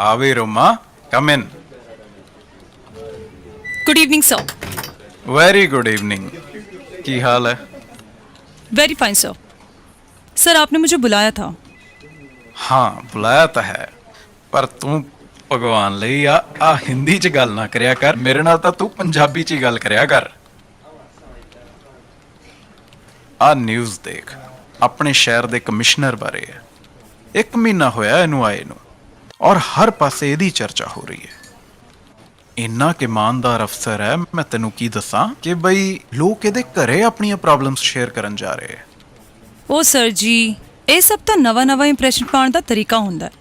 Avi Roma, come in. Good evening sir. Very good evening. की हाल है? Very fine sir. Sir आपने मुझे बुलाया था। हाँ बुलाया तो है, पर तू भगवान ਲਈ आ हिंदी च गल ना करया कर, मेरे नाल तां तू पंजाबी च ही गल करया कर। आ न्यूज़ देख, अपने शहर दे कमिश्नर बारे है। 1 महीना होया इनू आए नू और हर पासे इहदी चर्चा हो रही है। इन्ना कि ईमानदार अफसर है, मैं तेनू की दसां कि बई लोग इहदे घरे अपनी प्रॉब्लम्स शेयर करन जा रहे हैं। ओ सर जी, ਇਹ ਸਭ ਤਾਂ ਨਵਾਂ ਇੰਪ੍ਰੈਸ਼ਨ ਪਾਉਣ ਦਾ ਤਰੀਕਾ ਹੁੰਦਾ ਹੈ।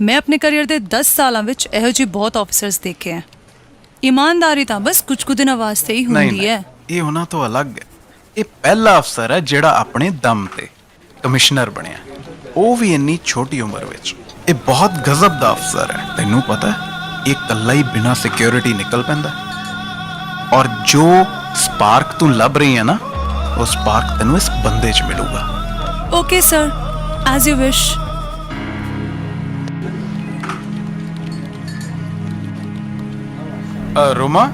ਮੈਂ ਆਪਣੇ ਕੈਰੀਅਰ ਦੇ 10 ਸਾਲਾਂ ਵਿੱਚ ਇਹੋ ਜਿਹੇ ਬਹੁਤ ਆਫੀਸਰਸ ਦੇਖੇ ਹੈ। ਇਮਾਨਦਾਰੀ ਤਾਂ ਬਸ ਕੁਝ ਦਿਨਾਂ ਵਾਸਤੇ ਹੀ ਹੁੰਦੀ ਹੈ। ਇਹ ਉਹਨਾਂ ਤੋਂ ਅਲੱਗ ਹੈ। ਇਹ ਪਹਿਲਾ ਅਫਸਰ ਹੈ ਜਿਹੜਾ ਆਪਣੇ ਦਮ ਤੇ ਕਮਿਸ਼ਨਰ ਬਣਿਆ, ਉਹ ਵੀ ਇੰਨੀ ਛੋਟੀ ਉਮਰ ਵਿੱਚ। ਇਹ ਬਹੁਤ ਗਜ਼ਬ ਦਾ ਅਫਸਰ ਹੈ। ਤੈਨੂੰ ਪਤਾ ਹੈ ਇਹ ਇਕੱਲਾ ਹੀ ਬਿਨਾਂ ਸਿਕਿਉਰਿਟੀ ਨਿਕਲ ਪੈਂਦਾ, ਔਰ ਜੋ ਸਪਾਰਕ ਤੂੰ ਲੱਭ ਰਹੀ ਹੈ ਨਾ, ਉਹ ਸਪਾਰਕ ਤੈਨੂੰ ਇਸ ਬੰਦੇ 'ਚ ਮਿਲੂਗਾ। Okay sir, as you wish. Roma,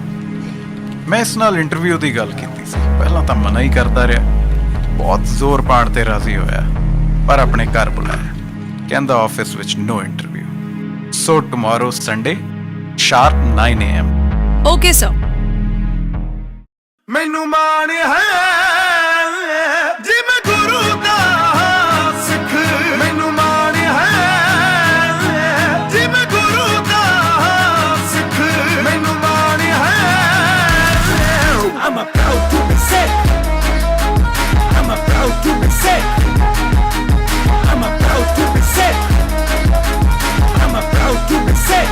ਮੈਂ ਇਸ ਨਾਲ ਇੰਟਰਵਿਊ ਦੀ ਗੱਲ ਕੀਤੀ ਸੀ। ਪਹਿਲਾਂ ਤਾਂ ਮਨਾ ਹੀ ਕਰਦਾ ਰਿਹਾ, ਬਹੁਤ ਜ਼ੋਰ ਪਾਉਣ ਤੇ ਰਾਜ਼ੀ ਹੋਇਆ, ਪਰ ਆਪਣੇ ਘਰ ਬੁਲਾਇਆ। ਕਹਿੰਦਾ ਆਫਿਸ ਵਿੱਚ no interview, so tomorrow Sunday sharp 9 AM। Okay sir. ਮੈਨੂੰ ਮਾਣ ਹੈ ਜਿਵੇਂ ਗੁਰੂ ਦਾ ਸਿੱਖ, ਮੈਨੂੰ ਮਾਣ ਹੈ ਜਿਵੇਂ ਗੁਰੂ ਦਾ ਸਿੱਖ, ਮੈਨੂੰ ਮਾਣ ਹੈ। I'm a proud to be sick, I'm a proud to be sick, I'm a proud to be sick, I'm a proud to be sick,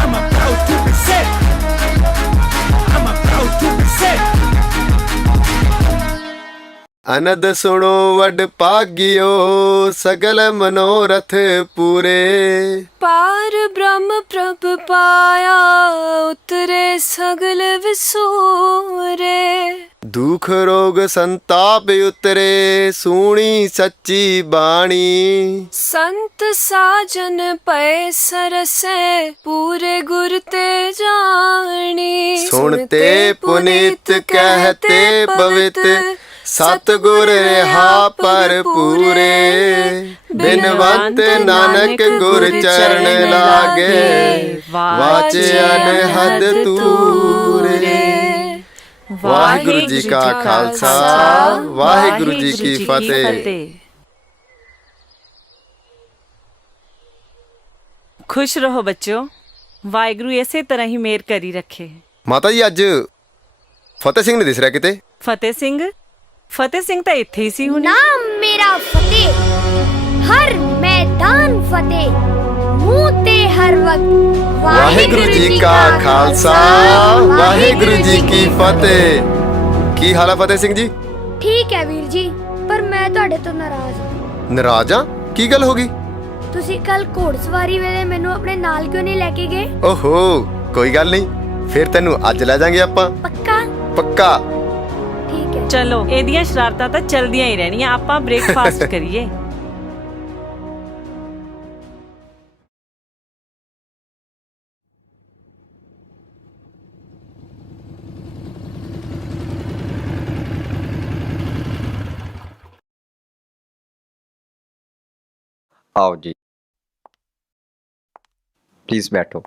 I'm a proud to be sick, I'm a proud to be sick। ਅਨੰਦ ਸੁਣੋ ਵਡ ਭਾਗਿਓ ਸਗਲ ਮਨੋਰਥ ਪੂਰੇ। पार ब्रह्म प्रभ पाया उतरे सगल विसूरे। ਦੁਖ ਰੋਗ ਸੰਤਾਪ ਉਤਰੇ ਸੂਣੀ ਸੱਚੀ ਬਾਣੀ। संत साजन पए सरसे पूरे गुर ते जानी। ਸੁਣਤੇ ਪੁਨੀਤ ਕਹਤੇ ਪਵਿੱਤ ਸਤਿਗੁਰ ਰਹਾ ਪਰ ਪੂਰੇ। ਬਿਨਵੰਤ ਨਾਨਕ ਗੁਰ ਚਰਨ ਲਾਗੇ ਵਾਚਿਆ ਅਨਹਦ ਤੂਰੇ। ਵਾਹਿਗੁਰੂ ਜੀ ਕਾ ਖਾਲਸਾ, ਵਾਹਿਗੁਰੂ ਜੀ ਕੀ ਫਤਿਹ। खुश रहो बच्चों, वाहिगुरु इसे तरह ही मेहर करी रखे। ਮਾਤਾ ਜੀ ਅੱਜ ਫਤਿਹ ਸਿੰਘ ਨਹੀਂ ਦਿਸ ਰਿਹਾ ਕਿਤੇ। फतेह सिंह तो इत्थे ही सी हुणे। नाम मेरा फतेह, हर मैदान फतेह, मुंह ते हर वक्त ਵਾਹਿਗੁਰੂ ਜੀ ਕਾ ਖਾਲਸਾ, ਵਾਹਿਗੁਰੂ ਜੀ ਕੀ ਫਤਿਹ। ਕੀ ਹਾਲ ਹੈ ਫਤਿਹ ਸਿੰਘ ਜੀ? ਠੀਕ ਹੈ ਵੀਰ ਜੀ, ਪਰ ਮੈਂ ਤੁਹਾਡੇ ਤੋਂ ਨਾਰਾਜ਼ ਹਾਂ। ਨਾਰਾਜ਼ ਆ? ਕੀ ਗੱਲ ਹੋ ਗਈ? ਤੁਸੀਂ ਕੱਲ ਘੋੜਸਵਾਰੀ ਵੇਲੇ ਮੈਨੂੰ ਆਪਣੇ ਨਾਲ ਕਿਉਂ ਨਹੀਂ ਲੈ ਕੇ ਗਏ? ਓਹੋ ਕੋਈ ਗੱਲ ਨਹੀਂ, ਫਿਰ ਤੈਨੂੰ ਅੱਜ ਲੈ ਜਾਾਂਗੇ ਆਪਾਂ। ਪੱਕਾ? ਪੱਕਾ। ਠੀਕ ਹੈ। चलो एदियां शरारतां तां चलदियां ही रहनियां, आपां ब्रेकफास्ट करिए। आओ जी, प्लीज बैठो।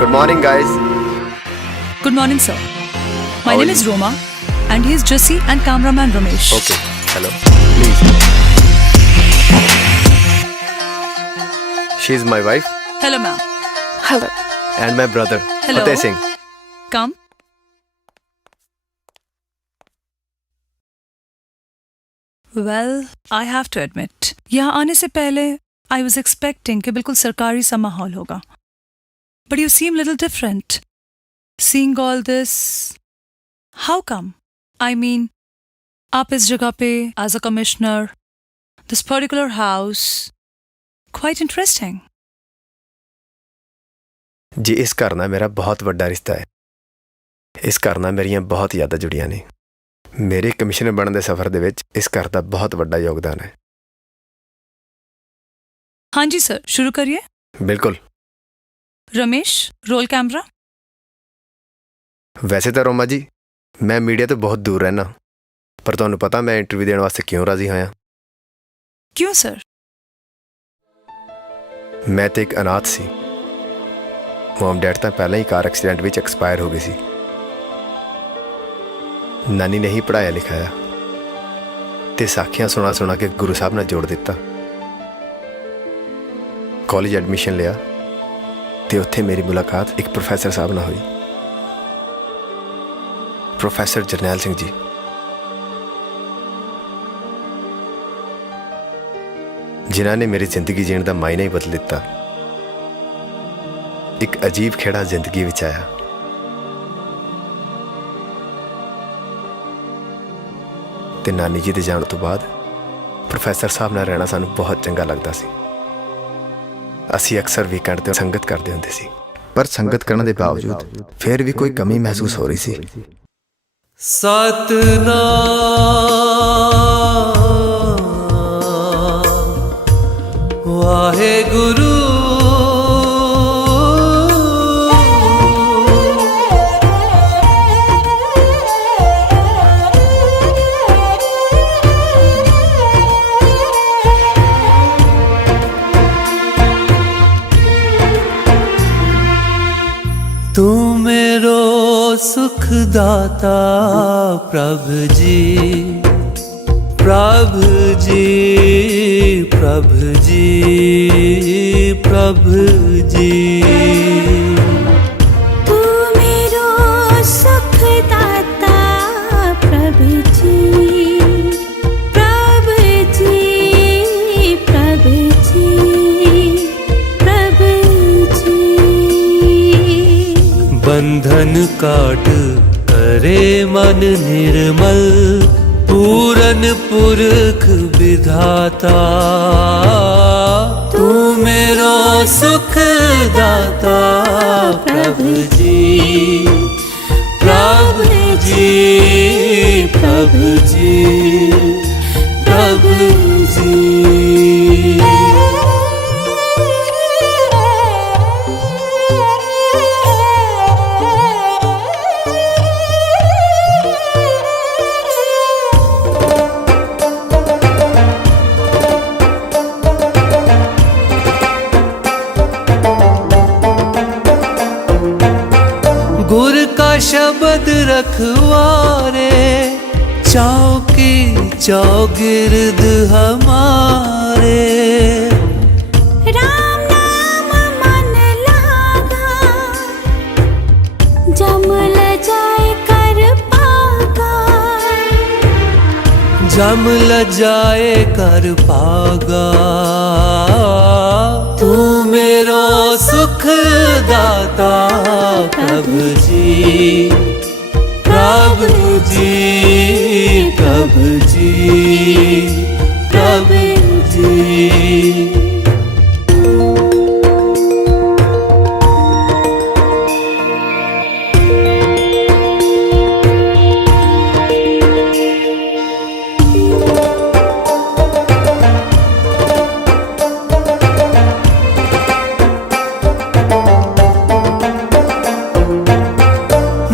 Good morning, guys. Good morning, sir. My name is Roma, and he is Jesse and cameraman Ramesh. Okay. Hello. Please. She is my wife Hello, ma'am. Hello. and my brother, Hello. Fateh Singh. Come. Well I have to admit, यहाँ आने से पहले I was expecting कि बिल्कुल सरकारी सा माहौल होगा, but you seem little different. Seeing all this, how come? I mean, आप इस जगह पे as a commissioner, this particular house, quite interesting. जी इस घर नाल मेरा बहुत वड्डा रिश्ता है. इस घर नाल मेरियां बहुत यादां जुड़ियां ने. मेरे कमिश्नर बनने के सफर दे विच इस घर का बहुत वड्डा योगदान है. हाँ जी सर, शुरू करिए. बिल्कुल. Ramesh, roll camera. वैसे तो रोमा जी मैं मीडिया तो बहुत दूर रहना, पर तुहानूं पता मैं इंटरव्यू देने वास्ते क्यों राजी होया? क्यों सर? मैं तो एक अनाथ सी. मॉम डैड तो पहले ही कार एक्सीडेंट में एक्सपायर हो गई सी. नानी ने ही पढ़ाया लिखाया ते साखियां सुना सुना के गुरु साहब ने जोड़ दिता. कॉलेज एडमिशन लिया ते उत्थे मेरी मुलाकात एक प्रोफैसर साहब नाल हुई, प्रोफैसर जरनैल सिंह जी. जिन्हों ने मेरी जिंदगी जीने का मायना ही बदल दिता. एक अजीब खेड़ा जिंदगी विच आया. ते नानी जी के जाने तो बाद प्रोफैसर साहब नाल रहना सानू बहुत चंगा लगता सी. असी अक्सर वीकेंड ते संगत करते हुंदे सी, पर संगत करने के बावजूद फिर भी कोई कमी महसूस हो रही सी. सतनाम वाहेगुरु तू मेरो सुखदाता प्रभु जी, प्रभु जी, प्रभु जी, प्रभु जी. तू मेरो सुखदाता प्रभु जी, प्रभु जी, प्रभु जी, प्रभु जी. बंधन काट करे मन निर्मल, पूरन पुरख विधाता. तू मेरो सुख दाता प्रभु जी, प्रभु जी, प्रभु जी, प्रभु जी. गुर का शब्द रखवारे, चौकी चौगिर्द हमारे. राम नाम मन लागा, जमल जाए कर पागा. जम ल जाए कर पागा. तू मेरो सुख दाता प्रभु जी, प्रभु जी, प्रभु जी, प्रभु जी.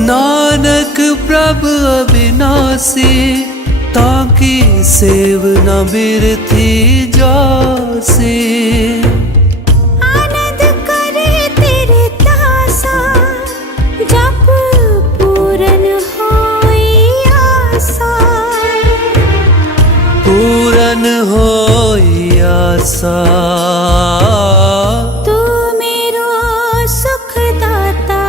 नानक प्रभु अविनाशी, ताकि सेव न बिरथी जासी. आनंद करे तेरे दासा, जप पूरन होई आसा. पूरन होई आसा. तू मेरो सुखदाता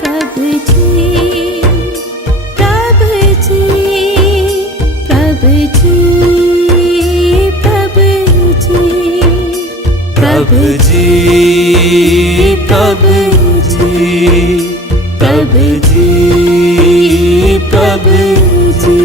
प्रभु जी, प्रभु जी, प्रभु जी. प्रभु जी प्रभु जी प्रभु जी प्रभु जी।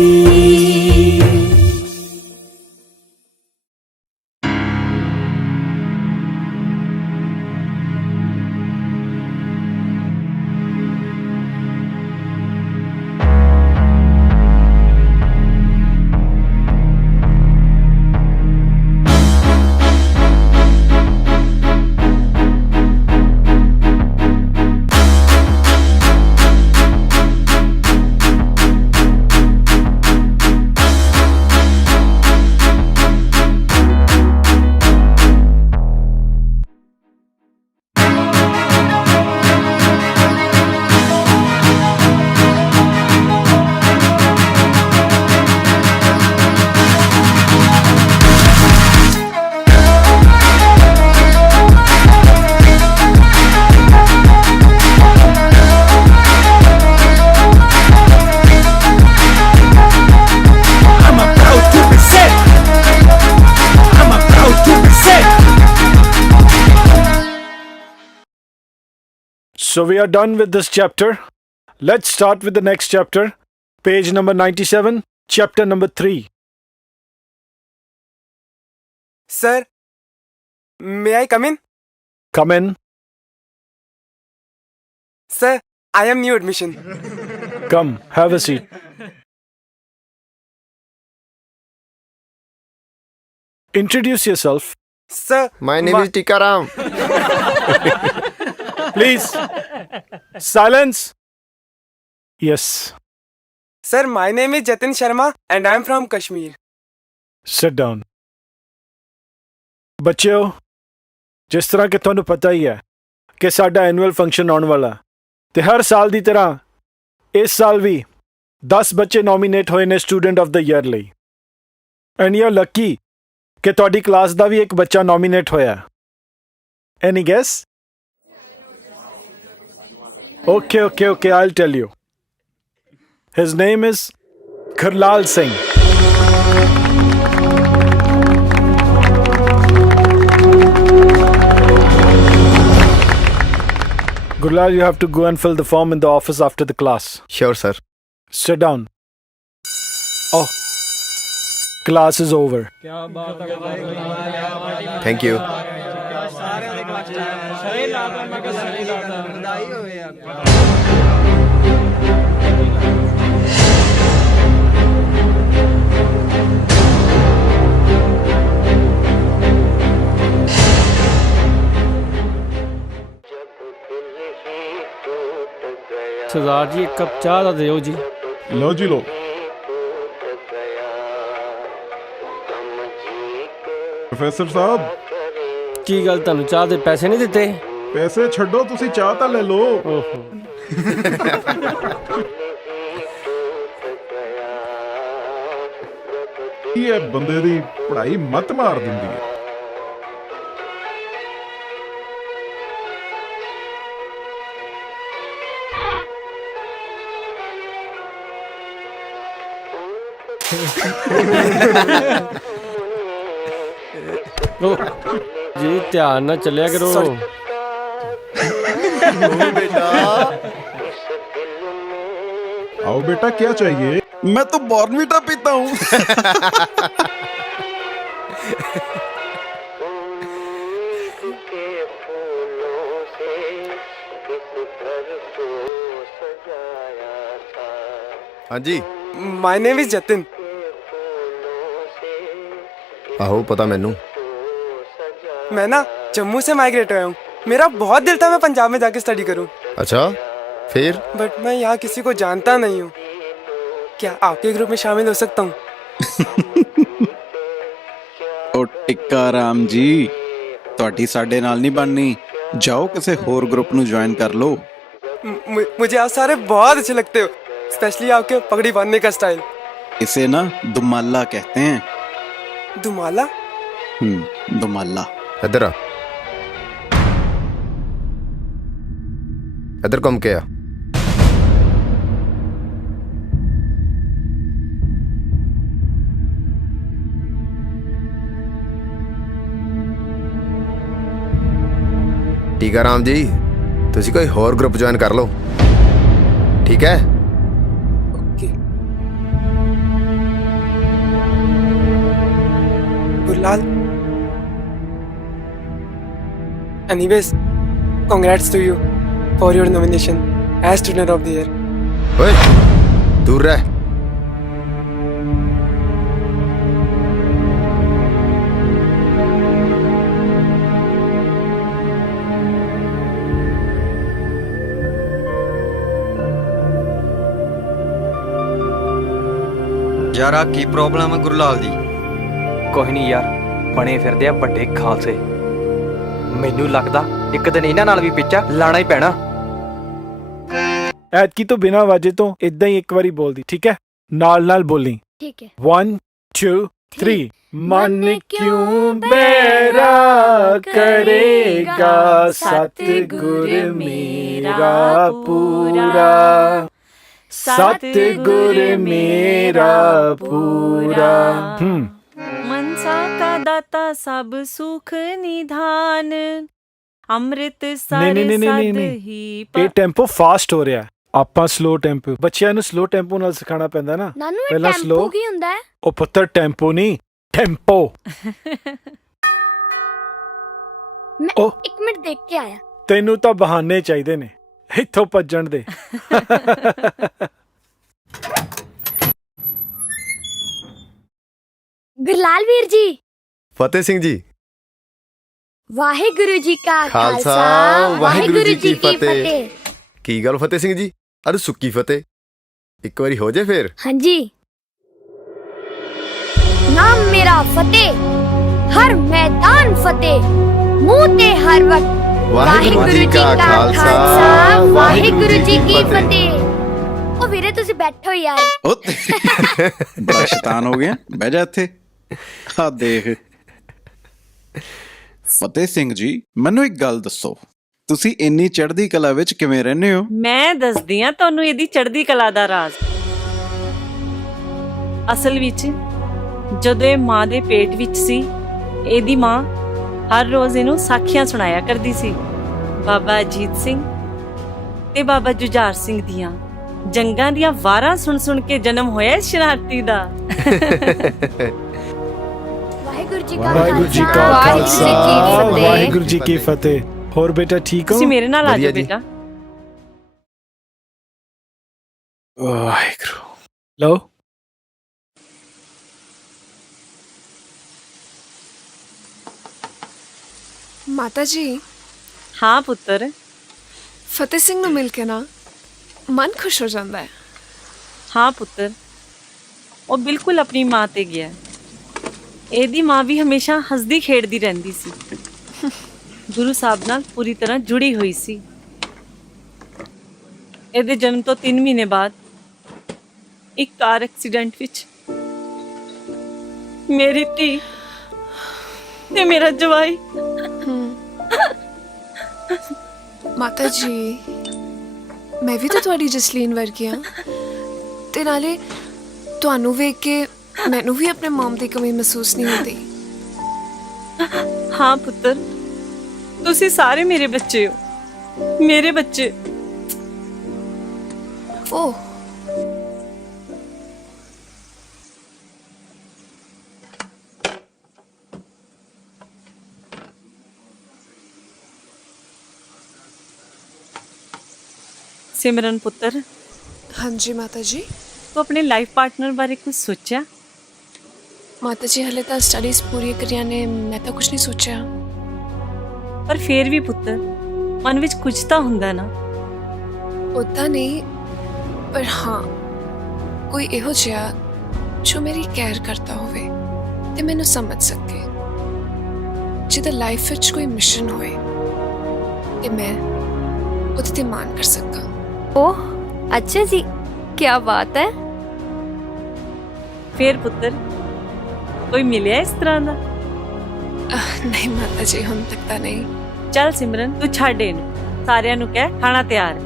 So we are done with this chapter. Let's start with the next chapter. Page number 97, chapter number 3. Sir, may I come in? Come in. Sir, I am new admission. Come, have a seat. Introduce yourself. Sir, My name is Tikaram. Please. Silence. Yes. Sir, my name is Jatin Sharma and I am from Kashmir. Sit down. ਬੱਚਿਓ, ਜਿਸ ਤਰ੍ਹਾਂ ਕਿ ਤੁਹਾਨੂੰ ਪਤਾ ਹੀ ਹੈ ਕਿ ਸਾਡਾ annual function ਆਉਣ ਵਾਲਾ ਤੇ ਹਰ ਸਾਲ ਦੀ ਤਰ੍ਹਾਂ ਇਸ ਸਾਲ ਵੀ 10 ਬੱਚੇ ਨੋਮੀਨੇਟ ਹੋਏ ਨੇ ਸਟੂਡੈਂਟ ਆਫ ਦਾ ਈਅਰ ਲਈ। ਐਂਡ ਯੂ ਆਰ ਲੱਕੀ ਕਿ ਤੁਹਾਡੀ ਕਲਾਸ ਦਾ ਵੀ ਇੱਕ ਬੱਚਾ ਨੋਮੀਨੇਟ ਹੋਇਆ। ਐਨੀ gas? Okay, I'll tell you. His name is Gurlal Singh. Gurlal, you have to go and fill the form in the office after the class. Sure, sir. Sit down. Oh, class is over. Thank you. सरदार जी एक cup चाह दा दिओ जी। लो जी लो। Professor ਸਾਹਿਬ ਕੀ ਗੱਲ ਤੁਹਾਨੂੰ ਚਾਹ ਦੇ ਪੈਸੇ ਨਹੀਂ ਦਿੱਤੇ? ਪੈਸੇ ਛੱਡੋ, ਤੁਸੀਂ ਚਾਹ ਤਾਂ ਲੈ ਲਓ। ਇਹ ਬੰਦੇ ਦੀ ਪੜ੍ਹਾਈ ਮੱਤ ਮਾਰ ਦਿੰਦੀ ਹੈ। ਜੀ ਧਿਆਨ ਨਾਲ ਚੱਲਿਆ ਕਰੋ। आओ बेटा, क्या चाहिए? मैं तो बॉर्नवीटा पीता हूँ। हाँ जी। My name is Jatin. आहो पता मैनू। मैं ना जम्मू से माइग्रेट हुआ हूँ। मेरा बहुत दिल था मैं पंजाब में जाके स्टडी करूँ। अच्छा, फिर? बट मैं यहाँ किसी को जानता नहीं हूँ। क्या आपके ग्रुप में शामिल हो सकता हूँ? ओ टिक्का राम जी, ਤੁਹਾਡੀ ਸਾਡੇ ਨਾਲ ਨਹੀਂ ਬਣਨੀ। ਜਾਓ ਕਿਸੇ ਹੋਰ ग्रुप ਨੂੰ ज्वाइन कर लो। मुझे आप सारे बहुत अच्छे लगते हो, स्पेशली आपके पगड़ी बांधने का स्टाइल। इसे ना दुमाला कहते हैं। दुमाला? दुमाला। इधर आ, इधर घूम के आ। ਟੀਕਾ ਰਾਮ ਜੀ, ਤੁਸੀਂ ਕੋਈ ਹੋਰ ਗਰੁੱਪ ਜੁਆਇਨ ਕਰ ਲਓ, ਠੀਕ ਹੈ? Okay Gurlal anyways congrats to you for your nomination as student of the year. ਓਏ ਦੂਰ ਰਹਿ। ਯਾਰਾ ਕੀ ਪ੍ਰੋਬਲਮ ਹੈ ਗੁਰਲਾਲ ਦੀ? ਕੋਈ ਨਹੀਂ ਯਾਰ, ਬਣੇ ਫਿਰਦੇ ਆ ਵੱਡੇ ਖਾਲਸੇ। ਮੈਨੂੰ ਲੱਗਦਾ ਇੱਕ ਦਿਨ ਇਹਨਾਂ ਨਾਲ ਵੀ ਪਿੱਛਾ ਲਾਣਾ ਹੀ ਪੈਣਾ। ਐਤਕੀ ਤੋਂ ਬਿਨਾਂ ਵਾਜੇ ਤੋਂ ਇਦਾਂ ਹੀ ਇੱਕ ਵਾਰੀ ਬੋਲਦੀ, ਠੀਕ ਹੈ? ਨਾਲ ਨਾਲ ਬੋਲੀ। ठीक है। 1 2 3 मन क्यों बेरा करेगा सतगुर मेरा पूरा, सतगुर मेरा पूरा। मनसा का दाता सब सुख निधान, ਅੰਮ੍ਰਿਤ ਸਰ ਸਦ ਹੀ ਇਹ ਟੈਂਪੋ ਫਾਸਟ ਹੋ ਰਿਹਾ। ਆਪਾਂ ਸਲੋ ਟੈਂਪੋ, ਬੱਚਿਆਂ ਨੂੰ ਸਲੋ ਟੈਂਪੋ ਨਾਲ ਸਿਖਾਉਣਾ ਪੈਂਦਾ ਨਾ। ਨਾਨੂ ਇਹ ਪਹਿਲਾਂ ਟੈਂਪੋ slow, ਕੀ ਹੁੰਦਾ ਹੈ? ਉਹ ਪੁੱਤਰ ਟੈਂਪੋ ਨਹੀਂ, ਟੈਂਪੋ। ਮੈਂ ਉਹ 1 ਮਿੰਟ ਦੇਖ ਕੇ ਆਇਆ। ਤੈਨੂੰ ਤਾਂ ਬਹਾਨੇ ਚਾਹੀਦੇ ਨੇ ਇੱਥੋਂ ਭੱਜਣ ਦੇ। ਗੁਰਲਾਲ ਵੀਰ ਜੀ, ਫਤਿਹ ਸਿੰਘ ਜੀ, ਵਾਹਿਗੁਰੂ ਜੀ ਕਾ ਖਾਲਸਾ, ਵਾਹਿਗੁਰੂ ਜੀ ਕੀ ਫਤਿਹ। ਕੀ ਗੱਲ ਫਤਿਹ ਸਿੰਘ ਜੀ, ਅਰੇ ਸੁੱਕੀ ਫਤਿਹ, ਇੱਕ ਵਾਰੀ ਹੋ ਜੇ ਫੇਰ। ਹਾਂਜੀ। ਨਾਮ ਮੇਰਾ ਫਤਿਹ, ਹਰ ਮੈਦਾਨ ਫਤਿਹ, ਮੂੰਹ ਤੇ ਹਰ ਵਕਤ ਵਾਹਿਗੁਰੂ ਜੀ ਕਾ ਖਾਲਸਾ, ਵਾਹਿਗੁਰੂ ਜੀ ਕੀ ਫਤਿਹ। ਉਹ ਵੀਰੇ ਤੁਸੀਂ ਬੈਠੋ ਯਾਰ। ਉਹ ਬੜਾ ਸ਼ੈਤਾਨ ਹੋ ਗਿਆ, ਬਹਿ ਜਾ ਇੱਥੇ। ਆ ਦੇਖ ਫਤਿਹ ਸਿੰਘ ਜੀ, ਮੈਨੂੰ ਇੱਕ ਗੱਲ ਦੱਸੋ, ਤੁਸੀਂ ਇੰਨੀ ਚੜ੍ਹਦੀ ਕਲਾ ਵਿੱਚ ਕਿਵੇਂ ਰਹਿੰਦੇ ਹੋ? ਮੈਂ ਦੱਸਦੀ ਆ ਤੁਹਾਨੂੰ ਇਹਦੀ ਚੜ੍ਹਦੀ ਕਲਾ ਦਾ ਰਾਜ਼। ਅਸਲ ਵਿੱਚ ਜਦੋਂ ਇਹ ਮਾਂ ਦੇ ਪੇਟ ਵਿੱਚ ਸੀ, ਇਹਦੀ ਮਾਂ ਹਰ ਰੋਜ਼ ਇਹਨੂੰ ਸਾਖੀਆਂ ਸੁਣਾਇਆ ਕਰਦੀ ਸੀ। ਬਾਬਾ ਅਜੀਤ ਸਿੰਘ ਤੇ ਬਾਬਾ ਜੁਝਾਰ ਸਿੰਘ ਦੀਆਂ ਜੰਗਾਂ ਦੀਆਂ ਵਾਰਾਂ ਸੁਣ ਸੁਣ ਕੇ ਜਨਮ ਹੋਇਆ ਇਸ ਸ਼ਰਾਰਤੀ ਦਾ। ਵਾਹਿਗੁਰੂ ਜੀ ਕਾ ਵਾਹਿਗੁਰੂ ਜੀ ਕਾ ਖਾਲਸਾ, ਵਾਹਿਗੁਰੂ ਜੀ ਕੀ ਫਤਿਹ। ਹੋਰ ਬੇਟਾ ਠੀਕ ਹੋ? ਤੁਸੀਂ ਮੇਰੇ ਨਾਲ ਆ ਵਧੀਆ ਜਾਓ ਜੀ। ਬੇਟਾ। ਵਾਹਿਗੁਰੂ। ਲਓ ਮਾਤਾ ਜੀ, ਹਾਂ ਪੁੱਤਰ। ਫਤਿਹ ਸਿੰਘ ਨੂੰ ਮਿਲ ਕੇ ਨਾ ਮਨ ਖੁਸ਼ ਹੋ ਜਾਂਦਾ ਹੈ। ਹਾਂ ਪੁੱਤਰ, ਉਹ ਬਿਲਕੁਲ ਆਪਣੀ ਮਾਂ ਤੇ ਗਿਆ। ਇਹਦੀ ਮਾਂ ਵੀ ਹਮੇਸ਼ਾ ਹੱਸਦੀ ਖੇਡਦੀ ਰਹਿੰਦੀ ਸੀ, ਗੁਰੂ ਸਾਹਿਬ ਨਾਲ ਪੂਰੀ ਤਰ੍ਹਾਂ ਜੁੜੀ ਹੋਈ ਸੀ। ਇਹਦੇ ਜਨਮ ਤੋਂ 3 ਮਹੀਨੇ ਬਾਅਦ ਇੱਕ ਕਾਰ ਐਕਸੀਡੈਂਟ ਵਿੱਚ ਮੇਰੀ ਧੀ ਤੇ ਮੇਰਾ ਜਵਾਈ। ਮਾਤਾ ਜੀ, ਮੈਂ ਵੀ ਤਾਂ ਤੁਹਾਡੀ ਜਸਲੀਨ ਵਰਗੀ ਹਾਂ, ਤੇ ਨਾਲੇ ਤੁਹਾਨੂੰ ਵੇਖ ਕੇ ਮੈਨੂੰ ਵੀ ਆਪਣੇ ਮਮ ਦੀ ਕਮੀ ਮਹਿਸੂਸ ਨਹੀਂ ਹੁੰਦੀ। ਹਾਂ ਪੁੱਤਰ, ਤੁਸੀਂ ਸਾਰੇ ਮੇਰੇ ਬੱਚੇ ਹੋ, ਮੇਰੇ ਬੱਚੇ। ਓਹ, ਸਿਮਰਨ ਪੁੱਤਰ, ਹਾਂਜੀ ਮਾਤਾ ਜੀ। ਤੂੰ ਆਪਣੇ ਲਾਈਫ ਪਾਰਟਨਰ ਬਾਰੇ ਕੁਝ ਸੋਚਿਆ? ਮਾਤਾ ਜੀ, ਹਲੇ ਤਾਂ ਸਟੱਡੀਜ਼ ਪੂਰੀ ਕਰੀਆਂ ਨੇ, ਮੈਂ ਤਾਂ ਕੁਝ ਨਹੀਂ ਸੋਚਿਆ। ਪਰ ਫੇਰ ਵੀ ਪੁੱਤਰ, ਮਨ ਵਿੱਚ ਕੁਝ ਤਾਂ ਹੁੰਦਾ ਨਾ। ਉਦਾਂ ਨਹੀਂ, ਪਰ ਹਾਂ, ਕੋਈ ਇਹੋ ਜਿਹਾ ਜੋ ਮੇਰੀ ਕੇਅਰ ਕਰਦਾ ਹੋਵੇ ਤੇ ਮੈਨੂੰ ਸਮਝ ਸਕੇ, ਜਿਹਦਾ ਲਾਈਫ ਵਿੱਚ ਕੋਈ ਮਿਸ਼ਨ ਹੋਵੇ ਤੇ ਮੈਂ ਉਹਦੇ ਤੇ ਮਾਣ ਕਰ ਸਕਾਂ। ओह अच्छा जी, क्या बात है। ਫੇਰ ਪੁੱਤਰ, ਕੋਈ ਮਿਲਿਆ ਇਸ ਤਰ੍ਹਾਂ ਦਾ? ਨਹੀਂ ਮਾਤਾ ਜੀ, ਹੁਣ ਤੱਕ ਤਾਂ ਨਹੀਂ। ਚੱਲ ਸਿਮਰਨ, ਤੂੰ ਛੱਡ ਇਹਨੂੰ, ਸਾਰਿਆਂ ਨੂੰ ਕਹਿ ਖਾਣਾ ਤਿਆਰ ਹੈ।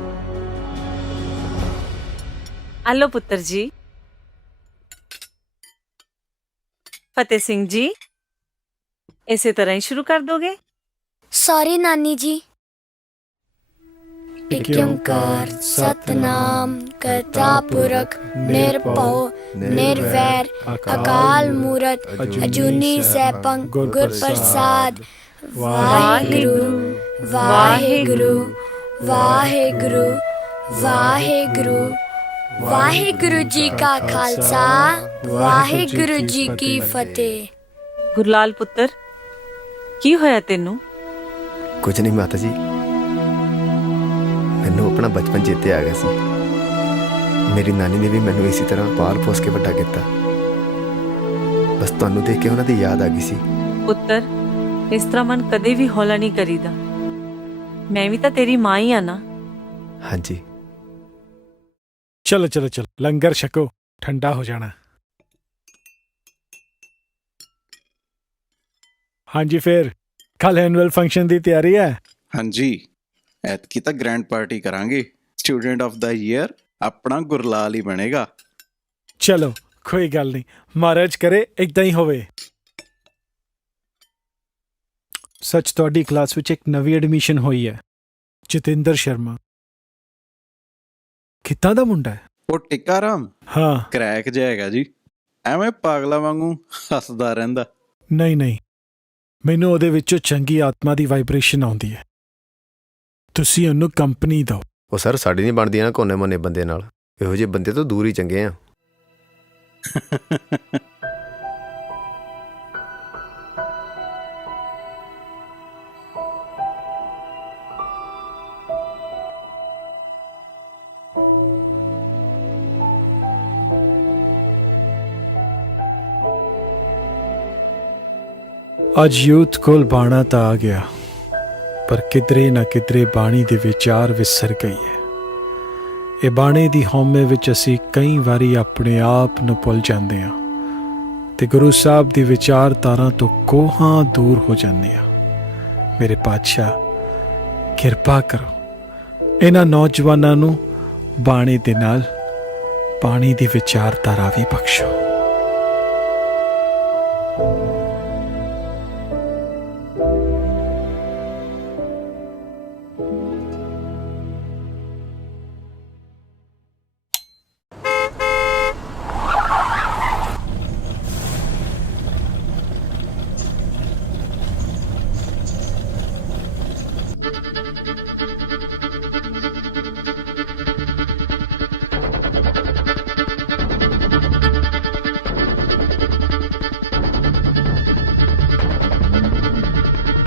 ਆਲੋ ਪੁੱਤਰ ਜੀ। ਫਤਿਹ ਸਿੰਘ ਜੀ, ਇਸੇ ਤਰ੍ਹਾਂ ਹੀ ਸ਼ੁਰੂ ਕਰ ਦੋਗੇ? सॉरी नानी जी, एक ओंकार सतनाम करता पुरख निरभव निर्वैर अकाल मूरत अजूनी सैभं गुर प्रसाद। वाहिगुरु वाहिगुरु वाहिगुरु वाहिगुरु वाहिगुरु जी का खालसा वाहिगुरु जी की फतेह। ਗੁਰਲਾਲ ਪੁੱਤਰ ਕੀ ਹੋਇਆ ਤੈਨੂੰ? ਕੁਝ ਨਹੀਂ ਮਾਤਾ ਜੀ, ਮੈਨੂੰ ਆਪਣਾ ਬਚਪਨ ਚੇਤੇ ਆ ਗਿਆ ਸੀ। ਮੇਰੀ ਨਾਨੀ ਨੇ ਵੀ ਮੈਨੂੰ ਇਸੇ ਤਰ੍ਹਾਂ ਪਾਲ ਪੋਸ ਕੇ ਵੱਡਾ ਕੀਤਾ। ਬਸ ਤੁਹਾਨੂੰ ਦੇਖ ਕੇ ਉਹਨਾਂ ਦੀ ਯਾਦ ਆ ਗਈ ਸੀ। ਪੁੱਤਰ ਇਸ ਤਰ੍ਹਾਂ ਮਨ ਕਦੇ ਵੀ ਹੌਲਾ ਨਹੀਂ ਕਰੀਦਾ। ਮੈਂ ਵੀ ਤਾਂ ਤੇਰੀ ਮਾਂ ਹੀ ਆ ਨਾ। ਹਾਂਜੀ ਚਲੋ ਚਲੋ ਚਲੋ, ਲੰਗਰ ਛਕੋ, ਠੰਡਾ ਹੋ ਜਾਣਾ। ਹਾਂਜੀ ਫਿਰ ਕੱਲ ਐਨੂਅਲ ਫੰਕਸ਼ਨ ਦੀ ਤਿਆਰੀ ਹੈ? ਹਾਂਜੀ, ਐਤਕੀ ਤਾਂ ਗ੍ਰੈਂਡ ਪਾਰਟੀ ਕਰਾਂਗੇ। ਸਟੂਡੈਂਟ ਆਫ ਦਾ ਈਅਰ ਆਪਣਾ ਗੁਰਲਾਲ ਹੀ ਬਣੇਗਾ। ਚਲੋ ਕੋਈ ਗੱਲ ਨਹੀਂ, ਮਹਾਰਾਜ ਕਰੇ ਏਦਾਂ ਹੀ ਹੋਵੇ। ਸੱਚ ਤੁਹਾਡੀ ਕਲਾਸ ਵਿੱਚ ਇੱਕ ਨਵੀਂ ਐਡਮਿਸ਼ਨ ਹੋਈ ਹੈ, ਜਤਿੰਦਰ ਸ਼ਰਮਾ। ਕਿੱਦਾਂ ਦਾ ਮੁੰਡਾ ਹੈ? ਉਹ ਟਿੱਕਾ ਰਾਮ ਹਾਂ। ਕਰੈਕ ਜਿਹਾ ਹੈਗਾ ਜੀ, ਐਵੇਂ ਪਾਗਲਾ ਵਾਂਗੂ ਹੱਸਦਾ ਰਹਿੰਦਾ। ਨਹੀਂ ਨਹੀਂ, ਮੈਨੂੰ ਉਹਦੇ ਵਿੱਚੋਂ ਚੰਗੀ ਆਤਮਾ ਦੀ ਵਾਈਬ੍ਰੇਸ਼ਨ ਆਉਂਦੀ ਹੈ। ਤੁਸੀਂ ਉਹਨੂੰ ਕੰਪਨੀ ਦਿਓ। ਉਹ ਸਰ ਸਾਡੀ ਨਹੀਂ ਬਣਦੀ ਨਾ ਕੋਨੇ ਮੋਨੇ ਬੰਦੇ ਨਾਲ। ਇਹੋ ਜਿਹੇ ਬੰਦੇ ਤੋਂ ਦੂਰ ਹੀ ਚੰਗੇ ਆ। ਅੱਜ ਯੂਥ ਕੋਲ ਬਾਣਾ ਤਾਂ ਆ ਗਿਆ, ਪਰ ਕਿਧਰੇ ਨਾ ਕਿਧਰੇ ਬਾਣੀ ਦੇ ਵਿਚਾਰ ਵਿਸਰ ਗਈ ਹੈ। ਇਹ ਬਾਣੇ ਦੀ ਹਉਮੈ ਵਿੱਚ ਅਸੀਂ ਕਈ ਵਾਰੀ ਆਪਣੇ ਆਪ ਨੂੰ ਭੁੱਲ ਜਾਂਦੇ ਹਾਂ ਤੇ ਗੁਰੂ ਸਾਹਿਬ ਦੀ ਵਿਚਾਰਧਾਰਾ ਤੋਂ ਕੋਹਾਂ ਦੂਰ ਹੋ ਜਾਂਦੇ ਹਾਂ। ਮੇਰੇ ਪਾਤਸ਼ਾਹ ਕਿਰਪਾ ਕਰੋ, ਇਹਨਾਂ ਨੌਜਵਾਨਾਂ ਨੂੰ ਬਾਣੇ ਦੇ ਨਾਲ ਬਾਣੀ ਦੀ ਵਿਚਾਰਧਾਰਾ ਵੀ ਬਖਸ਼ੋ।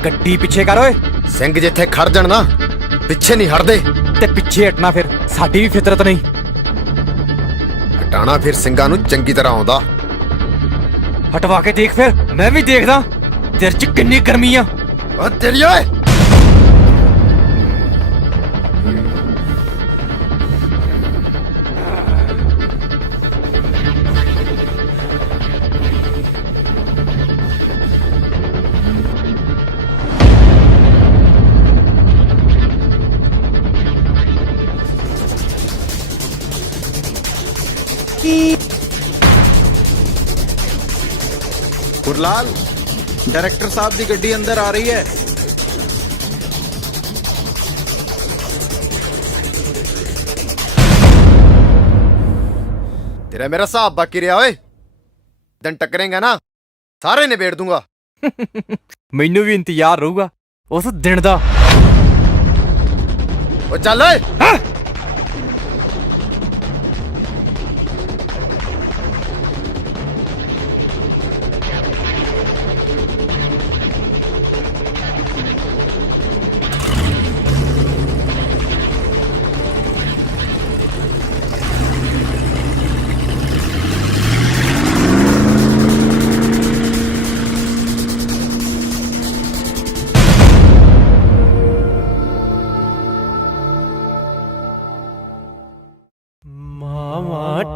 ਗੱਡੀ ਪਿੱਛੇ ਕਰ ਓਏ। ਸਿੰਘ ਜਿੱਥੇ ਖੜ ਜਾਣ ਨਾ ਪਿੱਛੇ ਨਹੀਂ ਹਟਦੇ। ਤੇ ਪਿੱਛੇ ਹਟਣਾ ਫਿਰ ਸਾਡੀ ਵੀ ਫਿਤਰਤ ਨਹੀਂ। ਹਟਾਣਾ ਫਿਰ ਸਿੰਘਾਂ ਨੂੰ ਚੰਗੀ ਤਰ੍ਹਾਂ ਆਉਂਦਾ। ਹਟਵਾ ਕੇ ਦੇਖ ਫਿਰ, ਮੈਂ ਵੀ ਦੇਖਦਾ ਤੇਰੇ 'ਚ ਕਿੰਨੀ ਗਰਮੀ ਆ। ਓ ਤੇਰੀ ਓਏ। ਗੁਰਲਾਲ, डायरेक्टर साहब की गड्डी अंदर आ रही है। तेरा मेरा हिसाब बाकी रहा ओए। दिन टकरेंगा ना सारे निबेड़ दूंगा। ਮੈਨੂੰ ਵੀ ਇੰਤਜ਼ਾਰ ਰਹੂਗਾ ਉਸ ਦਿਨ ਦਾ। ओ चल ओए।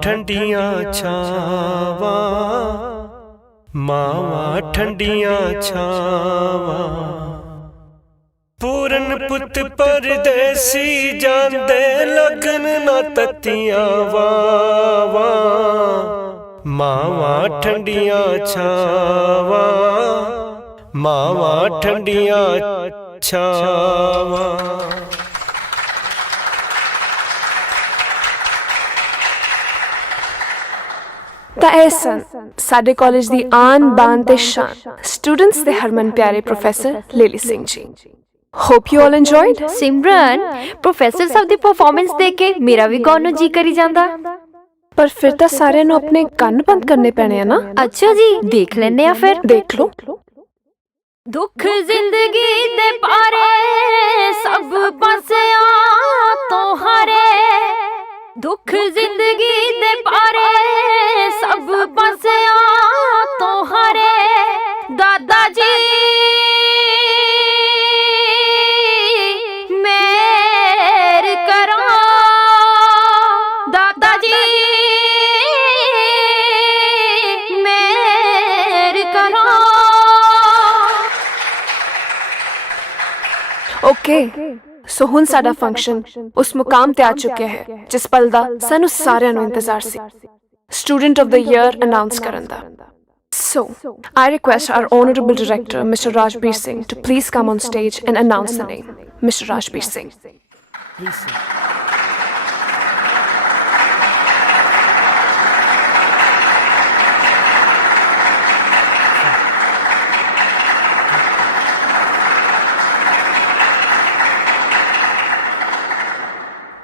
ਠੰਡੀਆਂ ਛਾਵਾਂ ਮਾਵਾਂ ਠੰਡੀਆਂ ਛਾਵਾਂ ਪੂਰਨ ਪੁੱਤ ਪਰਦੇਸੀ ਜਾਂਦੇ ਲਗਨ ਨਾ ਤੱਤੀਆਂ ਵਾਵਾਂ ਮਾਵਾਂ ਠੰਡੀਆਂ ਛਾਵਾਂ ਮਾਵਾਂ ਠੰਡੀਆਂ ਛਾਵਾਂ। ਤਾਂ ਇਹ ਸਨ ਸਾਡੇ ਕਾਲਜ ਦੀ ਆਨ ਬਾਨ ਤੇ ਸ਼ਾਨ ਸਟੂਡੈਂਟਸ ਦੇ ਹਰਮਨ ਪਿਆਰੇ professor ਲੇਲੀ Singh ji. Hope you all enjoyed. Simran, professor Sahib the performance ਦੇਖ ਕੇ ਮੇਰਾ ਵੀ ਗਾਉਣ ਨੂੰ ਜੀ ਕਰੀ ਜਾਂਦਾ। ਪਰ ਫਿਰ ਤਾਂ ਸਾਰਿਆਂ ਨੂੰ ਆਪਣੇ ਕੰਨ ਬੰਦ ਕਰਨੇ ਪੈਣੇ ਆ ਨਾ। ਅੱਛਾ ਜੀ, ਦੇਖ ਲੈਨੇ ਆ ਫਿਰ। ਦੇਖ ਲਓ। ਦੁੱਖ ਜ਼ਿੰਦਗੀ ਦੇ ਪਾਰੇ ਸਭ ਪਾਸਿਆਂ ਤੋਂ ਹਾਰੇ, ਦੁੱਖ ਜ਼ਿੰਦਗੀ ਦੇ ਪਾਰੇ ਸਭ ਪਾਸਿਆਂ ਤੋਂ ਹਾਰੇ, ਦਾਦਾ ਜੀ ਮੇਰ ਕਰੋ, ਦਾਦਾ ਜੀ ਮੇਰ ਕਰੋ। ਓਕੇ, ਸੋ ਹੁਣ ਸਾਡਾ ਫੰਕਸ਼ਨ ਉਸ ਮੁਕਾਮ ਤੇ ਆ ਚੁੱਕਿਆ ਹੈ ਜਿਸ ਪਲ ਦਾ ਸਾਨੂੰ ਸਾਰਿਆਂ ਨੂੰ ਇੰਤਜ਼ਾਰ ਸੀ, student of the year announce ਕਰਨ ਦਾ। So, I request our Honorable Director, Mr. Rajbir Singh, to please come on stage and announce the name. Mr. Rajbir Singh. Please, sir.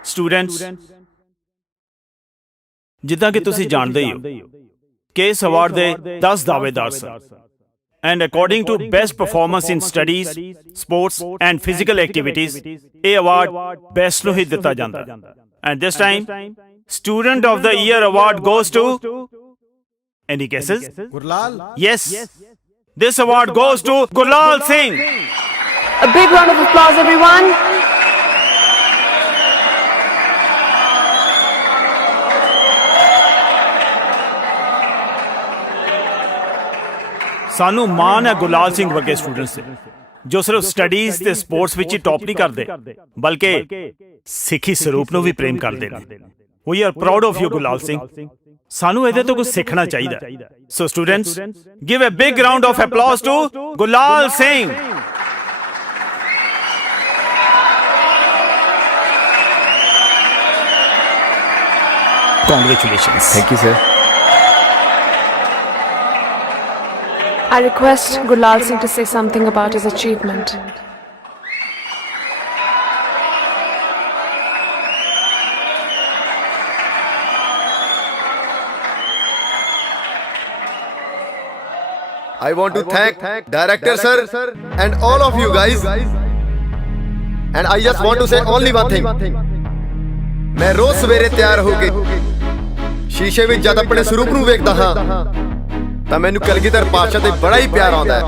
Students, ਜਿੱਦਾਂ ਕਿ ਤੁਸੀਂ ਜਾਣਦੇ ਹੀ ਹੋ ਕਿ ਇਸ ਅਵਾਰਡ ਦੇ 10 ਦਾਅਵੇਦਾਰ ਸਨ and according to best performance in studies, sports and physical activities ਇਹ ਅਵਾਰਡ ਬੈਸਟ ਨੂੰ ਹੀ ਦਿੱਤਾ ਜਾਂਦਾ and this time student of the year award goes to any guesses? Gurlal? Yes, this award goes to Gurlal Singh. A big round of applause, everyone. ਸਾਨੂੰ ਮਾਣ ਹੈ ਗੁਰਲਾਲ ਸਿੰਘ ਵਰਗੇ students ਤੇ ਜੋ ਸਿਰਫ ਸਟੱਡੀਜ਼ ਤੇ ਸਪੋਰਟਸ ਵਿੱਚ ਹੀ ਟੌਪ ਨਹੀਂ ਕਰਦੇ ਬਲਕਿ ਸਿੱਖੀ ਸਰੂਪ ਨੂੰ ਵੀ ਪ੍ਰੇਮ ਕਰਦੇ ਨੇ। We are proud of you Gurlal Singh. ਸਾਨੂੰ ਇਹਦੇ ਤੋਂ ਕੁਝ ਸਿੱਖਣਾ ਚਾਹੀਦਾ। So students, give a big round of applause to Gurlal Singh. Congratulations. Thank you, sir. I request Gurlal Singh to say something about his achievement. I want to thank Director sir and all of you guys. And I just want to say only one thing. मैं रोज सवेरे ਤਿਆਰ ਹੋ ਕੇ ਸ਼ੀਸ਼ੇ ਵਿੱਚ ਜਦ ਆਪਣੇ ਸਰੂਪ ਨੂੰ ਵੇਖਦਾ ਹਾਂ ਤਾਂ ਮੈਨੂੰ ਕਲਗੀਧਰ ਪਾਤਸ਼ਾਹ ਤੇ ਬੜਾ ਹੀ ਪਿਆਰ ਆਉਂਦਾ ਹੈ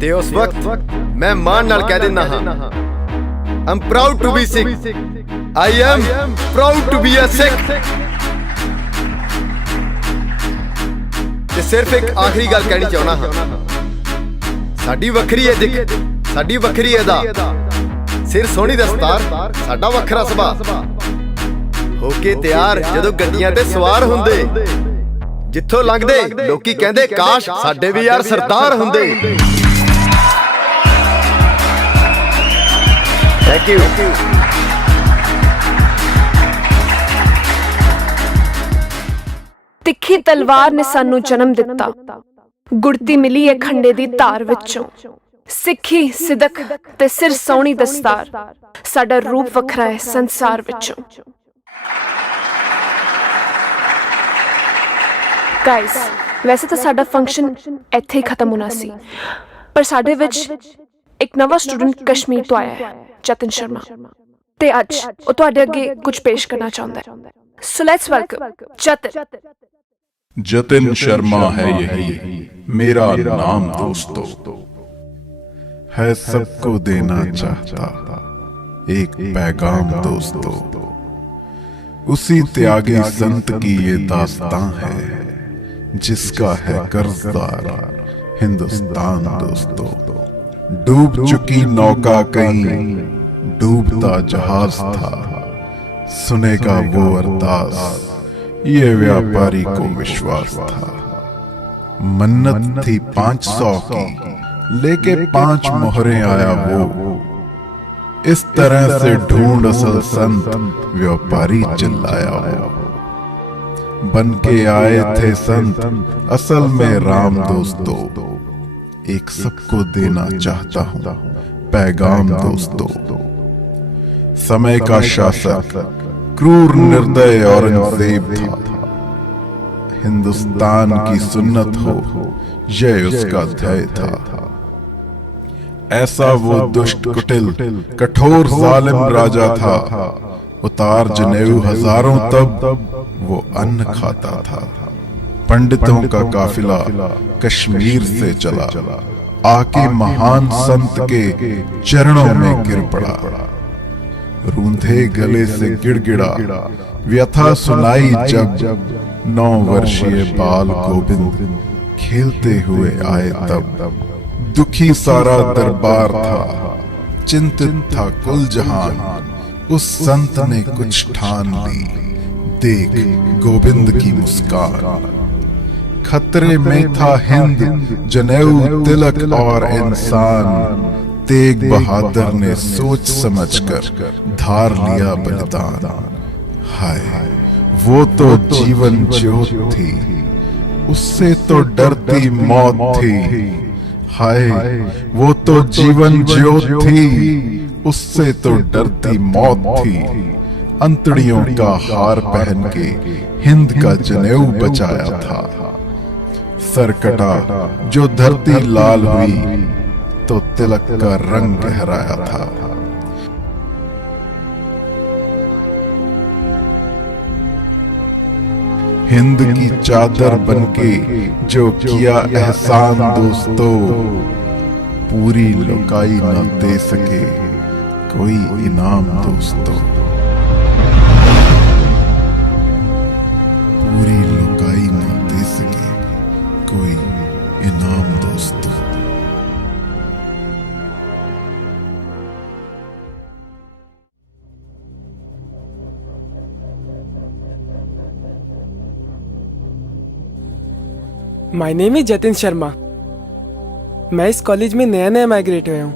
ਤੇ ਉਸ ਵਕਤ ਮੈਂ ਮਾਣ ਨਾਲ ਕਹਿ ਦਿੰਦਾ ਹਾਂ I'm proud to be Sikh. I am proud to be a Sikh. ਤੇ ਸਿਰਫ ਇੱਕ ਆਖਰੀ ਗੱਲ ਕਹਿਣੀ ਚਾਹੁੰਦਾ ਹਾਂ। ਸਾਡੀ ਵੱਖਰੀ ਹੈ ਦਿੱਖ, ਸਾਡੀ ਵੱਖਰੀ ਅਦਾ, ਸਿਰ ਸੋਹਣੀ ਦਸਤਾਰ, ਸਾਡਾ ਵੱਖਰਾ ਸੁਭਾਅ। ਹੋ ਕੇ ਤਿਆਰ ਜਦੋਂ ਗੱਡੀਆਂ ਤੇ ਸਵਾਰ ਹੁੰਦੇ, ਜਿੱਥੋਂ ਲੰਘਦੇ ਲੋਕੀ ਕਹਿੰਦੇ ਕਾਸ਼ ਸਾਡੇ ਵੀ ਯਾਰ ਸਰਦਾਰ ਹੁੰਦੇ। Thank you. ਤਿੱਖੀ ਤਲਵਾਰ ਨੇ ਸਾਨੂੰ ਜਨਮ ਦਿੱਤਾ, ਗੁੜਤੀ ਮਿਲੀ ਹੈ ਖੰਡੇ ਦੀ ਧਾਰ ਵਿੱਚੋਂ। ਸਿੱਖੀ ਸਿਦਕ ਤੇ ਸਿਰ ਸੋਹਣੀ ਦਸਤਾਰ, ਸਾਡਾ ਰੂਪ ਵੱਖਰਾ ਹੈ ਸੰਸਾਰ ਵਿੱਚੋਂ। ਗਾਇਸ, ਵੈਸੇ ਤਾਂ ਸਾਡਾ ਫੰਕਸ਼ਨ ਇੱਥੇ ਹੀ ਖਤਮ ਹੋਣਾ ਸੀ, ਪਰ ਸਾਡੇ ਵਿੱਚ ਇੱਕ ਨਵਾਂ ਸਟੂਡੈਂਟ ਕਸ਼ਮੀਰ ਤੋਂ ਆਇਆ ਹੈ, ਜਤਨ ਸ਼ਰਮਾ, ਤੇ ਅੱਜ ਉਹ ਤੁਹਾਡੇ ਅੱਗੇ ਕੁਝ ਪੇਸ਼ ਕਰਨਾ ਚਾਹੁੰਦਾ ਹੈ। ਸੋ ਲੈਟਸ ਵੈਲਕਮ ਜਤਨ। जतिन शर्मा है यही मेरा नाम दोस्तों, है सबको देना चाहता एक पैगाम दोस्तों। उसी त्यागी संत की ये दास्तां है जिसका है कर्जदार हिंदुस्तान दोस्तों। डूब चुकी नौका कहीं डूबता जहाज था, सुनेगा वो अरदास ये व्यापारी को विश्वास था। मन्नत थी 500 की लेके 5 मोहरे आया वो, इस तरह से ढूंढ असल संत व्यापारी चिल्लाया वो। बन के आए थे संत असल में राम दोस्तों, एक सबको देना चाहता हूं पैगाम दोस्तों। समय का शासक क्रूर निर्दय औरंगजेब था, हिंदुस्तान की सुन्नत हो यह उसका ध्येय था। ऐसा वो दुष्ट कुटिल कठोर जालिम राजा था, उतार जनेऊ हजारों तब वो अन्न खाता था। पंडितों का काफिला कश्मीर से चला, आके महान संत के चरणों में गिर पड़ा। रूंधे गले से गिड़गिड़ा व्यथा सुनाई जब 9 वर्षीय बाल गोविंद खेलते हुए आए तब। दुखी सारा दरबार था, चिंतित था कुल जहान, उस संत ने कुछ ठान ली, देख गोविंद की मुस्कान। खतरे में था हिंद, जनेऊ तिलक और इंसान, तेग बहादुर ने सोच समझकर धार लिया बलिदान। हाय वो तो जीवन ज्योत थी, उससे तो डरती मौत थी। हाय वो तो जीवन ज्योत थी, उससे तो डरती मौत थी। अंतड़ियों का हार पहन के हिंद का जनेऊ बचाया था। सर कटा जो धरती लाल हुई, तो तिलक का रंग गहराया था। हिंद की चादर बनके जो किया एहसान दोस्तों, पूरी लुकाई न दे सके कोई इनाम दोस्तों। पूरी लुकाई न दे सके कोई इनाम दोस्तों। My name is Jatin Sharma. मैं इस कॉलेज में नया नया माइग्रेट हुआ हूँ।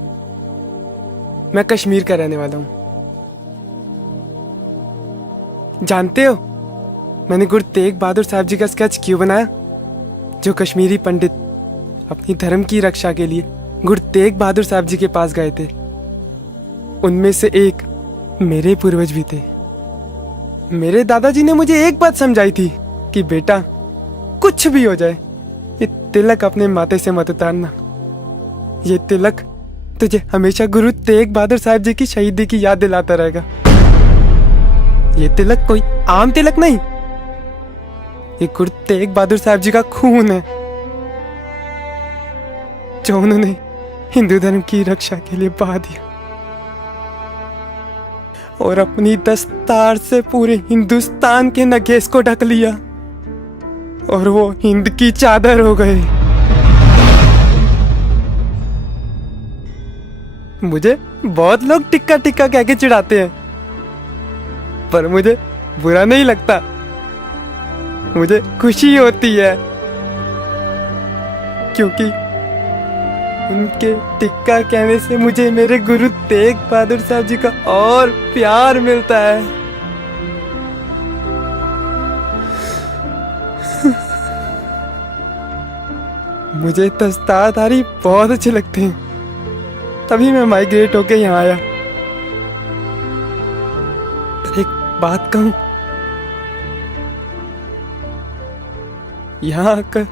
मैं कश्मीर का रहने वाला हूँ। जानते हो मैंने गुरु तेग बहादुर साहब जी का स्केच क्यों बनाया? जो कश्मीरी पंडित अपनी धर्म की रक्षा के लिए गुरु तेग बहादुर साहब जी के पास गए थे, उनमें से एक मेरे पूर्वज भी थे। मेरे दादाजी ने मुझे एक बात समझाई थी कि बेटा कुछ भी हो जाए, ये तिलक अपने माथे से मत उतारना। ये तिलक तुझे हमेशा गुरु तेग बहादुर साहब जी की शहीदी की याद दिलाता रहेगा। ये तिलक कोई आम तिलक नहीं, ये गुरु तेग बहादुर साहब जी का खून है, जो उन्होंने हिंदू धर्म की रक्षा के लिए बहा दिया और अपनी दस्तार से पूरे हिंदुस्तान के नगेश को ढक लिया और वो हिंद की चादर हो गए। मुझे बहुत लोग टिक्का टिक्का कह के चिढ़ाते हैं, पर मुझे बुरा नहीं लगता, मुझे खुशी होती है, क्योंकि उनके टिक्का कहने से मुझे मेरे गुरु तेग बहादुर साहब जी का और प्यार मिलता है। मुझे दस्तारधारी बहुत अच्छे लगते हैं, तभी मैं माइग्रेट होके यहाँ आया। पर एक बात कहूं, यहाँ आकर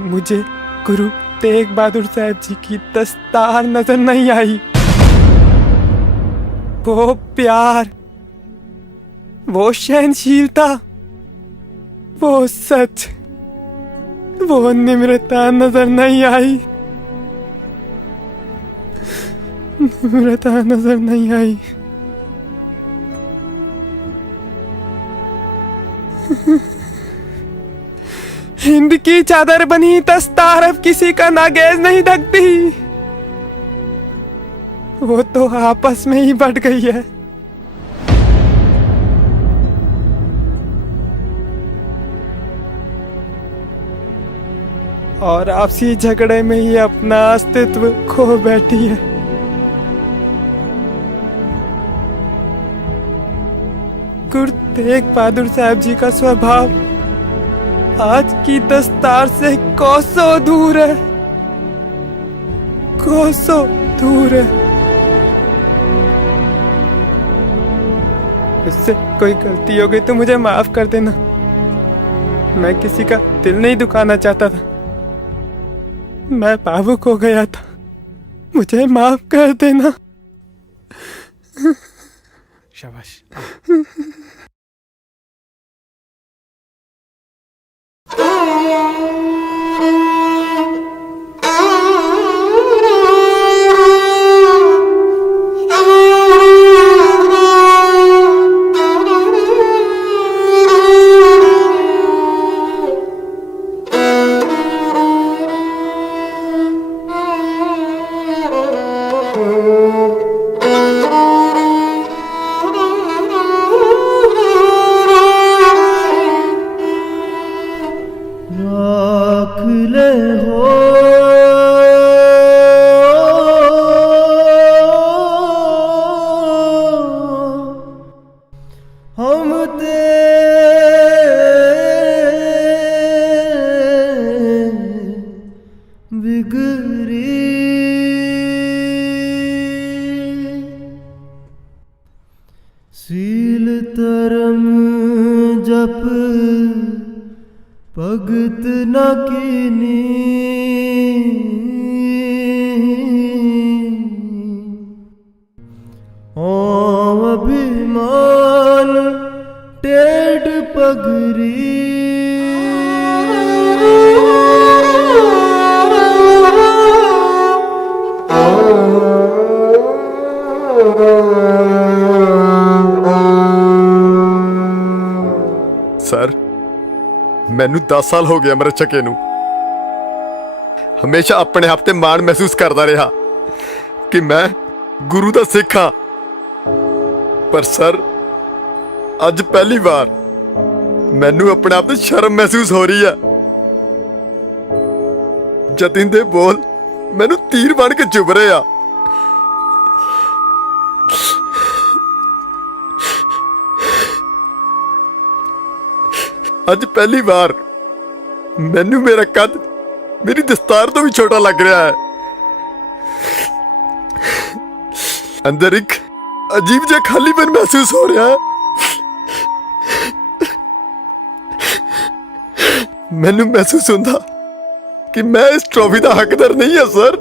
मुझे गुरु तेग बहादुर साहब जी की दस्तार नजर नहीं आई। वो प्यार, वो सहनशीलता, वो सच, वो निम्रता नजर नहीं आई। निम्रता नजर नहीं आई। हिंद की चादर बनी दस्तार अब किसी का नागेज नहीं ढकती, वो तो आपस में ही बट गई है। और आपसी झगड़े में ही अपना अस्तित्व खो बैठी है। गुरु तेग बहादुर साहब जी का स्वभाव आज की दस्तार से कोसों दूर है, कोसों दूर है। इससे कोई गलती हो गई तो मुझे माफ कर देना। मैं किसी का दिल नहीं दुखाना चाहता था, मैं भावुक हो गया था, मुझे माफ कर देना। शाबाश। सील तरम जप भगत न कीनी, ओम अभिमान टेढ़ पगरी। सर मैनू 10 साल हो गए अमृत छके नू, हमेशा अपने आप ते माण महसूस करता रहा कि मैं गुरु दा सिख हाँ, पर सर अज पहली बार मैनू अपने आप ते शर्म महसूस हो रही है। जतिन दे बोल मैनू तीर बन के चुभ रहे आ। अज पहली बार मैनू मेरा कद मेरी दस्तार तो भी छोटा लग रहा है। अंदर एक अजीब जिहा खालीपन महसूस हो रहा है। मैनू महसूस होता कि मैं इस ट्रॉफी का हकदार नहीं है सर,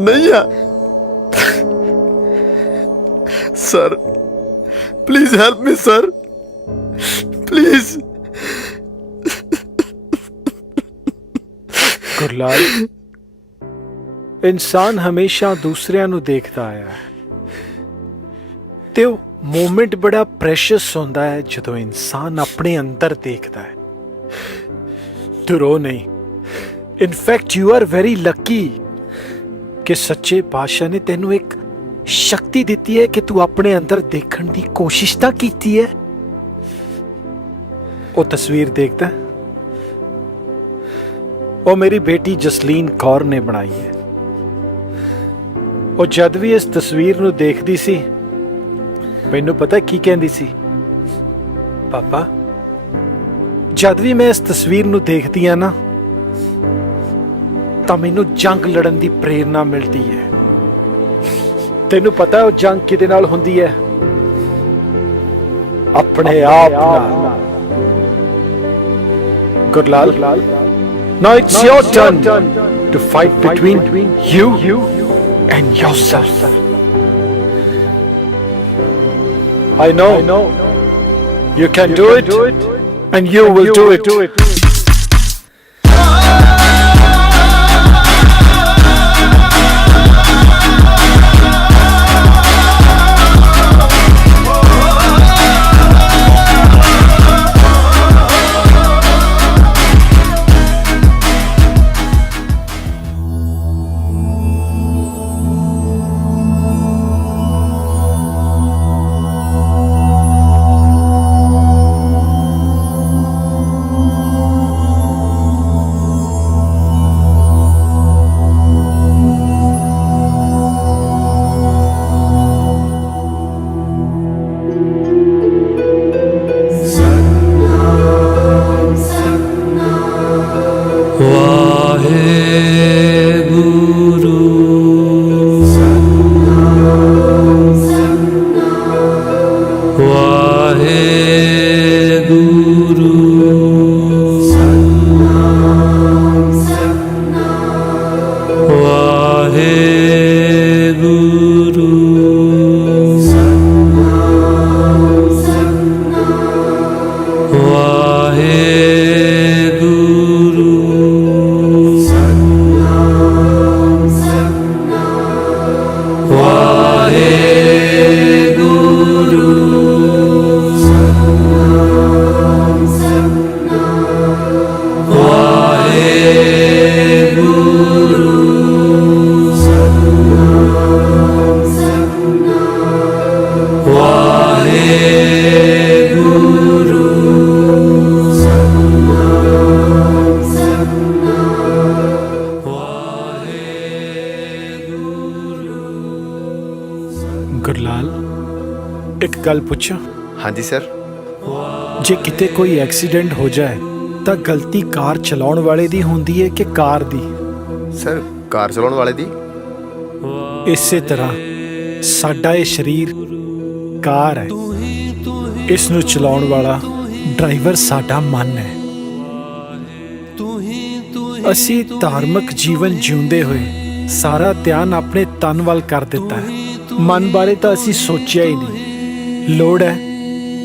नहीं है। Sir please help me sir, please. Gurlal, इंसान हमेशा दूसरिਆਂ ਨੂੰ ਦੇਖਦਾ ਆਇਆ ਹੈ ਤੇ ਉਹ ਮੂਮੈਂਟ ਬੜਾ ਪ੍ਰੈਸ਼ੀਅਸ ਹੁੰਦਾ ਹੈ ਜਦੋਂ ਇਨਸਾਨ ਆਪਣੇ ਅੰਦਰ ਦੇਖਦਾ ਹੈ। ਤੂੰ ਰੋ ਨਹੀਂ, in fact you are very lucky ਕਿ ਸੱਚੇ ਪਾਤਸ਼ਾਹ ਨੇ ਤੈਨੂੰ ਇੱਕ ਸ਼ਕਤੀ ਦਿੱਤੀ ਹੈ ਕਿ ਤੂੰ ਆਪਣੇ ਅੰਦਰ ਦੇਖਣ ਦੀ ਕੋਸ਼ਿਸ਼ ਤਾਂ ਕੀਤੀ ਹੈ। ਉਹ ਤਸਵੀਰ ਦੇਖਦਾ, ਉਹ ਮੇਰੀ ਬੇਟੀ ਜਸਲੀਨ ਕੌਰ ਨੇ ਬਣਾਈ ਹੈ। ਉਹ ਜਦ ਵੀ ਇਸ ਤਸਵੀਰ ਨੂੰ ਦੇਖਦੀ ਸੀ ਮੈਨੂੰ ਪਤਾ ਕੀ ਕਹਿੰਦੀ ਸੀ? ਪਾਪਾ ਜਦ ਵੀ ਮੈਂ ਇਸ ਤਸਵੀਰ ਨੂੰ ਦੇਖਦੀ ਆ ਨਾ ਤਾਂ ਮੈਨੂੰ ਜੰਗ ਲੜਨ ਦੀ ਪ੍ਰੇਰਨਾ ਮਿਲਦੀ ਹੈ। ਤੈਨੂੰ ਪਤਾ ਉਹ ਜੰਗ ਕਿਹਦੇ ਨਾਲ ਹੁੰਦੀ ਹੈ? ਆਪਣੇ ਆਪ ਨਾਲ। Gurlal, now it's your turn to fight between you and yourself. I know you can do it and you will do it. Gurlal, ਇੱਕ ਗੱਲ ਪੁੱਛਾਂ? ਹਾਂਜੀ ਸਰ। ਜੇ ਕਿਤੇ ਕੋਈ ਐਕਸੀਡੈਂਟ ਹੋ ਜਾਏ ਤਾਂ ਗਲਤੀ ਕਾਰ ਚਲਾਉਣ ਵਾਲੇ ਦੀ ਹੁੰਦੀ ਹੈ ਕਿ ਕਾਰ ਦੀ? ਸਰ, ਕਾਰ ਚਲਾਉਣ ਵਾਲੇ ਦੀ। ਇਸੇ ਤਰ੍ਹਾਂ ਸਾਡਾ ਇਹ ਸਰੀਰ ਕਾਰ ਹੈ, ਇਸ ਨੂੰ ਚਲਾਉਣ ਵਾਲਾ ਡਰਾਈਵਰ ਸਾਡਾ ਮਨ ਹੈ। ਅਸੀਂ ਧਾਰਮਿਕ ਜੀਵਨ ਜਿਉਂਦੇ ਹੋਏ ਸਾਰਾ ਧਿਆਨ ਆਪਣੇ ਤਨ ਵੱਲ ਕਰ ਦਿੱਤਾ ਹੈ। ਮਨ ਬਾਰੇ ਤਾਂ ਅਸੀਂ ਸੋਚਿਆ ਹੀ ਨਹੀਂ। ਲੋੜ ਹੈ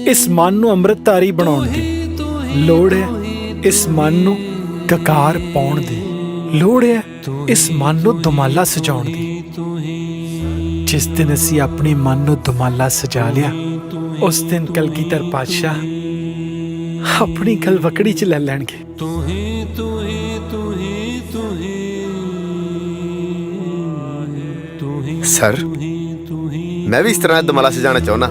ਇਸ ਮਨ ਨੂੰ ਅੰਮ੍ਰਿਤਧਾਰੀ ਬਣਾਉਣ ਦੀ। ਲੋੜ ਹੈ ਇਸ ਮਨ ਨੂੰ ਕਕਾਰ ਪਾਉਣ ਦੀ। ਲੋੜ ਹੈ ਇਸ ਮਨ ਨੂੰ ਦੁਮਾਲਾ ਸਜਾਉਣ ਦੀ। ਜਿਸ ਦਿਨ ਅਸੀਂ ਆਪਣੇ ਮਨ ਨੂੰ ਦੁਮਾਲਾ ਸਜਾ ਲਿਆ, ਉਸ ਦਿਨ ਕਲਗੀਧਰ ਪਾਤਸ਼ਾਹ ਆਪਣੀ ਗਲਵਕੜੀ 'ਚ ਲੈ ਲੈਣਗੇ। ਸਰ, ਮੈਂ ਵੀ ਇਸ ਤਰ੍ਹਾਂ ਦਮਾਲਾ ਸਜਾਣਾ ਚਾਹੁੰਦਾ।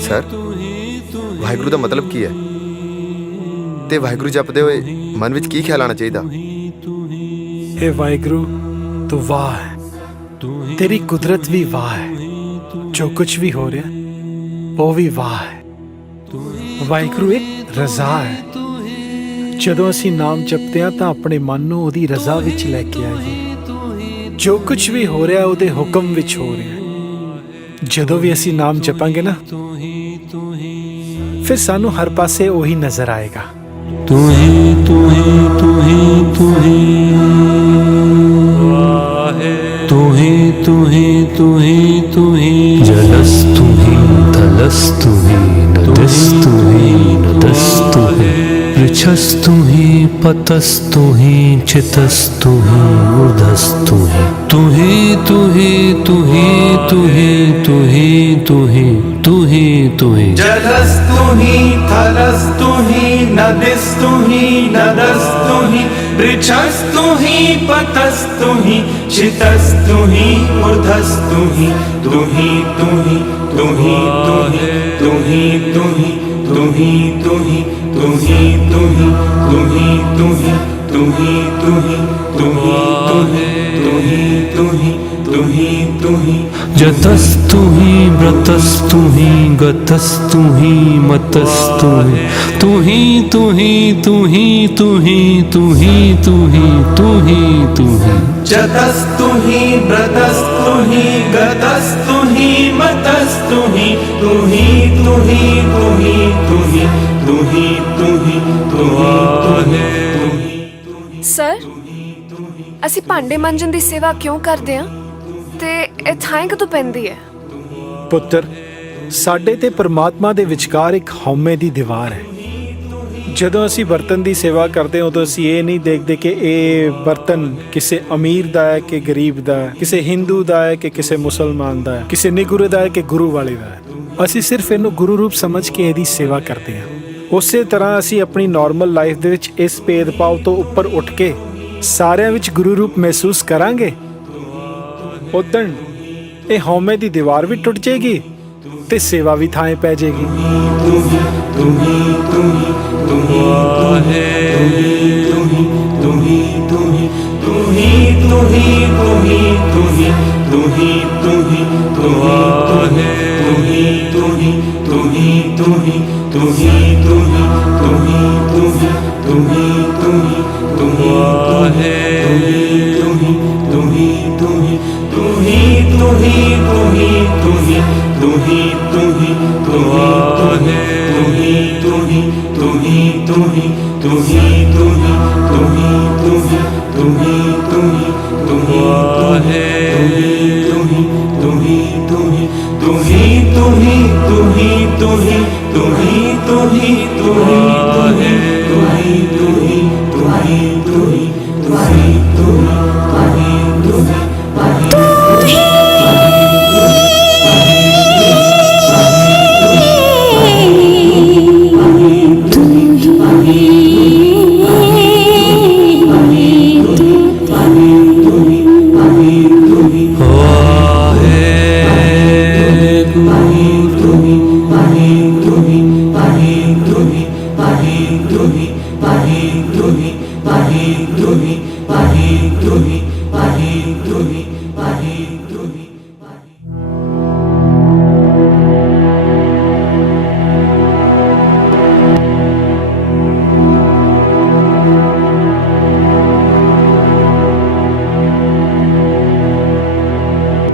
ਸਰ, ਵਾਹਿਗੁਰੂ ਦਾ ਮਤਲਬ ਕੀ ਹੈ ਤੇ ਵਾਹਿਗੁਰੂ ਜਪਦੇ ਹੋਏ ਮਨ ਵਿੱਚ ਕੀ ਖਿਆਲ ਆਉਣਾ ਚਾਹੀਦਾ? ਇਹ ਵਾਹਿਗੁਰੂ ਤੂੰ ਵਾਹ ਹੈ, ਤੇਰੀ ਕੁਦਰਤ ਵੀ ਵਾਹ ਹੈ, ਜੋ ਕੁਝ ਵੀ ਹੋ ਰਿਹਾ ਉਹ ਵੀ ਵਾਹ ਹੈ। ਵਾਹਿਗੁਰੂ ਇੱਕ ਰਜ਼ਾ ਹੈ। ਜਦੋਂ ਅਸੀਂ ਨਾਮ ਜਪਦੇ ਹਾਂ ਤਾਂ ਆਪਣੇ ਮਨ ਨੂੰ ਉਹਦੀ ਰਜ਼ਾ ਵਿੱਚ ਲੈ ਕੇ ਆਈਏ। ਜੋ ਕੁਝ ਵੀ ਹੋ ਰਿਹਾ ਉਹਦੇ ਹੁਕਮ ਵਿੱਚ ਹੋ ਰਿਹਾ। ਜਦੋਂ ਵੀ ਅਸੀਂ ਨਾਮ ਜਪਾਂਗੇ ਨਾ, ਫਿਰ ਸਾਨੂੰ ਹਰ ਪਾਸੇ ਉਹੀ ਨਜ਼ਰ ਆਏਗਾ। ਤੂੰ ਹੀ ਤੂੰ ਹੀ ਤੂੰ ਹੀ ਤੂੰ ਹੀ ਤੂੰ ਹੀ ਤੂੰ ਹੀ ਤੂੰ ਹੀ ਤੂੰ ਹੀ ਜਲस्तु ही थलस्तु ही नदस्तु ही नदस्तु ही पृच्छस्तु ही पतस्तु ही चितस्तु ही ऊर्ध्वस्तु ही तू ही तू ही तू ही तू ही तू ही तू ही तू ही तू ही जलस्तु ही थलस्तु ही नदस्तु ही नदस्तु ही पृच्छस्तु ही पतस्तु ही चितस्तु ही ऊर्ध्वस्तु ही तू ही तू ही तू ही तू ही तू ही तू ही तू ही तू ही तू ही तू ही तू ही तू ही तू ही तू ही तू ही तू ही तू ही तू ही तू ही तू ही जतस्तु ही व्रतस्तु ही गतस्तु ही मतस्तु ही तू ही तू ही तू ही तू ही तू ही तू ही तू ही तू ही जतस्तु ही व्रतस्तु ही गतस्तु ही मतस्तु ही तू ही तू ही तू ही तू ही तू ही तू ही तू ही ਸਰ ਅਸੀਂ ਭਾਂਡੇ ਮਾਂਜਣ ਦੀ ਸੇਵਾ ਕਿਉਂ ਕਰਦੇ ਹਾਂ ਤੇ ਇਹ ਥਾਂ ਕਦੋਂ ਪੈਂਦੀ ਹੈ? ਪੁੱਤਰ, ਸਾਡੇ ਤੇ ਪਰਮਾਤਮਾ ਦੇ ਵਿਚਕਾਰ ਇੱਕ ਹਉਮੈ ਦੀ ਦੀਵਾਰ ਹੈ। ਜਦੋਂ ਅਸੀਂ ਬਰਤਨ ਦੀ ਸੇਵਾ ਕਰਦੇ ਹਾਂ ਉਦੋਂ ਅਸੀਂ ਇਹ ਨਹੀਂ ਦੇਖਦੇ ਕਿ ਇਹ ਬਰਤਨ ਕਿਸੇ ਅਮੀਰ ਦਾ ਹੈ ਕਿ ਗਰੀਬ ਦਾ ਹੈ, ਕਿਸੇ ਹਿੰਦੂ ਦਾ ਹੈ ਕਿ ਕਿਸੇ ਮੁਸਲਮਾਨ ਦਾ ਹੈ, ਕਿਸੇ ਨਿਗੁਰੇ ਦਾ ਹੈ ਕਿ ਗੁਰੂ ਵਾਲੇ ਦਾ ਹੈ। ਅਸੀਂ ਸਿਰਫ ਇਹਨੂੰ ਗੁਰੂ ਰੂਪ ਸਮਝ ਕੇ ਇਹਦੀ ਸੇਵਾ ਕਰਦੇ ਹਾਂ। ਉਸੇ ਤਰ੍ਹਾਂ ਅਸੀਂ ਆਪਣੀ ਨਾਰਮਲ ਲਾਈਫ ਦੇ ਵਿੱਚ ਇਸ ਭੇਦਭਾਵ ਤੋਂ ਉੱਪਰ ਉੱਠ ਕੇ ਸਾਰਿਆਂ ਵਿੱਚ ਗੁਰੂ ਰੂਪ ਮਹਿਸੂਸ ਕਰਾਂਗੇ, ਉਦੋਂ ਇਹ ਹਉਮੈ ਦੀ ਦੀਵਾਰ ਵੀ ਟੁੱਟ ਜਾਏਗੀ ਤੇ ਸੇਵਾ ਵੀ ਥਾਂ ਪੈ ਜਾਏਗੀ।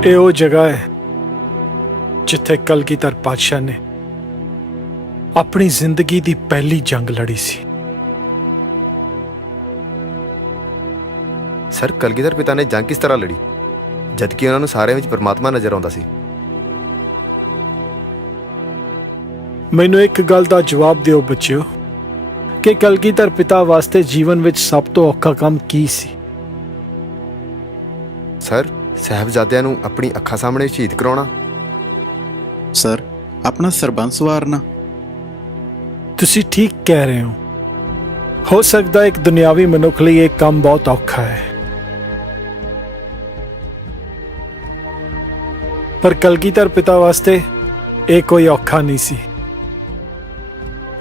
ਇਹ ਉਹ ਜਗ੍ਹਾ ਹੈ ਜਿੱਥੇ ਕਲਗੀਧਰ ਪਾਤਸ਼ਾਹ ਨੇ ਆਪਣੀ ਜ਼ਿੰਦਗੀ ਦੀ ਪਹਿਲੀ ਜੰਗ ਲੜੀ ਸੀ। ਸਰ, ਕਲਗੀਧਰ ਪਿਤਾ ਨੇ ਜੰਗ ਕਿਸ ਤਰ੍ਹਾਂ ਲੜੀ ਜਦਕਿ ਉਹਨਾਂ ਨੂੰ ਸਾਰਿਆਂ ਵਿੱਚ ਪਰਮਾਤਮਾ ਨਜ਼ਰ ਆਉਂਦਾ ਸੀ? ਮੈਨੂੰ ਇੱਕ ਗੱਲ ਦਾ ਜਵਾਬ ਦਿਓ ਬੱਚਿਓ ਕਿ ਕਲਗੀਧਰ ਪਿਤਾ ਵਾਸਤੇ ਜੀਵਨ ਵਿੱਚ ਸਭ ਤੋਂ ਔਖਾ ਕੰਮ ਕੀ ਸੀ? ਸਰ, ਸਾਹਿਬਜ਼ਾਦਿਆਂ ਨੂੰ ਆਪਣੀ ਅੱਖਾਂ ਸਾਹਮਣੇ ਸ਼ਹੀਦ ਕਰਾਉਣਾ। ਸਰ, ਆਪਣਾ ਸਰਬੰਸ ਵਾਰਨਾ। ਤੁਸੀਂ ਠੀਕ ਕਹਿ ਰਹੇ ਹੋ ਸਕਦਾ ਇੱਕ ਦੁਨਿਆਵੀ ਮਨੁੱਖ ਲਈ ਇਹ ਕੰਮ ਬਹੁਤ ਔਖਾ ਹੈ, ਪਰ ਕਲਗੀਧਰ ਪਿਤਾ ਵਾਸਤੇ ਇਹ ਕੋਈ ਔਖਾ ਨਹੀਂ ਸੀ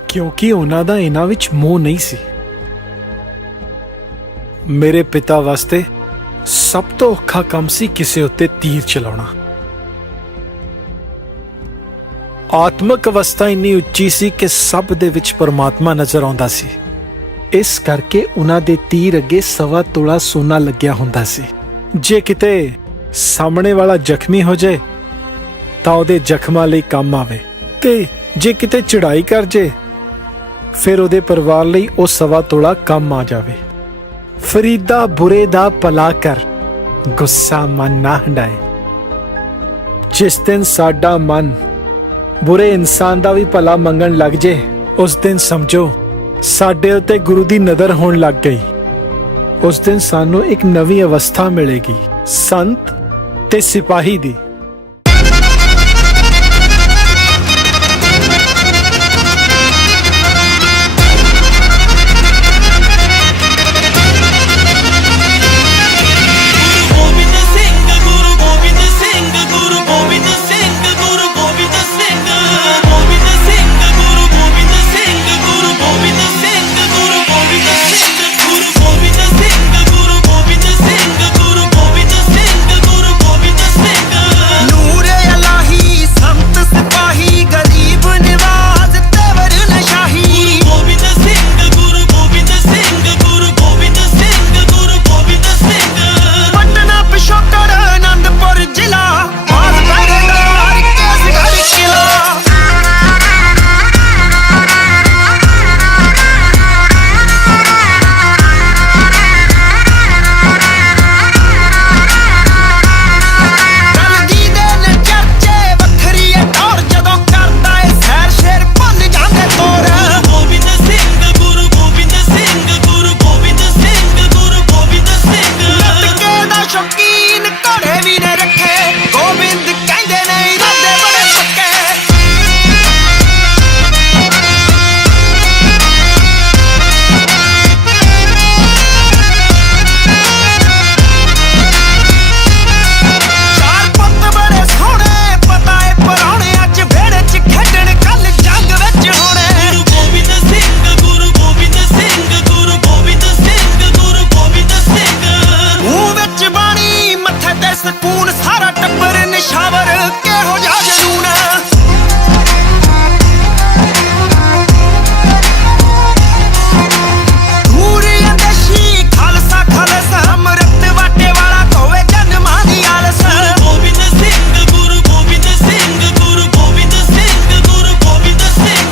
ਕਿਉਂਕਿ ਉਹਨਾਂ ਦਾ ਇਹਨਾਂ ਵਿੱਚ ਮੋਹ ਨਹੀਂ ਸੀ। ਮੇਰੇ ਪਿਤਾ ਵਾਸਤੇ ਸਭ ਤੋਂ ਔਖਾ ਕੰਮ ਸੀ ਕਿਸੇ ਉੱਤੇ ਤੀਰ ਚਲਾਉਣਾ। ਆਤਮਿਕ ਅਵਸਥਾ ਇੰਨੀ ਉੱਚੀ ਸੀ ਕਿ ਸਭ ਦੇ ਵਿੱਚ ਪਰਮਾਤਮਾ ਨਜ਼ਰ ਆਉਂਦਾ ਸੀ। ਇਸ ਕਰਕੇ ਉਹਨਾਂ ਦੇ ਤੀਰ ਅੱਗੇ 1.25 ਤੋਲਾ ਸੋਨਾ ਲੱਗਿਆ ਹੁੰਦਾ ਸੀ। ਜੇ ਕਿਤੇ ਸਾਹਮਣੇ ਵਾਲਾ ਜ਼ਖਮੀ ਹੋ ਜਾਏ ਤਾਂ ਉਹਦੇ ਜ਼ਖਮਾਂ ਲਈ ਕੰਮ ਆਵੇ, ਤੇ ਜੇ ਕਿਤੇ ਚੜਾਈ ਕਰ ਜੇ ਫਿਰ ਉਹਦੇ ਪਰਿਵਾਰ ਲਈ ਉਹ 1.25 ਤੋਲਾ ਕੰਮ ਆ ਜਾਵੇ। ਫਰੀਦਾ ਬੁਰੇ ਦਾ ਭਲਾ ਕਰ, ਗੁੱਸਾ ਮਨ ਨਾ ਹੰਡਾਏ। ਜਿਸ ਦਿਨ ਸਾਡਾ ਮਨ ਬੁਰੇ ਇਨਸਾਨ ਦਾ ਵੀ ਭਲਾ ਮੰਗਣ ਲੱਗ ਜੇ ਉਸ ਦਿਨ ਸਮਝੋ ਸਾਡੇ ਉੱਤੇ ਗੁਰੂ ਦੀ ਨਜ਼ਰ ਹੋਣ ਲੱਗ ਗਈ। ਉਸ ਦਿਨ ਸਾਨੂੰ ਇੱਕ ਨਵੀਂ ਅਵਸਥਾ ਮਿਲੇਗੀ, ਸੰਤ ਤੇ ਸਿਪਾਹੀ ਦੀ। Gobind ਸਕੂਨ ਸਾਰਾ ਟੱਬਰ ਨਿਸ਼ਾਵਰ ਕਿਹੋ ਜਿਹਾ ਜਨੂਨ ਪੂਰੀ ਅੰਦਸ਼ੀ ਖਾਲਸਾ ਖਾਲਸਾ ਅੰਮ੍ਰਿਤ ਵਾਟੇ ਵਾਲਾ ਕੋਵੇ ਜਨਮਾਂ ਦੀ ਆਲਸ ਗੋਬਿੰਦ ਸਿੰਘ ਗੁਰੂ ਗੋਬਿੰਦ ਸਿੰਘ ਗੁਰੂ ਗੋਬਿੰਦ ਸਿੰਘ ਗੁਰੂ ਗੋਬਿੰਦ ਸਿੰਘ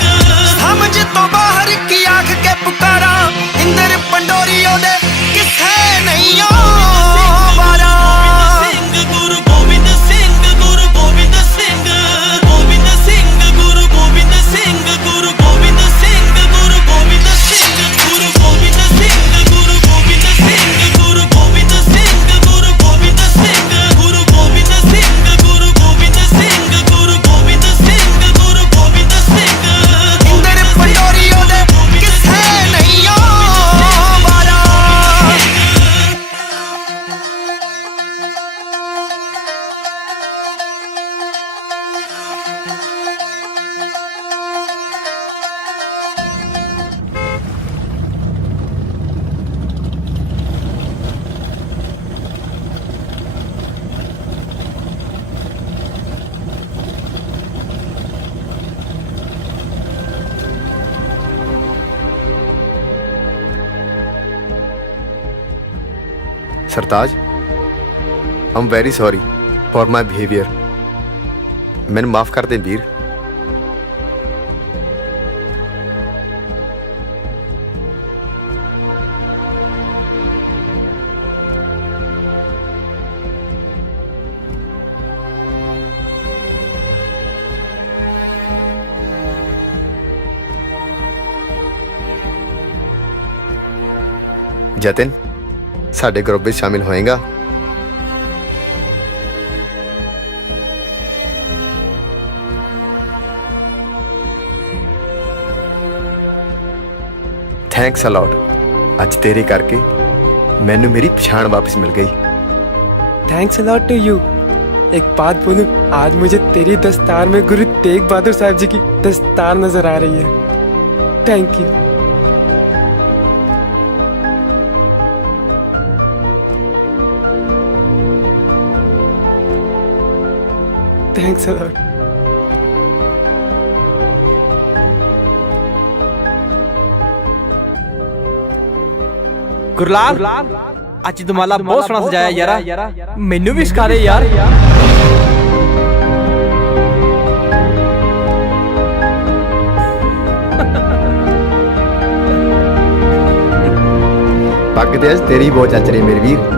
ਸਮਝ ਤੋਂ ਬਾਹਰ ਕੀ ਆਖ ਕੇ ਪੁਕਾਰਾਂ ਇੰਦਰ ਪੰਡੋਰੀ ਉਹਦੇ ਕਿੱਥੇ ਨਹੀਂ ਵਾਰਾ ਸਿੰਘ ਗੁਰੂ ਗੋਬਿੰਦ ਸਿੰਘ ਗੁਰੂ ਗੋਬਿੰਦ ਸਿੰਘ ਗੋਬਿੰਦ ਸਿੰਘ ਗੁਰੂ ਗੋਬਿੰਦ ਸਿੰਘ ਗੁਰੂ ਗੋਬਿੰਦ ਸਿੰਘ ਗੁਰੂ ਗੋਬਿੰਦ ਸਿੰਘ ਗੁਰੂ ਗੋਬਿੰਦ ਸਿੰਘ ਗੁਰੂ ਗੋਬਿੰਦ ਸਿੰਘ ਗੁਰੂ ਗੋਬਿੰਦ ਸਿੰਘ ਗੁਰੂ ਗੋਬਿੰਦ ਸਿੰਘ ਗੁਰੂ ਗੋਬਿੰਦ ਸਿੰਘ ਗੁਰੂ ਗੋਬਿੰਦ ਸਿੰਘ ਗੁਰੂ ਗੋਬਿੰਦ ਸਿੰਘ ਗੁਰੂ ਗੋਬਿੰਦ ਸਿੰਘ ਇੰਦਰ ਪੰਡੋਰੀ ਉਹਦੇ ਕਿੱਥੇ ਨਹੀਂ ਵਾਰਾ Sartaj, I am very sorry for my behaviour. मैंने माफ कर दे वीर। जतिन, साडे ग्रुप में शामिल होएगा? Thanks a lot. अज तेरे करके मैनू मेरी पछाण वापस मिल गई। Thanks a lot to you. एक बात बोलूं, आज मुझे तेरी दस्तार में गुरु तेग बहादुर साहब जी की दस्तार नजर आ रही है। Thank you. Thanks a lot. Gurlal ਅੱਜ ਦਮਾਲਾ ਬਹੁਤ ਸੋਹਣਾ ਸਜਾਇਆ ਯਾਰਾ ਮੈਨੂੰ ਵੀ ਸਿਖਾ ਦੇ ਯਾਰ पग ते अज तेरी बहुत जच रही मेरे वीर।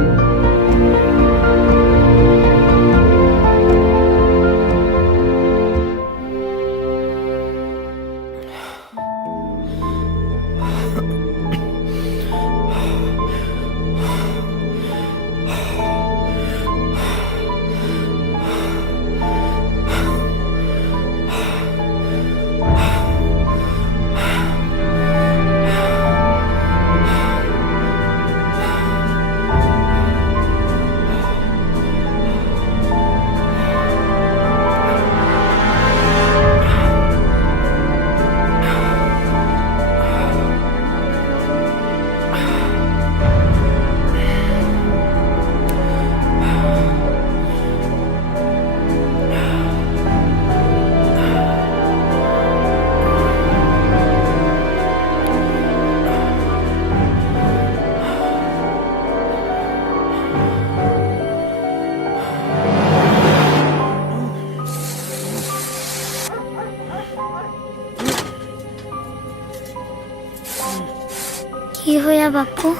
ਕੀ ਹੋਇਆ ਬਾਪੂ?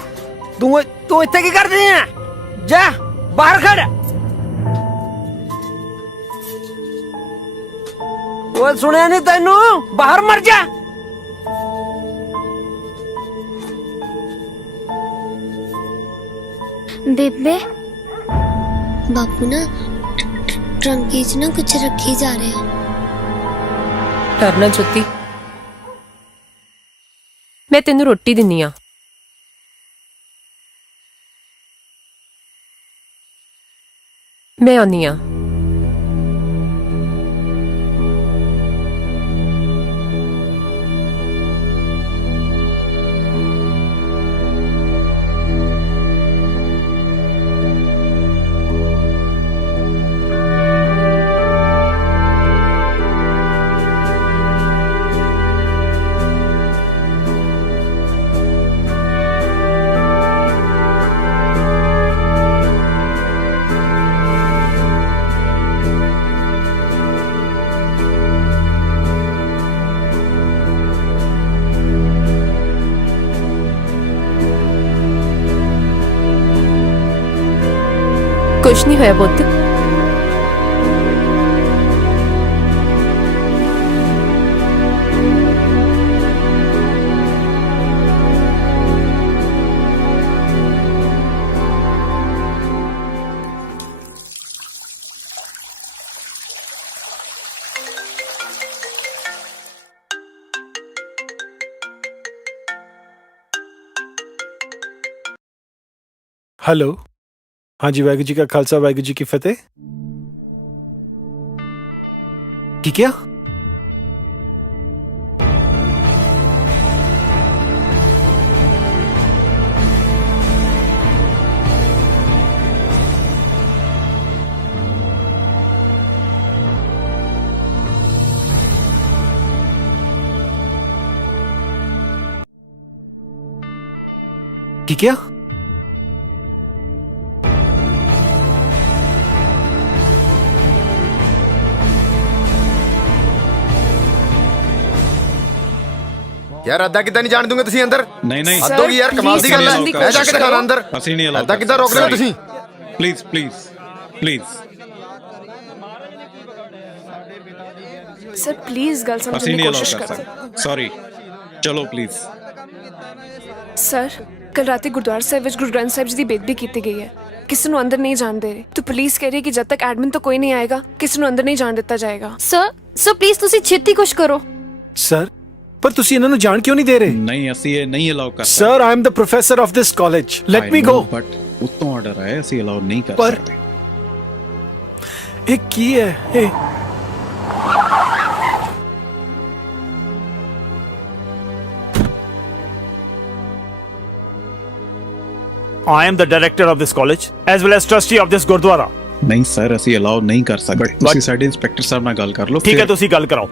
ਤੂੰ ਇੱਥੇ ਕੀ ਕਰਦੀ ਆ? ਜਾ ਬਾਹਰ ਖੜ। ਉਹ ਸੁਣਿਆ ਨਹੀਂ ਤੈਨੂੰ? ਬਾਹਰ ਮਰ ਜਾ। ਬੇਬੇ, ਬਾਪੂ ਨਾ ਟਰੰਕੀ 'ਚ ਨਾ ਕੁਝ ਰੱਖੀ ਜਾ ਰਿਹਾ। ਡਰਨਾ ਜੋਤੀ, ਮੈਂ ਤੈਨੂੰ ਰੋਟੀ ਦਿੰਨੀ ਆ। ਮੈਂ ਆਉਂਦੀ ਆ। ਕੁਛ ਨਹੀਂ ਹੋਇਆ ਪੁੱਤ। हेलो, हाँ जी, वाहिगुरू जी का खालसा वाहिगुरू जी की फतेह। की क्या? की क्या? यार अद्दा कितना नहीं जान दूंगे तुसी अंदर? नहीं नहीं हद होगी यार, कमाल दी गल है। मैं जाके दिखाना अंदर। ਅਸੀਂ ਨਹੀਂ ਅਲਾਉ अद्दा कितना रोक रहे हो तुसी? Please please please sir please गल ਅਸੀਂ समझने ਨਹੀਂ की ਅਲਾਉ कोशिश ਕਰ करो। ਸਕਦੇ ਸੌਰੀ ਚਲੋ ਪਲੀਜ਼ ਸਰ ਕੱਲ ਰਾਤੀ ਗੁਰਦੁਆਰਾ ਸਾਹਿਬ ਵਿੱਚ ਗੁਰੂ ਗ੍ਰੰਥ ਸਾਹਿਬ ਜੀ ਦੀ ਬੇਦਬੀ ਕੀਤੀ ਗਈ ਹੈ। ਕਿਸੇ ਨੂੰ ਅੰਦਰ ਨਹੀਂ ਜਾਣ ਦੇ ਰਹੇ। तो पुलिस कह रही है कि जब तक एडमिन तो कोई नहीं आएगा किसी ਨੂੰ ਅੰਦਰ ਨਹੀਂ ਜਾਣ ਦਿੱਤਾ ਜਾਏਗਾ। ਸਰ ਪਲੀਜ਼ ਤੁਸੀਂ ਛੇਤੀ ਕੁਛ ਕਰੋ। सर, पर तुसी इन्होंने जान क्यों नहीं दे रहे? ਨਹੀਂ ਅਸੀਂ ਇਹ ਨਹੀਂ ਅਲਾਉ ਕਰ sir, I am the professor of this college, let me go. But ਉਤੋਂ ਆਰਡਰ ਆਇਆ, ਅਸੀਂ ਅਲਾਉ ਨਹੀਂ ਕਰ ਪਰ- ਸਕਦੇ। ये की है? ये I am the director of this college as well as trustee of this Gurdwara. ਨਹੀਂ ਸਰ, ਅਸੀਂ ਅਲਾਉ ਨਹੀਂ ਕਰ ਸਕਦੇ। ਤੁਸੀਂ ਸਾਡੇ ਇੰਸਪੈਕਟਰ ਸਾਹਿਬ ਨਾਲ ਗੱਲ ਕਰ ਲਓ। ठीक है, ਤੁਸੀਂ ਗੱਲ ਕਰਾਓ।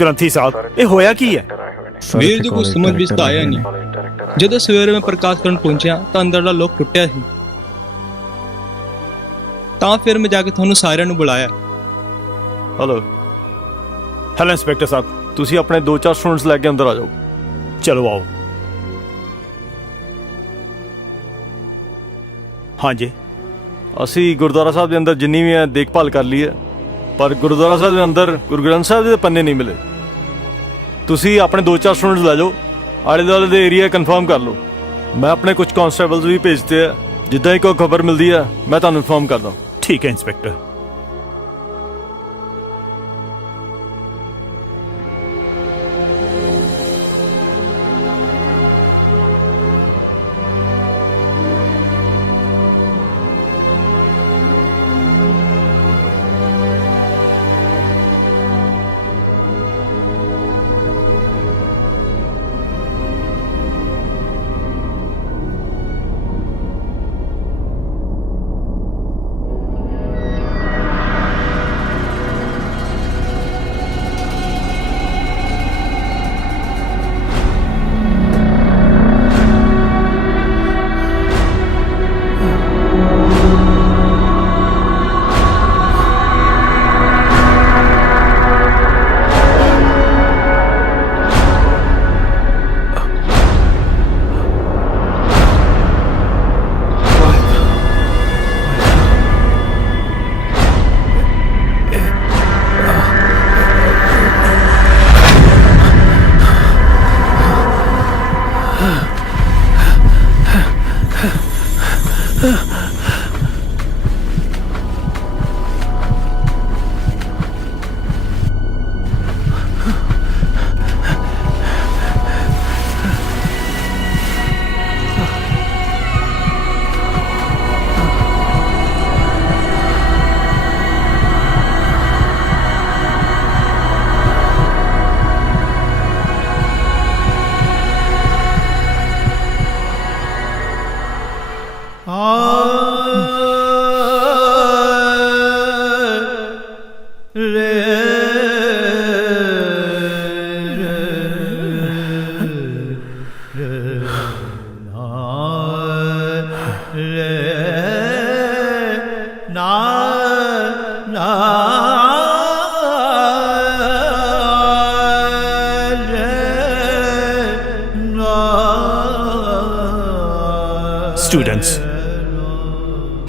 ਗ੍ਰੰਥੀ ਸਾਹਿਬ, ਇਹ ਹੋਇਆ ਕੀ ਹੈ? ਮੇਰੇ ਜੋ ਕੁਝ ਸਮਝ ਵਿੱਚ ਤਾਂ ਆਇਆ ਨਹੀਂ। ਜਦੋਂ ਸਵੇਰੇ ਮੈਂ ਪ੍ਰਕਾਸ਼ ਕਰਨ ਪਹੁੰਚਿਆ ਤਾਂ ਅੰਦਰਲਾ ਲੋਕ ਟੁੱਟਿਆ ਸੀ। ਤਾਂ ਫਿਰ ਮੈਂ ਜਾ ਕੇ ਤੁਹਾਨੂੰ ਸਾਰਿਆਂ ਨੂੰ ਬੁਲਾਇਆ। ਹੈਲੋ ਇੰਸਪੈਕਟਰ ਸਾਹਿਬ, ਤੁਸੀਂ ਆਪਣੇ 2-4 ਸਟੂਡੈਂਟਸ ਲੈ ਕੇ ਅੰਦਰ ਆ ਜਾਓ। ਚਲੋ ਆਓ। ਹਾਂਜੀ, ਅਸੀਂ ਗੁਰਦੁਆਰਾ ਸਾਹਿਬ ਦੇ ਅੰਦਰ ਜਿੰਨੀ ਵੀ ਹੈ ਦੇਖਭਾਲ ਕਰ ਲਈ ਹੈ, ਪਰ ਗੁਰਦੁਆਰਾ ਸਾਹਿਬ ਦੇ ਅੰਦਰ ਗੁਰੂ ਗ੍ਰੰਥ ਸਾਹਿਬ ਦੇ ਪੰਨੇ ਨਹੀਂ ਮਿਲੇ। ਤੁਸੀਂ ਆਪਣੇ 2-4 ਸਟੂਡੈਂਟਸ ਲੈ ਜਾਓ, ਆਲੇ ਦੁਆਲੇ ਦੇ ਏਰੀਆ ਕਨਫਰਮ ਕਰ ਲਓ। ਮੈਂ ਆਪਣੇ ਕੁਝ ਕਾਂਸਟੇਬਲਸ ਵੀ ਭੇਜਤੇ ਆ, ਜਿੱਦਾਂ ਹੀ ਕੋਈ ਖਬਰ ਮਿਲਦੀ ਹੈ ਮੈਂ ਤੁਹਾਨੂੰ ਇਨਫੋਰਮ ਕਰਦਾ। ਠੀਕ ਹੈ ਇੰਸਪੈਕਟਰ। Students,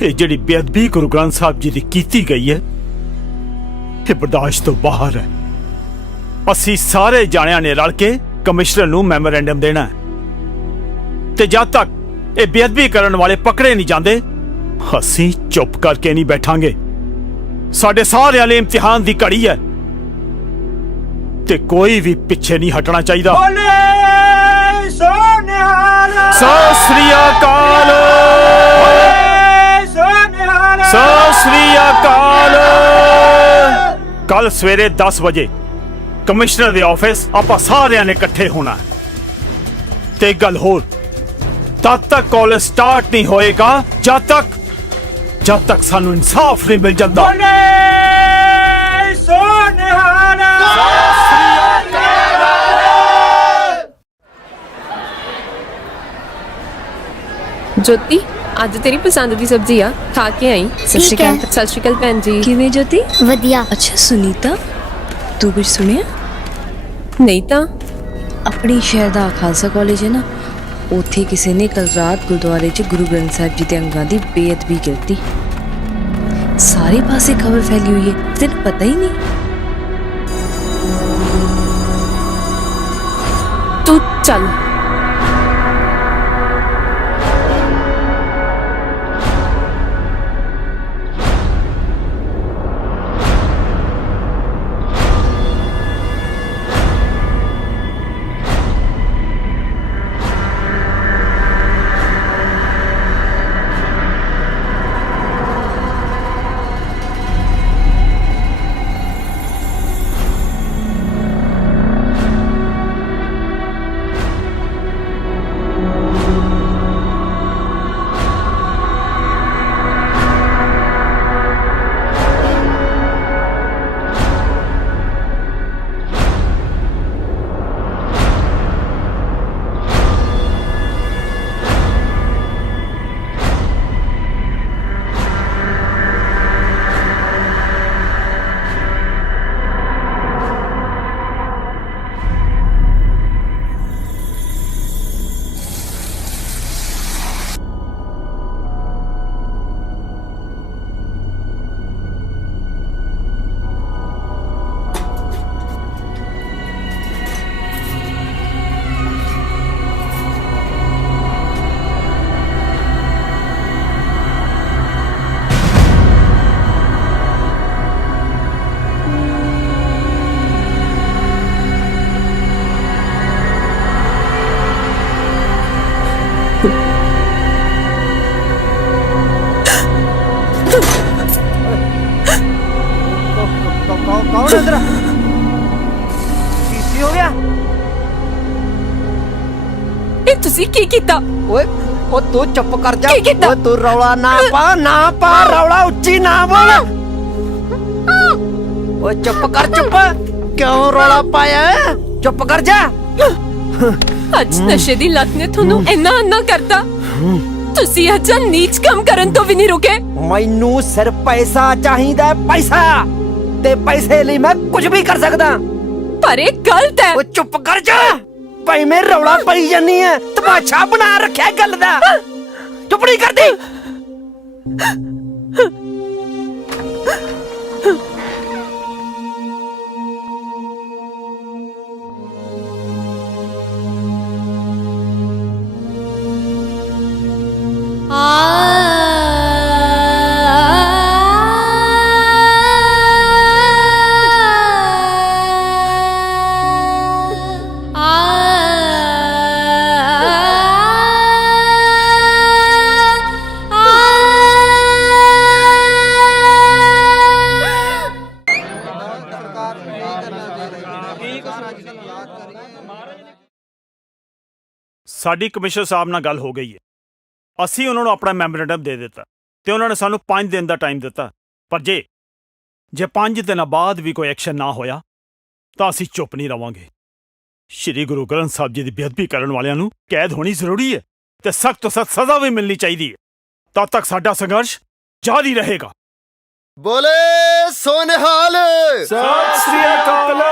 ਇਹ ਜਿਹੜੀ ਬੇਅਦਬੀ ਗੁਰੂ ਗ੍ਰੰਥ ਸਾਹਿਬ ਜੀ ਦੀ ਕੀਤੀ ਗਈ ਹੈ ਇਹ ਬਰਦਾਸ਼ਤ ਤੋਂ ਬਾਹਰ ਹੈ। ਅਸੀਂ ਸਾਰੇ ਜਾਣਿਆਂ ਨੇ ਰਲ ਕੇ ਕਮਿਸ਼ਨਰ ਨੂੰ ਮੈਮੋਰੈਂਡਮ ਦੇਣਾ ਹੈ ਤੇ ਜਦ ਤੱਕ ਇਹ ਬੇਅਦਬੀ ਕਰਨ ਵਾਲੇ ਪਕੜੇ ਨਹੀਂ ਜਾਂਦੇ ਅਸੀਂ ਚੁੱਪ ਕਰਕੇ ਨਹੀਂ ਬੈਠਾਂਗੇ। ਸਾਡੇ ਸਾਰਿਆਂ ਲਈ ਇਮਤਿਹਾਨ ਦੀ ਘੜੀ ਹੈ ਤੇ ਕੋਈ ਵੀ ਪਿੱਛੇ ਨਹੀਂ ਹਟਣਾ ਚਾਹੀਦਾ। ਬੋਲੇ ਸੋਨਿਹਾਲ ਸਤਿ ਸ੍ਰੀ ਅਕਾਲ, ਸਤਿ ਸ੍ਰੀ ਅਕਾਲ। ਕੱਲ ਸਵੇਰੇ 10 ਵਜੇ ਕਮਿਸ਼ਨਰ ਦੇ ਆਫਿਸ ਆਪਾਂ ਸਾਰਿਆਂ ਨੇ ਇਕੱਠੇ ਹੋਣਾ ਤੇ ਇੱਕ ਗੱਲ ਹੋਰ, ਤਦ ਤੱਕ ਕਾਲਜ ਸਟਾਰਟ ਨਹੀਂ ਹੋਏਗਾ ਜਦ ਤੱਕ ਸਾਨੂੰ ਇਨਸਾਫ ਨਹੀਂ ਮਿਲ ਜਾਂਦਾ। ਬੋਲੇ ਸੋਨਿਹਾਲ ਜੋਤੀ ਅੱਜ ਤੇਰੀ ਪਸੰਦ ਦੀ ਸਬਜ਼ੀ ਆ, ਖਾ ਕੇ ਆਈ। ਸਤਿ ਸ਼੍ਰੀ ਅਕਾਲ। ਸਤਿ ਸ਼੍ਰੀ ਅਕਾਲ ਭੈਣ ਜੀ। ਕਿਵੇਂ ਜੋਤੀ? ਵਧੀਆ। ਅੱਛਾ ਸੁਨੀਤਾ, ਤੂੰ ਕੁਝ ਸੁਣਿਆ? ਨਹੀਂ ਤਾਂ ਆਪਣੀ ਸ਼ਹਿਰ ਦਾ ਖਾਲਸਾ ਕਾਲਜ ਹੈ ਨਾ, ਉੱਥੇ ਕਿਸੇ ਨੇ ਕੱਲ ਰਾਤ ਗੁਰਦੁਆਰੇ 'ਚ ਗੁਰੂ ਗ੍ਰੰਥ ਸਾਹਿਬ ਜੀ ਦੇ ਅੰਗਾਂ ਦੀ ਬੇਅਦਬੀ ਕੀਤੀ। ਸਾਰੇ ਪਾਸੇ ਖਬਰ ਫੈਲੀ ਹੋਈ ਹੈ, ਤੈਨੂੰ ਪਤਾ ਹੀ ਨਹੀਂ? ਤੂੰ ਚੱਲ। ਕੌਣ ਅੰਦਰ? ਕੀ ਹੋ ਗਿਆ? ਇਹ ਤੁਸੀਂ ਕੀ ਕੀਤਾ? ਓਏ ਉਹ ਤੂੰ ਚੁੱਪ ਕਰ ਜਾ। ਕੀ ਕੀਤਾ? ਓਏ ਤੂੰ ਰੌਲਾ ਨਾ ਪਾ ਰੌਲਾ ਉੱਚੀ ਨਾ ਬੋਲ। ਓਏ ਚੁੱਪ ਕਰ ਚੁੱਪ। ਕਿਉਂ ਰੌਲਾ ਪਾਇਆ? ਚੁੱਪ ਕਰ ਜਾ। ਅੱਜ ਨਸ਼ੇ ਦੀ ਲੱਤ ਨੇ ਤੁਹਾਨੂੰ ਇੰਨਾ ਅੰਨਾ ਕਰਤਾ, ਤੁਸੀਂ ਅੱਜ ਨੀਚ ਕੰਮ ਕਰਨ ਤੋਂ ਵੀ ਨਹੀਂ ਰੁਕੇ। ਮੈਨੂੰ ਸਿਰ ਪੈਸਾ ਚਾਹੀਦਾ, ਪੈਸਾ, ਤੇ ਪੈਸੇ ਲਈ ਮੈਂ ਕੁਝ ਵੀ ਕਰ ਸਕਦਾ। ਪਰ ਇਹ ਗਲਤ ਹੈ। ਓਏ ਚੁੱਪ ਕਰ ਜਾ। ਭਾਈ ਮੈਂ ਰੌਲਾ ਪਾਈ ਜਾਨੀ ਹੈ, ਤਮਾਸ਼ਾ ਬਣਾ ਰੱਖਿਆ ਗੱਲ ਦਾ। ਚੁੱਪ ਨਹੀਂ ਕਰਦੀ। ਸਾਡੀ ਕਮਿਸ਼ਨਰ ਸਾਹਿਬ ਨਾਲ ਗੱਲ ਹੋ ਗਈ ਹੈ। ਅਸੀਂ ਉਹਨਾਂ ਨੂੰ ਆਪਣਾ ਮੈਮੋਰੈਂਡਮ ਦੇ ਦਿੱਤਾ ਤੇ ਉਹਨਾਂ ਨੇ ਸਾਨੂੰ 5 ਦਿਨ ਦਾ ਟਾਈਮ ਦਿੱਤਾ। ਪਰ ਜੇ 5 ਦਿਨਾਂ ਬਾਅਦ ਵੀ ਕੋਈ ਐਕਸ਼ਨ ਨਾ ਹੋਇਆ ਤਾਂ ਅਸੀਂ ਚੁੱਪ ਨਹੀਂ ਰਵਾਂਗੇ। ਸ਼੍ਰੀ ਗੁਰੂ ਗ੍ਰੰਥ ਸਾਹਿਬ ਜੀ ਦੀ ਬੇਅਦਬੀ ਕਰਨ ਵਾਲਿਆਂ ਨੂੰ ਕੈਦ ਹੋਣੀ ਜ਼ਰੂਰੀ ਹੈ ਤੇ ਸਖਤ ਤੋਂ ਸਖਤ ਸਜ਼ਾ ਵੀ ਮਿਲਣੀ ਚਾਹੀਦੀ ਹੈ। ਤਦ ਤੱਕ ਸਾਡਾ ਸੰਘਰਸ਼ ਜਾਰੀ ਰਹੇਗਾ। ਬੋਲੇ ਸੋਨਿਹਾਲ। ਸਤਿ ਸ੍ਰੀ ਅਕਾਲ।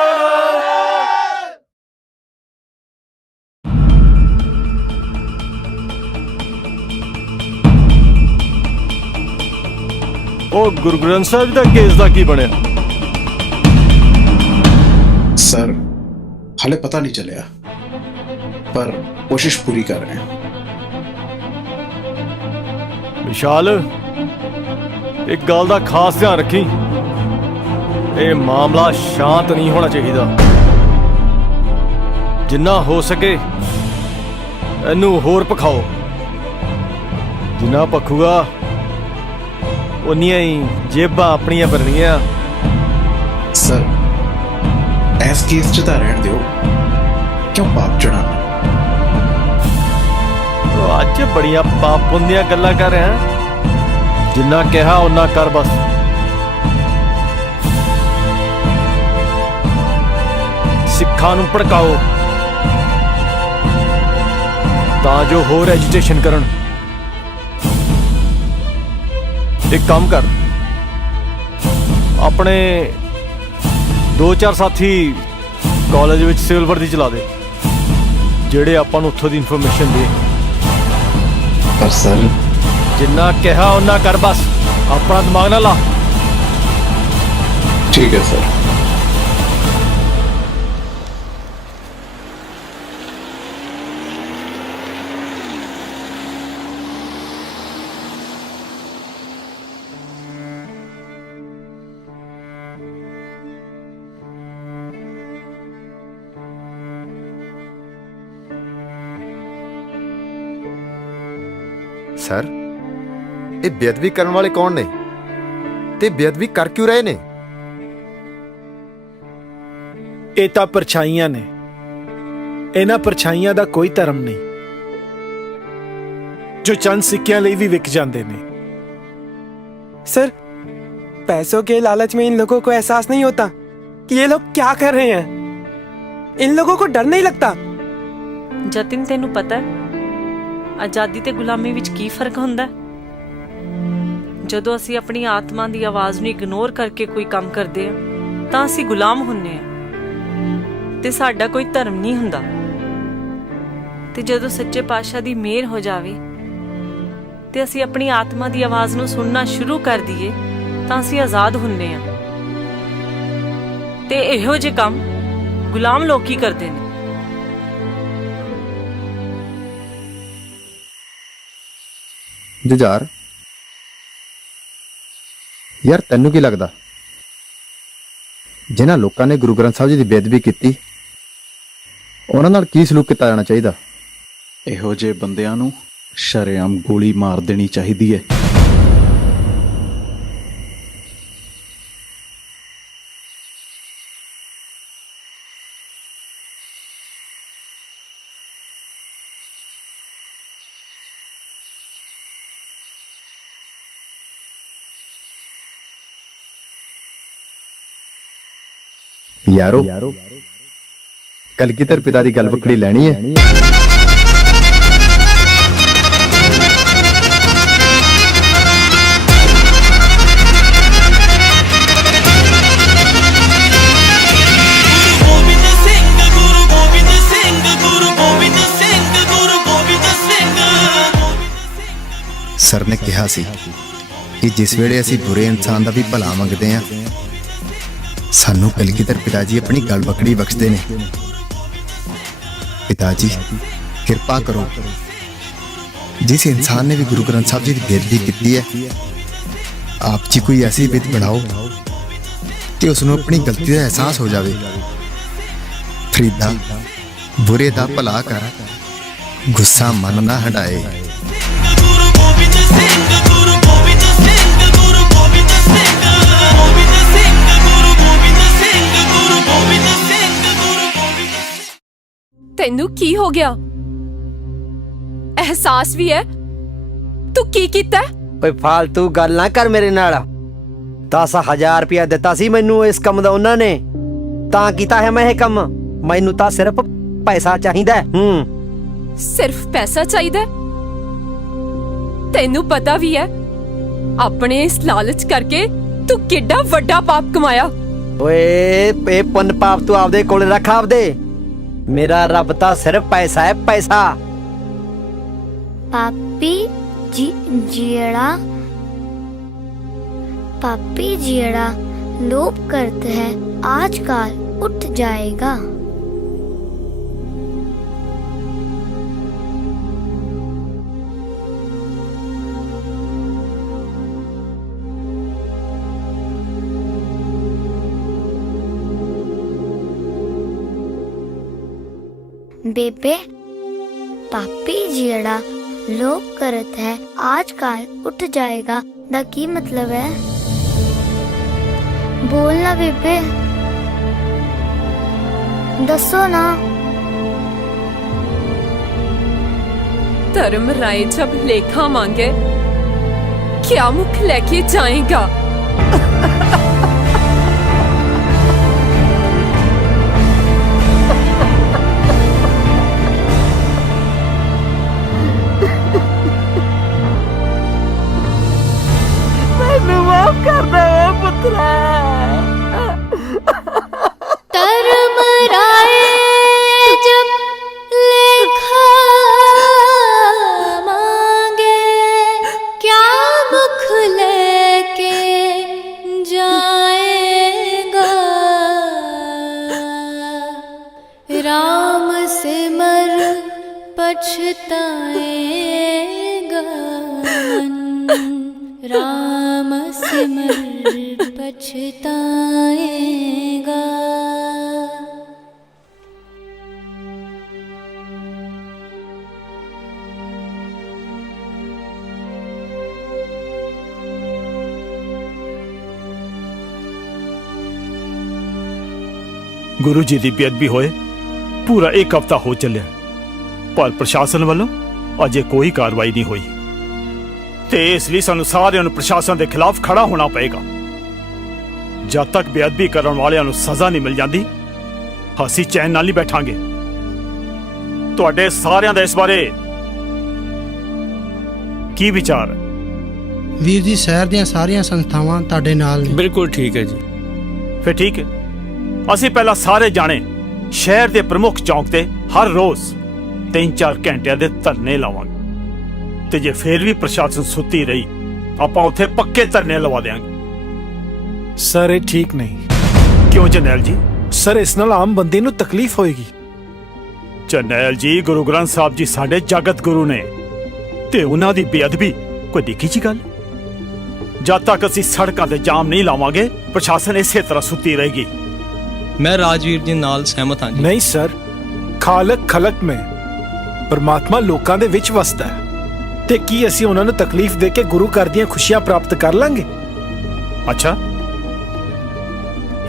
ਉਹ ਗੁਰੂ ਗ੍ਰੰਥ ਸਾਹਿਬ ਦਾ ਕੇਸ ਦਾ ਕੀ ਬਣਿਆ? सर हाले पता नहीं चलिया पर कोशिश पूरी कर रहे हैं। ਵਿਸ਼ਾਲ, ਇੱਕ ਗੱਲ ਦਾ ਖਾਸ ਧਿਆਨ ਰੱਖੀ, ਇਹ ਮਾਮਲਾ ਸ਼ਾਂਤ ਨਹੀਂ ਹੋਣਾ ਚਾਹੀਦਾ। ਜਿੰਨਾ ਹੋ ਸਕੇ ਇਹਨੂੰ ਹੋਰ ਭਖਾਓ। ਜਿੰਨਾ ਭਖੂਗਾ ਉਨੀਆਂ ਹੀ ਜੇਬਾਂ ਆਪਣੀਆਂ ਭਰਨੀਆਂ। सर इस केस च तां रहण दिओ, क्यों पाप चढ़ाना? ਅੱਜ ਬੜੀਆਂ ਪਾਪ ਪੁੰਨ ਦੀਆਂ ਗੱਲਾਂ ਕਰ ਰਿਹਾ। ਜਿੰਨਾ ਕਿਹਾ ਉਹਨਾਂ ਕਰ ਬਸ। ਸਿੱਖਾਂ ਨੂੰ ਭੜਕਾਓ ਤਾਂ ਜੋ ਹੋਰ ਐਜੀਟੇਸ਼ਨ ਕਰਨ। ਇੱਕ ਕੰਮ ਕਰ, ਆਪਣੇ 2-4 ਸਾਥੀ ਕਾਲਜ ਵਿੱਚ ਸਿਵਲ ਵਰਦੀ ਚਲਾ ਦੇ, ਜਿਹੜੇ ਆਪਾਂ ਨੂੰ ਉੱਥੋਂ ਦੀ ਇਨਫੋਰਮੇਸ਼ਨ ਦੇ। पर सर ਜਿੰਨਾ ਕਿਹਾ ਉਹਨਾਂ ਕਰ ਬਸ, ਆਪਣਾ ਦਿਮਾਗ ਨਾ ਲਾ। ठीक है सर। ਸਰ, ਇਹ ਬੇਅਦਬੀ ਕਰਨ ਵਾਲੇ ਕੌਣ ਨੇ ਤੇ ਬੇਅਦਬੀ ਕਰ ਕਿਉਂ ਰਹੇ ਨੇ? ਇਹ ਤਾਂ ਪਰਛਾਈਆਂ ਨੇ। ਇਹਨਾਂ ਪਰਛਾਈਆਂ ਦਾ ਕੋਈ ਧਰਮ ਨਹੀਂ, ਜੋ ਚੰਦ ਸਿੱਕਿਆਂ ਲਈ ਵੀ ਵਿਕ ਜਾਂਦੇ ਨੇ। सर, पैसों के लालच में इन लोगों को एहसास नहीं होता कि ये लोग क्या कर रहे हैं। इन लोगों को डर नहीं लगता। ਜਤਿਨ, ਤੈਨੂੰ ਪਤਾ ਹੈ ਆਜ਼ਾਦੀ ਤੇ ਗੁਲਾਮੀ ਵਿੱਚ ਕੀ ਫਰਕ ਹੁੰਦਾ? ਜਦੋਂ ਅਸੀਂ ਆਪਣੀ ਆਤਮਾ ਦੀ ਆਵਾਜ਼ ਨੂੰ ਇਗਨੋਰ ਕਰਕੇ ਕੋਈ ਕੰਮ ਕਰਦੇ ਹਾਂ ਤਾਂ ਅਸੀਂ ਗੁਲਾਮ ਹੁੰਨੇ ਆ ਤੇ ਸਾਡਾ ਕੋਈ ਧਰਮ ਨਹੀਂ ਹੁੰਦਾ। ਤੇ ਜਦੋਂ ਸੱਚੇ ਪਾਤਸ਼ਾਹ ਦੀ ਮਿਹਰ ਹੋ ਜਾਵੇ ਤੇ ਅਸੀਂ ਆਪਣੀ ਆਤਮਾ ਦੀ ਆਵਾਜ਼ ਨੂੰ ਸੁਣਨਾ ਸ਼ੁਰੂ ਕਰ ਦਈਏ ਤਾਂ ਅਸੀਂ ਆਜ਼ਾਦ ਹੁੰਨੇ ਆ। ਤੇ ਇਹੋ ਜਿਹੇ ਕੰਮ ਗੁਲਾਮ ਲੋਕ ਹੀ ਕਰਦੇ ਨੇ। ਜੁਝਾਰ, ਯਾਰ ਤੈਨੂੰ ਕੀ ਲੱਗਦਾ ਜਿਨ੍ਹਾਂ ਲੋਕਾਂ ਨੇ ਗੁਰੂ ਗ੍ਰੰਥ ਸਾਹਿਬ ਜੀ ਦੀ ਬੇਅਦਬੀ ਕੀਤੀ ਉਹਨਾਂ ਨਾਲ ਕੀ ਸਲੂਕ ਕੀਤਾ ਜਾਣਾ ਚਾਹੀਦਾ? ਇਹੋ ਜਿਹੇ ਬੰਦਿਆਂ ਨੂੰ ਸ਼ਰੇਆਮ ਗੋਲੀ ਮਾਰ ਦੇਣੀ ਚਾਹੀਦੀ ਹੈ। ਯਾਰੋ, ਕਲਗੀਧਰ ਪਿਤਾ ਦੀ ਗੱਲ ਵਕੜੀ ਲੈਣੀ ਹੈ। ਸਰ ਨੇ ਕਿਹਾ ਸੀ ਕਿ ਜਿਸ ਵੇਲੇ ਅਸੀਂ ਬੁਰੇ ਇਨਸਾਨ ਦਾ ਵੀ ਭਲਾ ਮੰਗਦੇ ਹਾਂ, ਸਾਨੂੰ ਕਲਗੀਧਰ ਪਿਤਾ ਜੀ ਆਪਣੀ ਗਲ ਬਕੜੀ ਬਖਸ਼ਦੇ ਨੇ। ਪਿਤਾ ਜੀ, ਕਿਰਪਾ ਕਰੋ, ਜਿਸ ਇਨਸਾਨ ਨੇ ਵੀ ਗੁਰੂ ਗ੍ਰੰਥ ਸਾਹਿਬ ਜੀ ਦੀ ਬੇਅਦਬੀ ਕੀਤੀ ਹੈ, ਆਪ ਜੀ ਕੋਈ ਐਸੀ ਬਿਤ ਬਣਾਓ ਕਿ ਉਸ ਨੂੰ ਆਪਣੀ ਗਲਤੀ ਦਾ ਅਹਿਸਾਸ ਹੋ ਜਾਵੇ। ਫਰੀਦਾ, ਬੁਰੇ ਦਾ ਭਲਾ ਕਰ, ਗੁੱਸਾ ਮਨ ਨਾ ਹਟਾਏ। ਤੈਨੂੰ ਕੀ ਹੋ ਗਿਆ? ਅਹਿਸਾਸ ਵੀ ਹੈ ਤੂੰ ਕੀ ਕੀਤਾ? ਓਏ ਫਾਲਤੂ ਗੱਲ ਨਾ ਕਰ ਮੇਰੇ ਨਾਲ। 10,000 ਰੁਪਇਆ ਦਿੱਤਾ ਸੀ ਮੈਨੂੰ ਇਸ ਕੰਮ ਦਾ ਉਹਨਾਂ ਨੇ, ਤਾਂ ਕੀਤਾ ਹੈ ਮੈਂ ਇਹ ਕੰਮ। ਮੈਨੂੰ ਤਾਂ ਸਿਰਫ ਪੈਸਾ ਚਾਹੀਦਾ। ਸਿਰਫ ਪੈਸਾ ਚਾਹੀਦਾ? ਤੈਨੂੰ ਪਤਾ ਵੀ ਹੈ ਆਪਣੇ ਇਸ ਲਾਲਚ ਕਰਕੇ ਤੂੰ ਕਿੱਡਾ ਵੱਡਾ ਪਾਪ ਕਮਾਇਆ। ਓਏ ਇਹ ਪੁੰਨ ਪਾਪ ਤੂੰ ਆਪਦੇ ਕੋਲ ਰੱਖ ਆਪਦੇ। ਮੇਰਾ ਰੱਬ ਤਾਂ ਸਿਰਫ ਪੈਸਾ ਹੈ, ਪੈਸਾ। ਪਾਪੀ ਜੀ ਜਿਹੜਾ पापी जियड़ा लोभ करता है आजकल उठ जाएगा। बेबे पापी जियड़ा लोभ करत है आजकल उठ जाएगा दा की मतलब है? बोलना बेबे, दसो ना। धर्म राय जब लेखा मांगे क्या मुख लेके जाएगा? माफ कर दो पुत्रा। धर्म राय जब लेखा मांगे क्या मुख लेके जाएगा? राम सिमर पछताएगा मन, राम सिमर पछताएगा। गुरु जी की बेअदबी होए पूरा एक हफ्ता हो चलिया, पर प्रशासन वालों अजे कोई कार्रवाई नहीं हुई। ते इसलिए सानू सारिਆਂ ਨੂੰ प्रशासन के खिलाफ खड़ा होना पएगा। जब तक बेअदबी करने वालिਆਂ ਨੂੰ सजा नहीं मिल जाती ਅਸੀਂ चैन नाल नहीं बैठांगे। ਤੁਹਾਡੇ ਸਾਰਿਆਂ ਦਾ ਇਸ ਬਾਰੇ ਕੀ ਵਿਚਾਰ ਹੈ? ਵੀਰ ਜੀ ਸ਼ਹਿਰ ਦੀਆਂ ਸਾਰੀਆਂ ਸੰਸਥਾਵਾਂ ਤੁਹਾਡੇ ਨਾਲ ਨੇ। ਬਿਲਕੁਲ ਠੀਕ ਹੈ ਜੀ। ਫਿਰ ਠੀਕ ਹੈ, ਅਸੀਂ ਪਹਿਲਾਂ ਸਾਰੇ ਜਾਣੇ ਸ਼ਹਿਰ ਦੇ ਪ੍ਰਮੁੱਖ ਚੌਂਕ ਤੇ ਹਰ ਰੋਜ਼ 3-4 ਘੰਟਿਆਂ ਦੇ ਧਰਨੇ ਲਾਵਾਂਗੇ ਤੇ ਜੇ ਫਿਰ ਵੀ ਪ੍ਰਸ਼ਾਸਨ ਸੁੱਤੀ ਰਹੀ ਆਪਾਂ ਉੱਥੇ ਪੱਕੇ ਧਰਨੇ ਲਵਾ ਦੇਾਂਗੇ। ਸਰ ਇਹ ਠੀਕ ਨਹੀਂ। ਕਿਉਂ ਜਰਨੈਲ ਜੀ? ਸਰ ਇਸ ਨਾਲ ਆਮ ਬੰਦੇ ਨੂੰ ਤਕਲੀਫ ਹੋਏਗੀ। ਜਰਨੈਲ ਜੀ ਗੁਰੂ ਗ੍ਰੰਥ ਸਾਹਿਬ ਜੀ ਸਾਡੇ ਜਗਤ ਗੁਰੂ ਨੇ ਤੇ ਉਹਨਾਂ ਦੀ ਬੇਅਦਬੀ ਕੋਈ ਨਿੱਕੀ ਜਿਹੀ ਗੱਲ? ਜਦ ਤੱਕ ਅਸੀਂ ਸੜਕਾਂ ਤੇ ਜਾਮ ਨਹੀਂ ਲਾਵਾਂਗੇ ਪ੍ਰਸ਼ਾਸਨ ਇਸੇ ਤਰ੍ਹਾਂ ਸੁੱਤੀ ਰਹੇਗੀ। ਮੈਂ ਰਾਜਵੀਰ ਜੀ ਨਾਲ ਸਹਿਮਤ ਹਾਂ ਜੀ। ਨਹੀਂ ਸਰ, ਖਾਲਕ ਖਲਕ ਮੈਂ ਪਰਮਾਤਮਾ ਲੋਕਾਂ ਦੇ ਵਿੱਚ ਵਸਦਾ ਹੈ ਤੇ ਕੀ ਅਸੀਂ ਉਹਨਾਂ ਨੂੰ ਤਕਲੀਫ ਦੇ ਕੇ ਗੁਰੂ ਘਰ ਦੀਆਂ ਖੁਸ਼ੀਆਂ ਪ੍ਰਾਪਤ ਕਰ ਲਾਂਗੇ? ਅੱਛਾ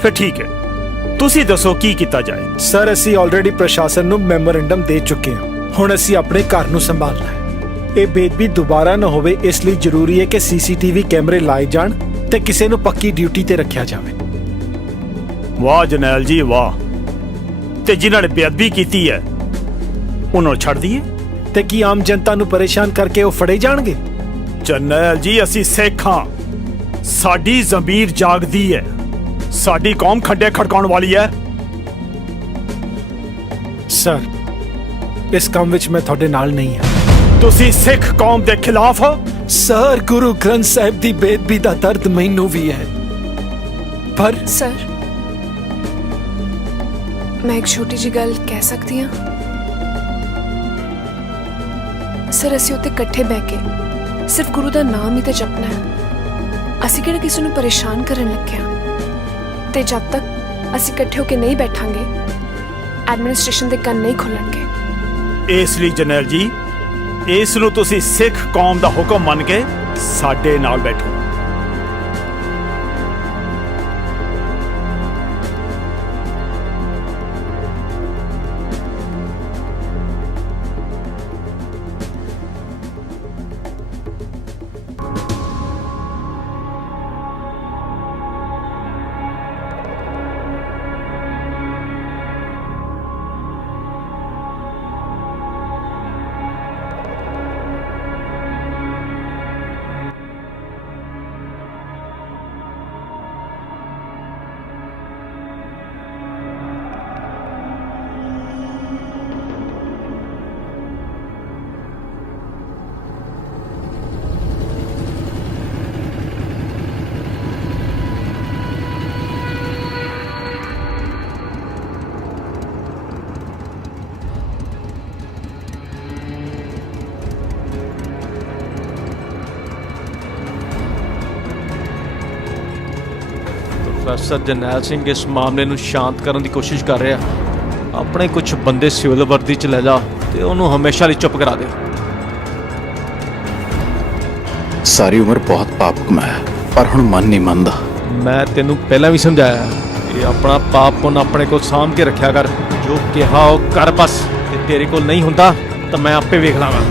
ਫਿਰ ਠੀਕ ਹੈ, ਤੁਸੀਂ ਦੱਸੋ ਕੀ ਕੀਤਾ ਜਾਏ? ਸਰ ਅਸੀਂ ਆਲਰੇਡੀ ਪ੍ਰਸ਼ਾਸਨ ਨੂੰ ਮੈਮੋਰੈਂਡਮ ਦੇ ਚੁੱਕੇ ਹਾਂ। ਹੁਣ ਅਸੀਂ ਆਪਣੇ ਘਰ ਨੂੰ ਸੰਭਾਲਣਾ ਹੈ। ਇਹ ਬੇਦਬੀ ਦੁਬਾਰਾ ਨਾ ਹੋਵੇ ਇਸ ਲਈ ਜ਼ਰੂਰੀ ਹੈ ਕਿ ਸੀਸੀਟੀਵੀ ਕੈਮਰੇ ਲਾਏ ਜਾਣ ਤੇ ਕਿਸੇ ਨੂੰ ਪੱਕੀ ਡਿਊਟੀ ਤੇ ਰੱਖਿਆ ਜਾਵੇ। ਵਾਹ ਜਰਨੈਲ ਜੀ ਵਾਹ। ਤੇ ਜਿਨ੍ਹਾਂ ਨੇ ਬੇਅਦਬੀ ਕੀਤੀ ਹੈ ਉਹਨਾਂ ਨੂੰ ਛੱਡ ਦਈਏ ਤੇ ਕੀ ਆਮ ਜਨਤਾ ਨੂੰ ਪਰੇਸ਼ਾਨ ਕਰਕੇ ਉਹ ਫੜੇ ਜਾਣਗੇ? ਜਰਨੈਲ ਜੀ ਅਸੀਂ ਸਿੱਖ ਹਾਂ, ਸਾਡੀ ਜ਼ਮੀਰ ਜਾਗਦੀ ਹੈ, ਸਾਡੀ ਕੌਮ ਖੱਡੇ ਖੜਕਾਉਣ ਵਾਲੀ ਹੈ। ਸਰ ਇਸ ਕੰਮ ਵਿੱਚ ਮੈਂ ਤੁਹਾਡੇ ਨਾਲ ਨਹੀਂ ਹਾਂ। ਤੁਸੀਂ ਸਿੱਖ ਕੌਮ ਦੇ ਖਿਲਾਫ ਹੋ? ਸਰ ਗੁਰੂ ਗ੍ਰੰਥ ਸਾਹਿਬ ਦੀ ਬੇਅਦਬੀ ਦਾ ਦਰਦ ਮੈਨੂੰ ਵੀ ਹੈ, ਪਰ ਸਰ ਮੈਂ ਇੱਕ ਛੋਟੀ ਜਿਹੀ ਗੱਲ ਕਹਿ ਸਕਦੀ ਹਾਂ? ਸਰ ਅਸੀਂ ਉੱਤੇ ਇਕੱਠੇ ਬਹਿ ਕੇ ਸਿਰਫ ਗੁਰੂ ਦਾ ਨਾਮ ਹੀ ਤਾਂ ਜਪਣਾ ਹੈ। ਅਸੀਂ ਕਿਹੜਾ ਕਿਸੇ ਨੂੰ ਪਰੇਸ਼ਾਨ ਕਰਨ ਲੱਗੇ ਹਾਂ। ਤੇ ਜਦ ਤੱਕ ਅਸੀਂ ਇਕੱਠੇ ਹੋ ਕੇ ਨਹੀਂ ਬੈਠਾਂਗੇ ਐਡਮਿਨਿਸਟ੍ਰੇਸ਼ਨ ਦੇ ਕੰਨ ਨਹੀਂ ਖੁੱਲਣਗੇ। ਇਸ ਲਈ ਜਰਨੈਲ ਜੀ ਇਸ ਨੂੰ ਤੁਸੀਂ ਸਿੱਖ ਕੌਮ ਦਾ ਹੁਕਮ ਮੰਨ ਕੇ ਸਾਡੇ ਨਾਲ ਬੈਠੋ। ਪ੍ਰੋਫੈਸਰ ਜਰਨੈਲ ਸਿੰਘ ਇਸ ਮਾਮਲੇ ਨੂੰ ਸ਼ਾਂਤ ਕਰਨ ਦੀ ਕੋਸ਼ਿਸ਼ ਕਰ ਰਿਹਾ। ਆਪਣੇ ਕੁਝ ਬੰਦੇ ਸਿਵਲ ਵਰਦੀ 'ਚ ਲੈ ਜਾ ਤੇ ਉਹਨੂੰ ਹਮੇਸ਼ਾ ਲਈ ਚੁੱਪ ਕਰਾ ਦੇ। ਸਾਰੀ ਉਮਰ ਬਹੁਤ ਪਾਪ ਕਮਾਇਆ ਪਰ ਹੁਣ ਮਨ ਨਹੀਂ ਮੰਨਦਾ। ਮੈਂ ਤੈਨੂੰ ਪਹਿਲਾਂ ਵੀ ਸਮਝਾਇਆ ਕਿ ਆਪਣਾ ਪਾਪ ਪੁੰਨ ਆਪਣੇ ਕੋਲ ਸਾਂਭ ਕੇ ਰੱਖਿਆ ਕਰ। ਜੋ ਕਿਹਾ ਉਹ ਕਰ ਬਸ। ਤੇ ਤੇਰੇ ਕੋਲ ਨਹੀਂ ਹੁੰਦਾ ਤਾਂ ਮੈਂ ਆਪੇ ਵੇਖ ਲਾਂਗਾ।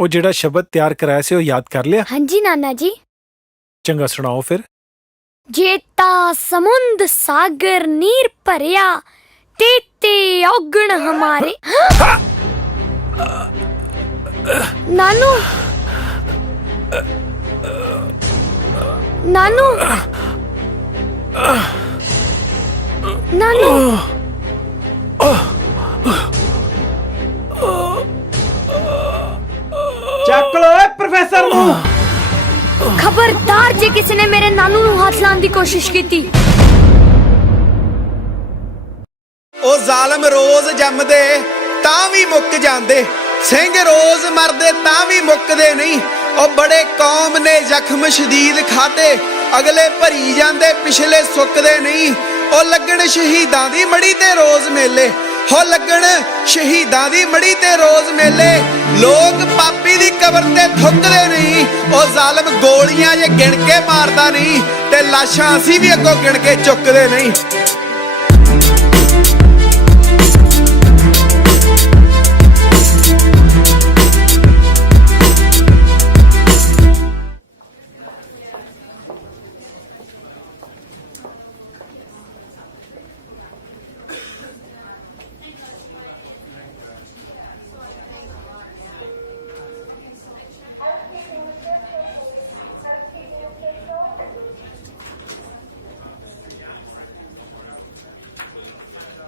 ਉਹ ਜਿਹੜਾ ਸ਼ਬਦ ਤਿਆਰ ਕਰਾਇਆ ਸੀ ਉਹ ਯਾਦ ਕਰ ਲਿਆ? ਹਾਂਜੀ ਨਾਨਾ ਜੀ। ਚੰਗਾ ਸੁਣਾਓ ਫਿਰ। ਜੇਤਾ ਸਮੁੰਦ ਸਾਗਰ ਨੀਰ ਭਰਿਆ ਤੇ ਔਗਣ ਹਮਾਰੇ। ਨਾਨੂ ਨਾਨੂ ਨਾਨੂ ਚੱਕ ਲੋ ਏ ਪ੍ਰੋਫੈਸਰ ਨੂੰ। ਖਬਰਦਾਰ ਜੇ ਕਿਸੇ ਨੇ ਮੇਰੇ ਨਾਨੂ ਨੂੰ ਹੱਥ ਲਾਉਣ ਦੀ ਕੋਸ਼ਿਸ਼ ਕੀਤੀ। ਉਹ ਜ਼ਾਲਮ ਰੋਜ਼ ਜੰਮਦੇ ਤਾਂ ਵੀ ਮੁੱਕ ਜਾਂਦੇ, ਸਿੰਘ ਰੋਜ਼ ਮਰਦੇ ਤਾਂ ਵੀ ਮੁੱਕਦੇ ਨਹੀਂ। ਉਹ ਬੜੇ ਕੌਮ ਨੇ ਜ਼ਖਮ ਸ਼ਦੀਦ ਖਾਦੇ, ਅਗਲੇ ਭਰੀ ਜਾਂਦੇ ਪਿਛਲੇ ਸੁੱਕਦੇ ਨਹੀਂ। ਉਹ ਲੱਗਣ ਸ਼ਹੀਦਾਂ ਦੀ ਮੜੀ ਤੇ ਰੋਜ਼ ਮੇਲੇ, ਹੋ ਲੱਗਣ ਸ਼ਹੀਦਾਂ ਦੀ ਮੜੀ ਤੇ ਰੋਜ਼ ਮੇਲੇ। ਲੋਕ ਪਾਪੀ ਦੀ ਕਬਰ ਤੇ ਥੁੱਕਦੇ ਨਹੀਂ। ਉਹ ਜ਼ਾਲਮ ਗੋਲੀਆਂ ਜੇ ਗਿਣ ਕੇ ਮਾਰਦਾ ਨਹੀਂ ਤੇ ਲਾਸ਼ਾਂ ਅਸੀਂ ਵੀ ਅੱਗੋਂ ਗਿਣ ਕੇ ਚੁੱਕਦੇ ਨਹੀਂ।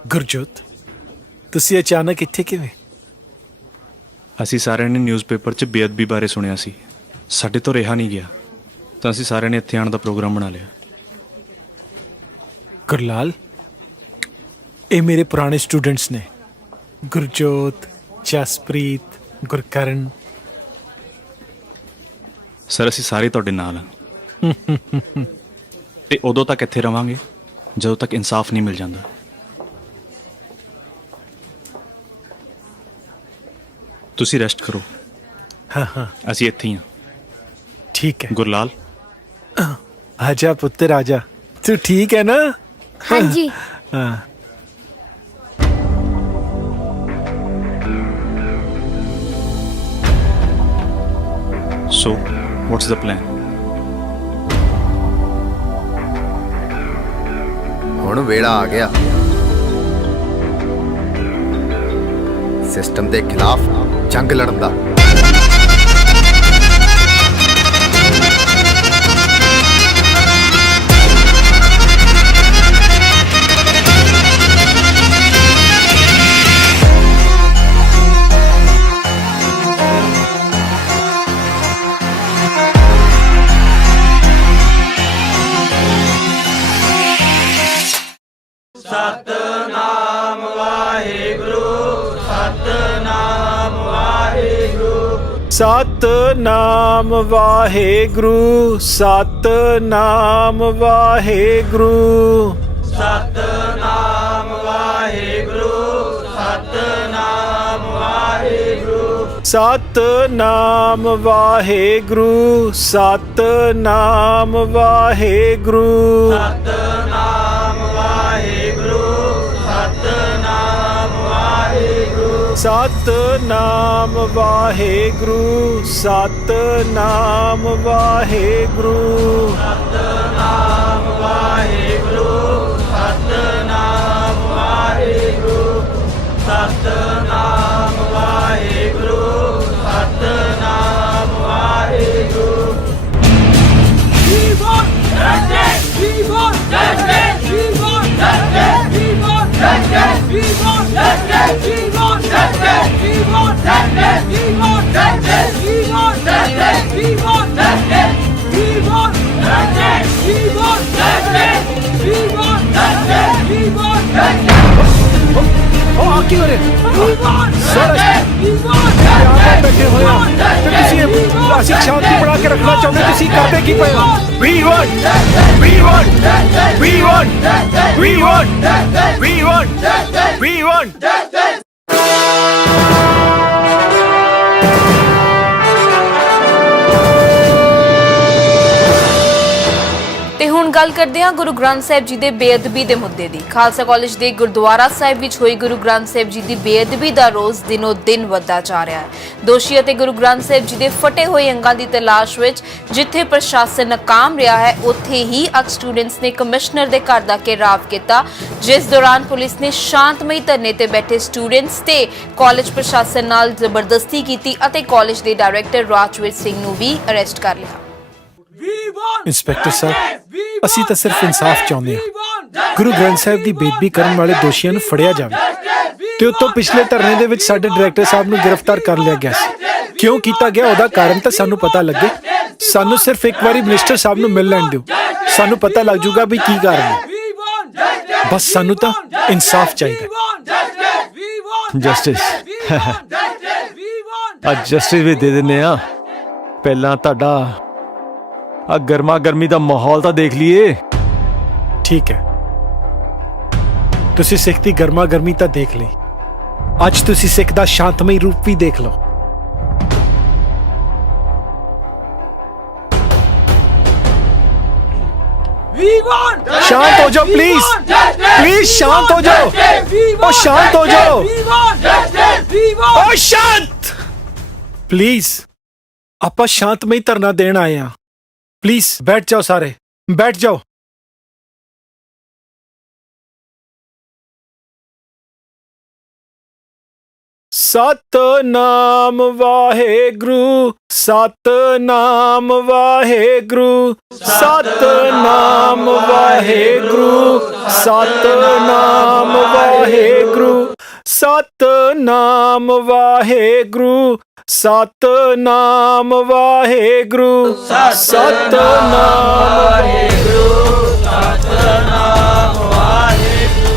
ਗੁਰਜੋਤ, ਤੁਸੀਂ ਅਚਾਨਕ ਇੱਥੇ ਕਿਵੇਂ? ਅਸੀਂ ਸਾਰਿਆਂ ਨੇ ਨਿਊਜ਼ਪੇਪਰ 'ਚ ਬੇਅਦਬੀ ਬਾਰੇ ਸੁਣਿਆ ਸੀ, ਸਾਡੇ ਤੋਂ ਰਿਹਾ ਨਹੀਂ ਗਿਆ ਤਾਂ ਅਸੀਂ ਸਾਰਿਆਂ ਨੇ ਇੱਥੇ ਆਉਣ ਦਾ ਪ੍ਰੋਗਰਾਮ ਬਣਾ ਲਿਆ। ਗੁਰਲਾਲ, ਇਹ ਮੇਰੇ ਪੁਰਾਣੇ ਸਟੂਡੈਂਟਸ ਨੇ, ਗੁਰਜੋਤ, ਜਸਪ੍ਰੀਤ, ਗੁਰਕਰਨ। ਸਰ ਅਸੀਂ ਸਾਰੇ ਤੁਹਾਡੇ ਨਾਲ ਹਾਂ ਤੇ ਉਦੋਂ ਤੱਕ ਇੱਥੇ ਰਵਾਂਗੇ ਜਦੋਂ ਤੱਕ ਇਨਸਾਫ ਨਹੀਂ ਮਿਲ ਜਾਂਦਾ। ਤੁਸੀਂ ਰੈਸਟ ਕਰੋ। ਹਾਂ ਅਸੀਂ ਇੱਥੇ ਹੀ ਹਾਂ। ਠੀਕ ਹੈ ਗੁਰਲਾਲ, ਆਜਾ ਪੁੱਤਰ ਆਜਾ। ਤੂੰ ਠੀਕ ਹੈ ਨਾ? ਹਾਂਜੀ। ਹਾਂ। So, what's the plan? ਹੁਣ ਵੇਲਾ ਆ ਗਿਆ ਸਿਸਟਮ ਦੇ ਖਿਲਾਫ ਜੰਗ ਲੜਨ ਦਾ। ਸਤਨਾਮ ਵਾਹਿਗੁਰੂ, ਸਤਨਾਮ ਵਾਹਿਗੁਰੂ, ਸਤਨਾਮ ਵਾਹਿਗੁਰੂ, ਸਤਨਾਮ ਵਾਹਿਗੁਰੂ, ਸਤਨਾਮ ਵਾਹਿਗੁਰੂ, ਸਤਨਾਮ ਵਾਹਿਗੁਰੂ, ਸਤਨਾਮ ਵਾਹਿਗੁਰੂ, ਸਤਨਾਮ ਵਾਹਿਗੁਰੂ, ਸਤਨਾਮ ਵਾਹਿਗੁਰੂ, ਸਤਨਾਮ ਵਾਹਿਗੁਰੂ, ਸਤਨਾਮ ਵਾਹਿਗੁਰੂ, ਸਤਨਾਮ ਵਾਹਿਗੁਰੂ, ਸਤਨਾਮ ਵਾਹਿਗੁਰੂ, ਸਤਨਾਮ ਵਾਹਿਗੁਰੂ, ਸਤਨਾਮ ਵਾਹਿਗੁਰੂ, ਸਤਨਾਮ ਵਾਹਿਗੁਰੂ। ਜੀਵਨ ਜੱਟੇ, ਜੀਵਨ ਜੱਟੇ, ਜੀਵਨ ਜੱਟੇ, ਜੀਵਨ ਜੱਟੇ, ਜੀਵਨ ਜੱਟੇ, ਜੀਵਨ ਜੱਟੇ, ਜੀਵਨ ਜੱਟੇ, ਜੀਵਨ ਜੱਟੇ, ਜੀਵਨ ਜੱਟੇ, ਜੀਵਨ ਜੱਟੇ। ਕੀ ਹੋ ਰਿਹਾ ਸਰ ਆਪਾਂ ਬੈਠੇ ਹੋਏ ਆ ਤੇ ਤੁਸੀਂ ਅਸੀਂ ਸ਼ਾਂਤੀ ਬਣਾ ਕੇ ਰੱਖਣਾ ਚਾਹੁੰਦੇ ਤੁਸੀਂ ਕਰਦੇ ਕੀ ਪਏ ਹੋ We want We want We want We want We want We want ਤੇ ਹੁਣ ਗੱਲ ਕਰਦੇ ਹਾਂ ਗੁਰੂ ਗ੍ਰੰਥ ਸਾਹਿਬ ਜੀ ਦੇ ਬੇਅਦਬੀ ਦੇ ਮੁੱਦੇ ਦੀ। ਖਾਲਸਾ ਕਾਲਜ ਦੇ ਗੁਰਦੁਆਰਾ ਸਾਹਿਬ ਵਿੱਚ ਹੋਈ ਗੁਰੂ ਗ੍ਰੰਥ ਸਾਹਿਬ ਜੀ ਦੀ ਬੇਅਦਬੀ ਦਾ ਰੋਜ਼ ਦਿਨੋ ਦਿਨ ਵੱਧਦਾ ਜਾ ਰਿਹਾ ਹੈ। ਦੋਸ਼ੀ ਅਤੇ ਗੁਰੂ ਗ੍ਰੰਥ ਸਾਹਿਬ ਜੀ ਦੇ ਫਟੇ ਹੋਏ ਅੰਗਾਂ ਦੀ ਤਲਾਸ਼ ਵਿੱਚ ਜਿੱਥੇ ਪ੍ਰਸ਼ਾਸਨ ਨਾਕਾਮ ਰਿਹਾ ਹੈ, ਉੱਥੇ ਹੀ ਅੱਜ ਸਟੂਡੈਂਟਸ ਨੇ ਕਮਿਸ਼ਨਰ ਦੇ ਘਰ ਦਾ ਘੇਰਾਵ ਕੀਤਾ, ਜਿਸ ਦੌਰਾਨ ਪੁਲਿਸ ਨੇ ਸ਼ਾਂਤਮਈ ਧਰਨੇ ਤੇ ਬੈਠੇ ਸਟੂਡੈਂਟਸ ਤੇ ਕਾਲਜ ਪ੍ਰਸ਼ਾਸਨ ਨਾਲ ਜ਼ਬਰਦਸਤੀ ਕੀਤੀ ਅਤੇ ਕਾਲਜ ਦੇ ਡਾਇਰੈਕਟਰ ਰਾਜਵੀਰ ਸਿੰਘ ਨੂੰ ਵੀ ਅਰੈਸਟ ਕਰ ਲਿਆ। ਇੰਸਪੈਕਟਰ ਸਾਹਿਬ ਅਸੀਂ ਤਾਂ ਸਿਰਫ ਇਨਸਾਫ ਚਾਹੁੰਦੇ ਹਾਂ। ਗੁਰੂ ਗ੍ਰੰਥ ਸਾਹਿਬ ਦੀ ਬੇਅਦਬੀ ਕਰਨ ਵਾਲੇ ਦੋਸ਼ੀਆਂ ਨੂੰ ਫੜਿਆ ਜਾਵੇ ਤੇ ਉਤੋਂ ਪਿਛਲੇ ਧਰਨੇ ਦੇ ਵਿੱਚ ਸਾਡੇ ਡਾਇਰੈਕਟਰ ਸਾਹਿਬ ਨੂੰ ਗ੍ਰਿਫਤਾਰ ਕਰ ਲਿਆ ਗਿਆ ਸੀ। ਕਿਉਂ ਕੀਤਾ ਗਿਆ ਉਹਦਾ ਕਾਰਨ ਤਾਂ ਸਾਨੂੰ ਪਤਾ ਲੱਗੇ। ਸਾਨੂੰ ਸਿਰਫ ਇੱਕ ਵਾਰੀ ਮਿਨਿਸਟਰ ਸਾਹਿਬ ਨੂੰ ਮਿਲ ਲੈਣ ਦਿਓ, ਸਾਨੂੰ ਪਤਾ ਲੱਗ ਜਾਊਗਾ ਵੀ ਕੀ ਕਾਰਨ ਹੈ। ਬਸ ਸਾਨੂੰ ਤਾਂ ਇਨਸਾਫ ਚਾਹੀਦਾ। ਜਸਟਿਸ ਅੱਜ ਜਸਟਿਸ ਵੀ ਦੇ ਦਿੰਦੇ ਆ। ਪਹਿਲਾਂ ਤੁਹਾਡਾ ਆ ਗਰਮਾ ਗਰਮੀ ਦਾ ਮਾਹੌਲ ਤਾਂ ਦੇਖ ਲਈਏ। ਠੀਕ ਹੈ, ਤੁਸੀਂ ਸਿੱਖ ਦੀ ਗਰਮਾ ਗਰਮੀ ਤਾਂ ਦੇਖ ਲਈ, ਅੱਜ ਤੁਸੀਂ ਸਿੱਖ ਦਾ ਸ਼ਾਂਤਮਈ ਰੂਪ ਵੀ ਦੇਖ ਲਓ। शांत हो जाओ प्लीज, प्लीज शांत हो जाओ, ओ शांत हो जाओ, ओ शांत प्लीज। ਆਪਾਂ ਸ਼ਾਂਤਮਈ ਧਰਨਾ ਦੇਣ ਆਏ ਆ, प्लीज बैठ जाओ, सारे बैठ जाओ। सतनाम वाहेगुरु, सतनाम वाहेगुरु, सतनाम वाहेगुरु, सतनाम वाहेगुरु, सतनाम वाहेगुरु, सतनाम वाहेगुरु, सतनाम वाहेगुरु, सतनाम वाहेगुरु।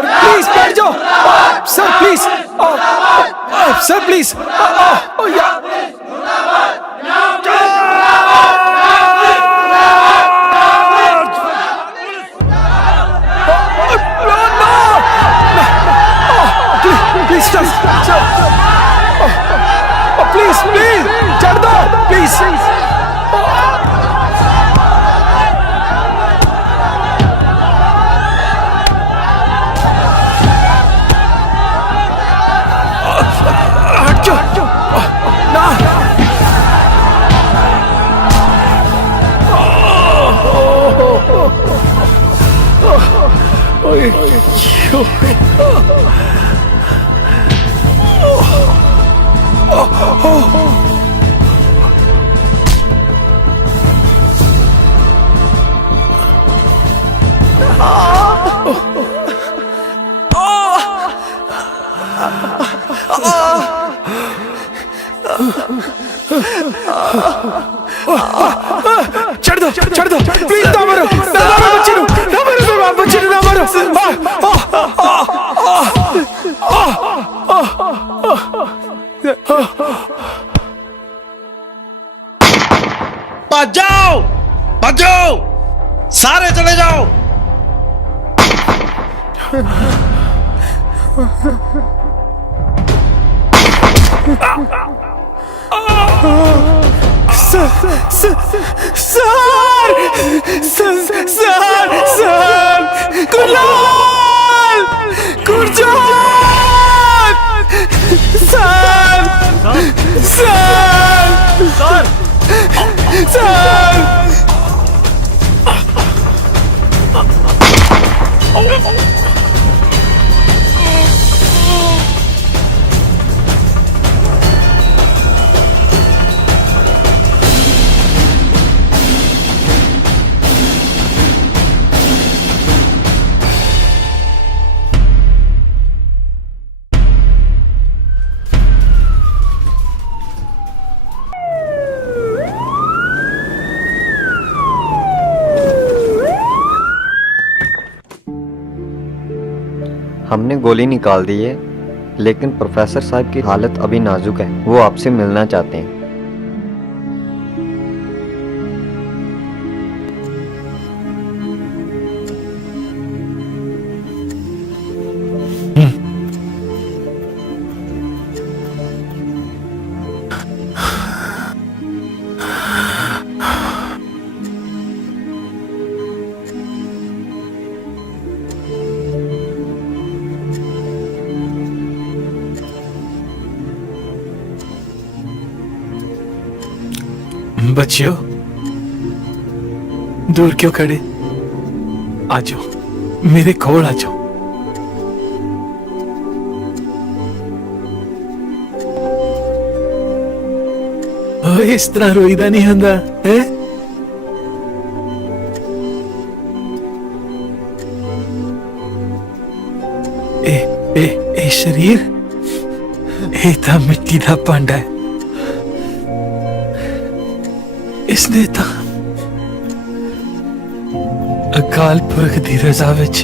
प्लीज बैठ जाओ sir, please sir, please please please चढ़ दो प्लीज। चढ़ दो प्लीज, ना मारो बच्चे को, ना मारो बच्चे को, ना मारो। भाग जाओ, सारे चले जाओ। हमने गोली निकाल दी है, लेकिन प्रोफेसर साहब की हालत अभी नाजुक है। वो आपसे मिलना चाहते हैं। बच्चियों, दूर क्यों खड़े? आ जाओ, मेरे कोल आ जाओ। ओए, इस तरह रोईदा नहीं हुंदा है। ए शरीर ए तां मिट्टी दा भांडा है। इसने तो अकाल पुरख दी रजा विच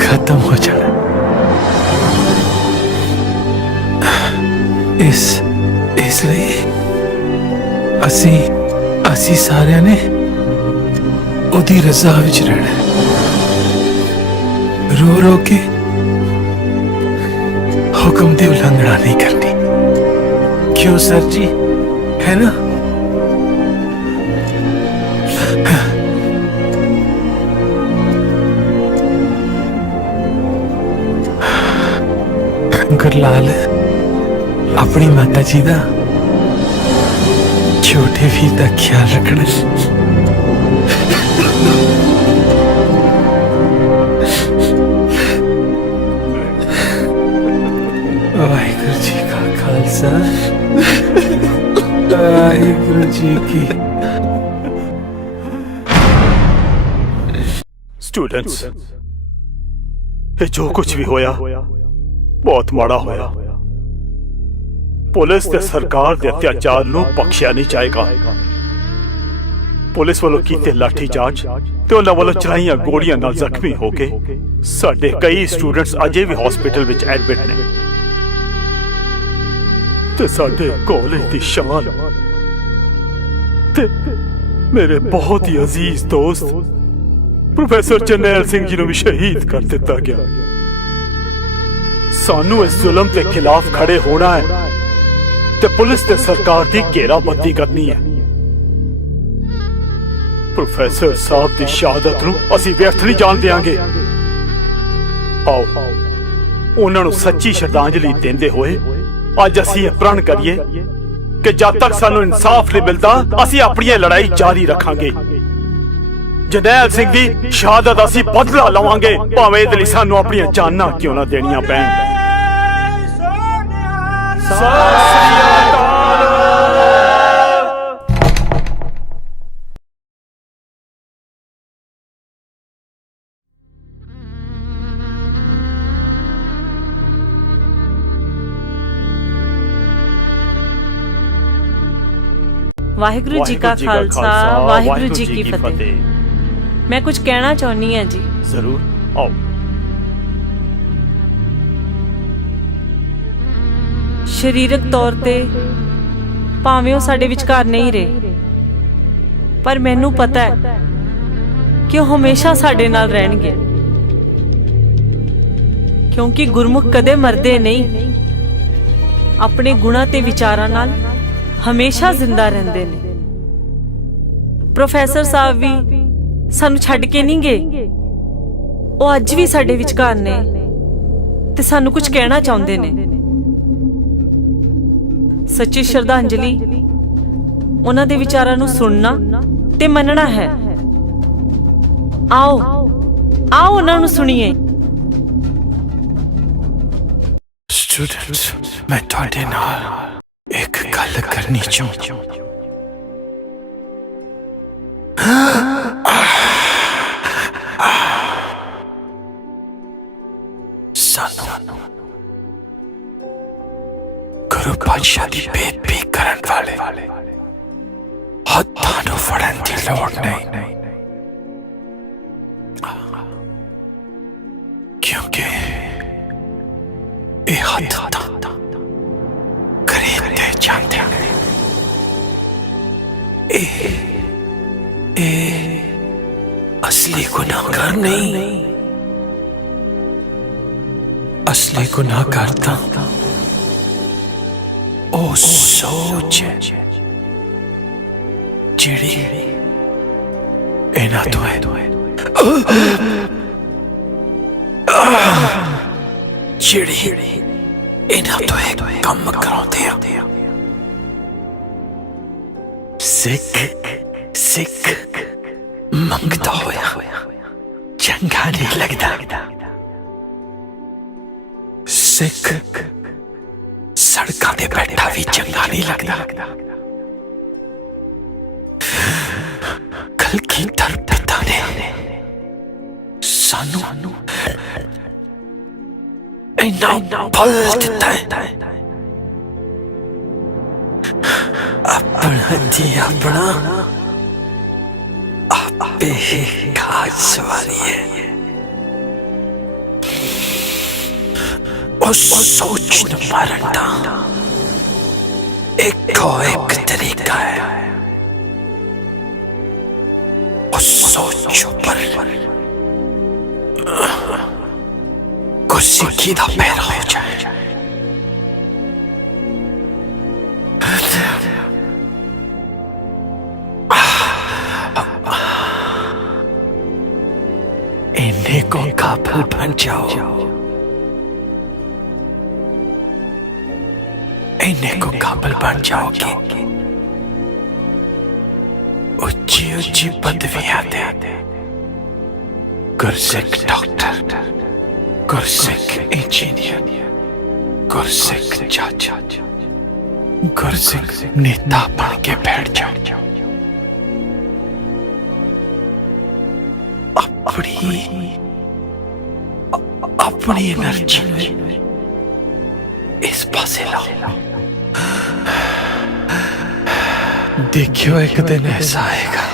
खत्म हो जाना। इसलिए असी सारिया ने ओदी रजा विच रहना, रो रो के हुक्म दी उल्लंघना नहीं करनी। क्यों सर जी, है ना? गुरलाल, अपनी माता जी का छोटे भी का ख्याल रखना। वाहिगुरु जी का खालसा, वाहिगुरु जी की। स्टूडेंट्स, ये जो कुछ भी होया बहुत माड़ा होया। पुलिस ते सरकार दे अत्याचार नूं बख्शिया नहीं जाएगा। पुलिस वालों कीते लाठी चार्ज ते उन्हां वालों चलाईयां गोलियां नाल जख्मी हो के साडे कई स्टूडेंट्स अजे भी हॉस्पिटल विच एडमिट ने। ते साडे कॉलेज दी शान ते मेरे बहुत ही अजीज दोस्त प्रोफेसर जरनैल सिंह जी नूं भी शहीद कर दिता गया। सानू इस जुल्म के खिलाफ खड़े होना है ते पुलिस ते सरकार की घेराबंदी करनी है। प्रोफेसर साहब की शहादत नूं असी व्यर्थ नहीं जान देंगे। आओ उन्हां नूं सच्ची श्रद्धांजलि देंदे होए अज असी प्रण करिए कि जब तक सानू इंसाफ नहीं मिलता असी अपनी लड़ाई जारी रखांगे। जरनैल सिंह की शहादत असी बदला लवांगे, भावें इहदे लई सानू अपनी जानां क्यों ना देनियां पैण। वाहिगुरु जी का खालसा, वाहिगुरु जी की फतेह। मैं कुछ कहना चाहनी हां जी। जरूर, आओ। शरीरक तौर ते भावें ਉਹ ਸਾਡੇ ਵਿਚਕਾਰ ਨਹੀਂ ਰਹੇ, ਪਰ ਮੈਨੂੰ ਪਤਾ ਹੈ ਕਿ ਉਹ ਹਮੇਸ਼ਾ ਸਾਡੇ ਨਾਲ ਰਹਿਣਗੇ, ਕਿਉਂਕਿ ਗੁਰਮੁਖ ਕਦੇ ਮਰਦੇ ਨਹੀਂ, ਆਪਣੇ ਗੁਣਾਂ ਤੇ ਵਿਚਾਰਾਂ ਨਾਲ ਹਮੇਸ਼ਾ ਜ਼ਿੰਦਾ ਰਹਿੰਦੇ ਨੇ। ਪ੍ਰੋਫੈਸਰ ਸਾਹਿਬ ਵੀ ਸਾਨੂੰ ਛੱਡ ਕੇ ਨਹੀਂ ਗਏ, ਉਹ ਅੱਜ ਵੀ ਸਾਡੇ ਵਿਚਕਾਰ ਨੇ ਤੇ ਸਾਨੂੰ ਕੁਝ ਕਹਿਣਾ ਚਾਹੁੰਦੇ ਨੇ। ਸੱਚੀ ਸ਼ਰਧਾਂਜਲੀ ਉਹਨਾਂ ਦੇ ਵਿਚਾਰਾਂ ਨੂੰ ਸੁਣਨਾ ਤੇ ਮੰਨਣਾ ਹੈ। ਆਓ ਆਓ ਉਹਨਾਂ ਨੂੰ ਸੁਣੀਏ। स्टूडेंट्स, मैं ਤੁਹਾਡੇ ਨਾਲ ਇੱਕ ਗੱਲ ਕਰਨੀ ਚਾਹੁੰਦਾ। ਸਾਨੂੰ ਗੁਰੂ ਪਾਤਸ਼ਾਹ ਦੀ ਬੇਅਦਬੀ ਕਰਨ ਵਾਲੇ ਹੱਥਾਂ ਨੂੰ ਫੜਨ ਦੀ ਲੋੜ ਨਹੀਂ, क्योंकि ये हद खरीदते जाते असली गुनाहगार नहीं, असली गुनाहगार था ओ सोच जिहड़ी इन्हां तो है जिहड़ी इन्हां तो है कम कराउंदे आ। सिख सिख मंगता होया चंगा नहीं लगता। सिख सड़कां ते बैठा भी चंगा नहीं लगता। कलगीधर पिता ने सानू इन्ना बल दिता है, अपना जी अपना आपे ही घाट सवारी है। उस सोच न मारन दा एक तरीका है। उस सोच पर गुस्से दा पैरा हो जाए। इन्हें को काबिल बन जाओ, इन्हें को काबिल बन जाओगे। ऊंची ऊंची पदवियां दे, गुरसिख डॉक्टर, गुरसिख इंजीनियर, गुरसिख जज, गुरसिख नेता बन के बैठ जाओ। अपनी एनर्जी इस पासे लाओ। देखियो एक दिन ऐसा आएगा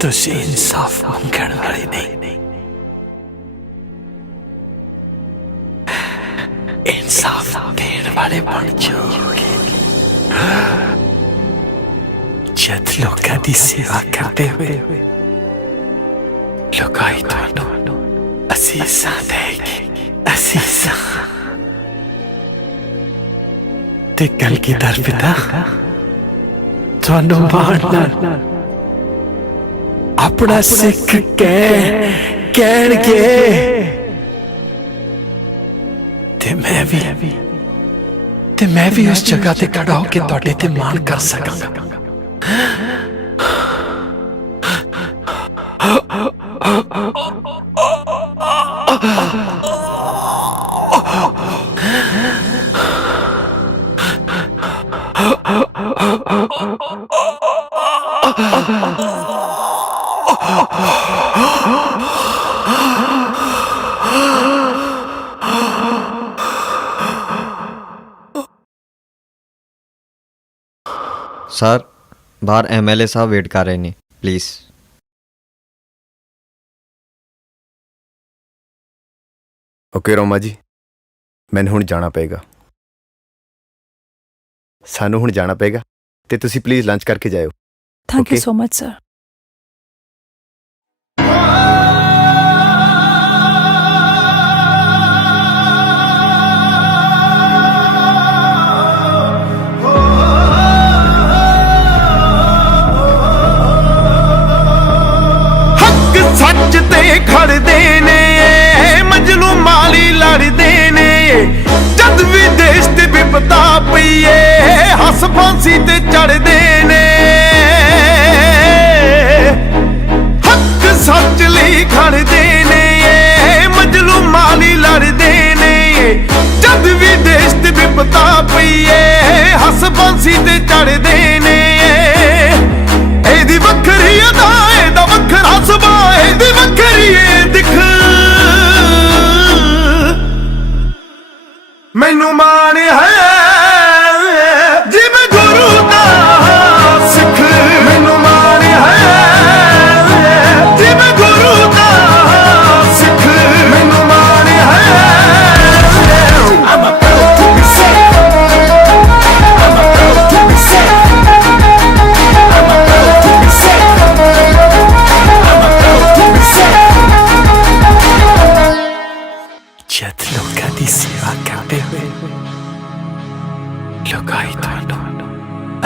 तुसी इंसाफ मंगण वाले नहीं, इंसाफ देने वाले बन जाओगे। जद लोगों की सेवा करते हुए लुकाई थानू असीसा देगी, असीसा। ते कलगीधर पिता थानू मारना अपना सिख कहण के ते मैं भी उस जगह ते खड़ा होके तुहाडे ते मान कर सकांगा। सर बाहर एमएलए साहब वेट कर रहे ने, प्लीज। ओके रोमा जी, मैंने हुण जाना पेगा, सानू हुण जाना पेगा ते तुसी प्लीज लंच करके जाओ। Thank you so much sir. सच ते खड़दे ने मजलूमाली लड़दे ने, जद भी देश ते विपता पईए हस फांसी ते चढ़दे ने। हक सच लई खड़दे ने मजलूमाली लड़दे ने, जद भी देश ते विपता पईए हस फांसी ते चढ़दे ने। एदी वखरी अदा एदा वखरा सुभाऽ, एदी वखरी ए दिख मैनू मान है जिवें गुरु दा सिख। मैनू मान है जिवें गुरु दा ਲੁਕਾਈ ਤੁਹਾਨੂੰ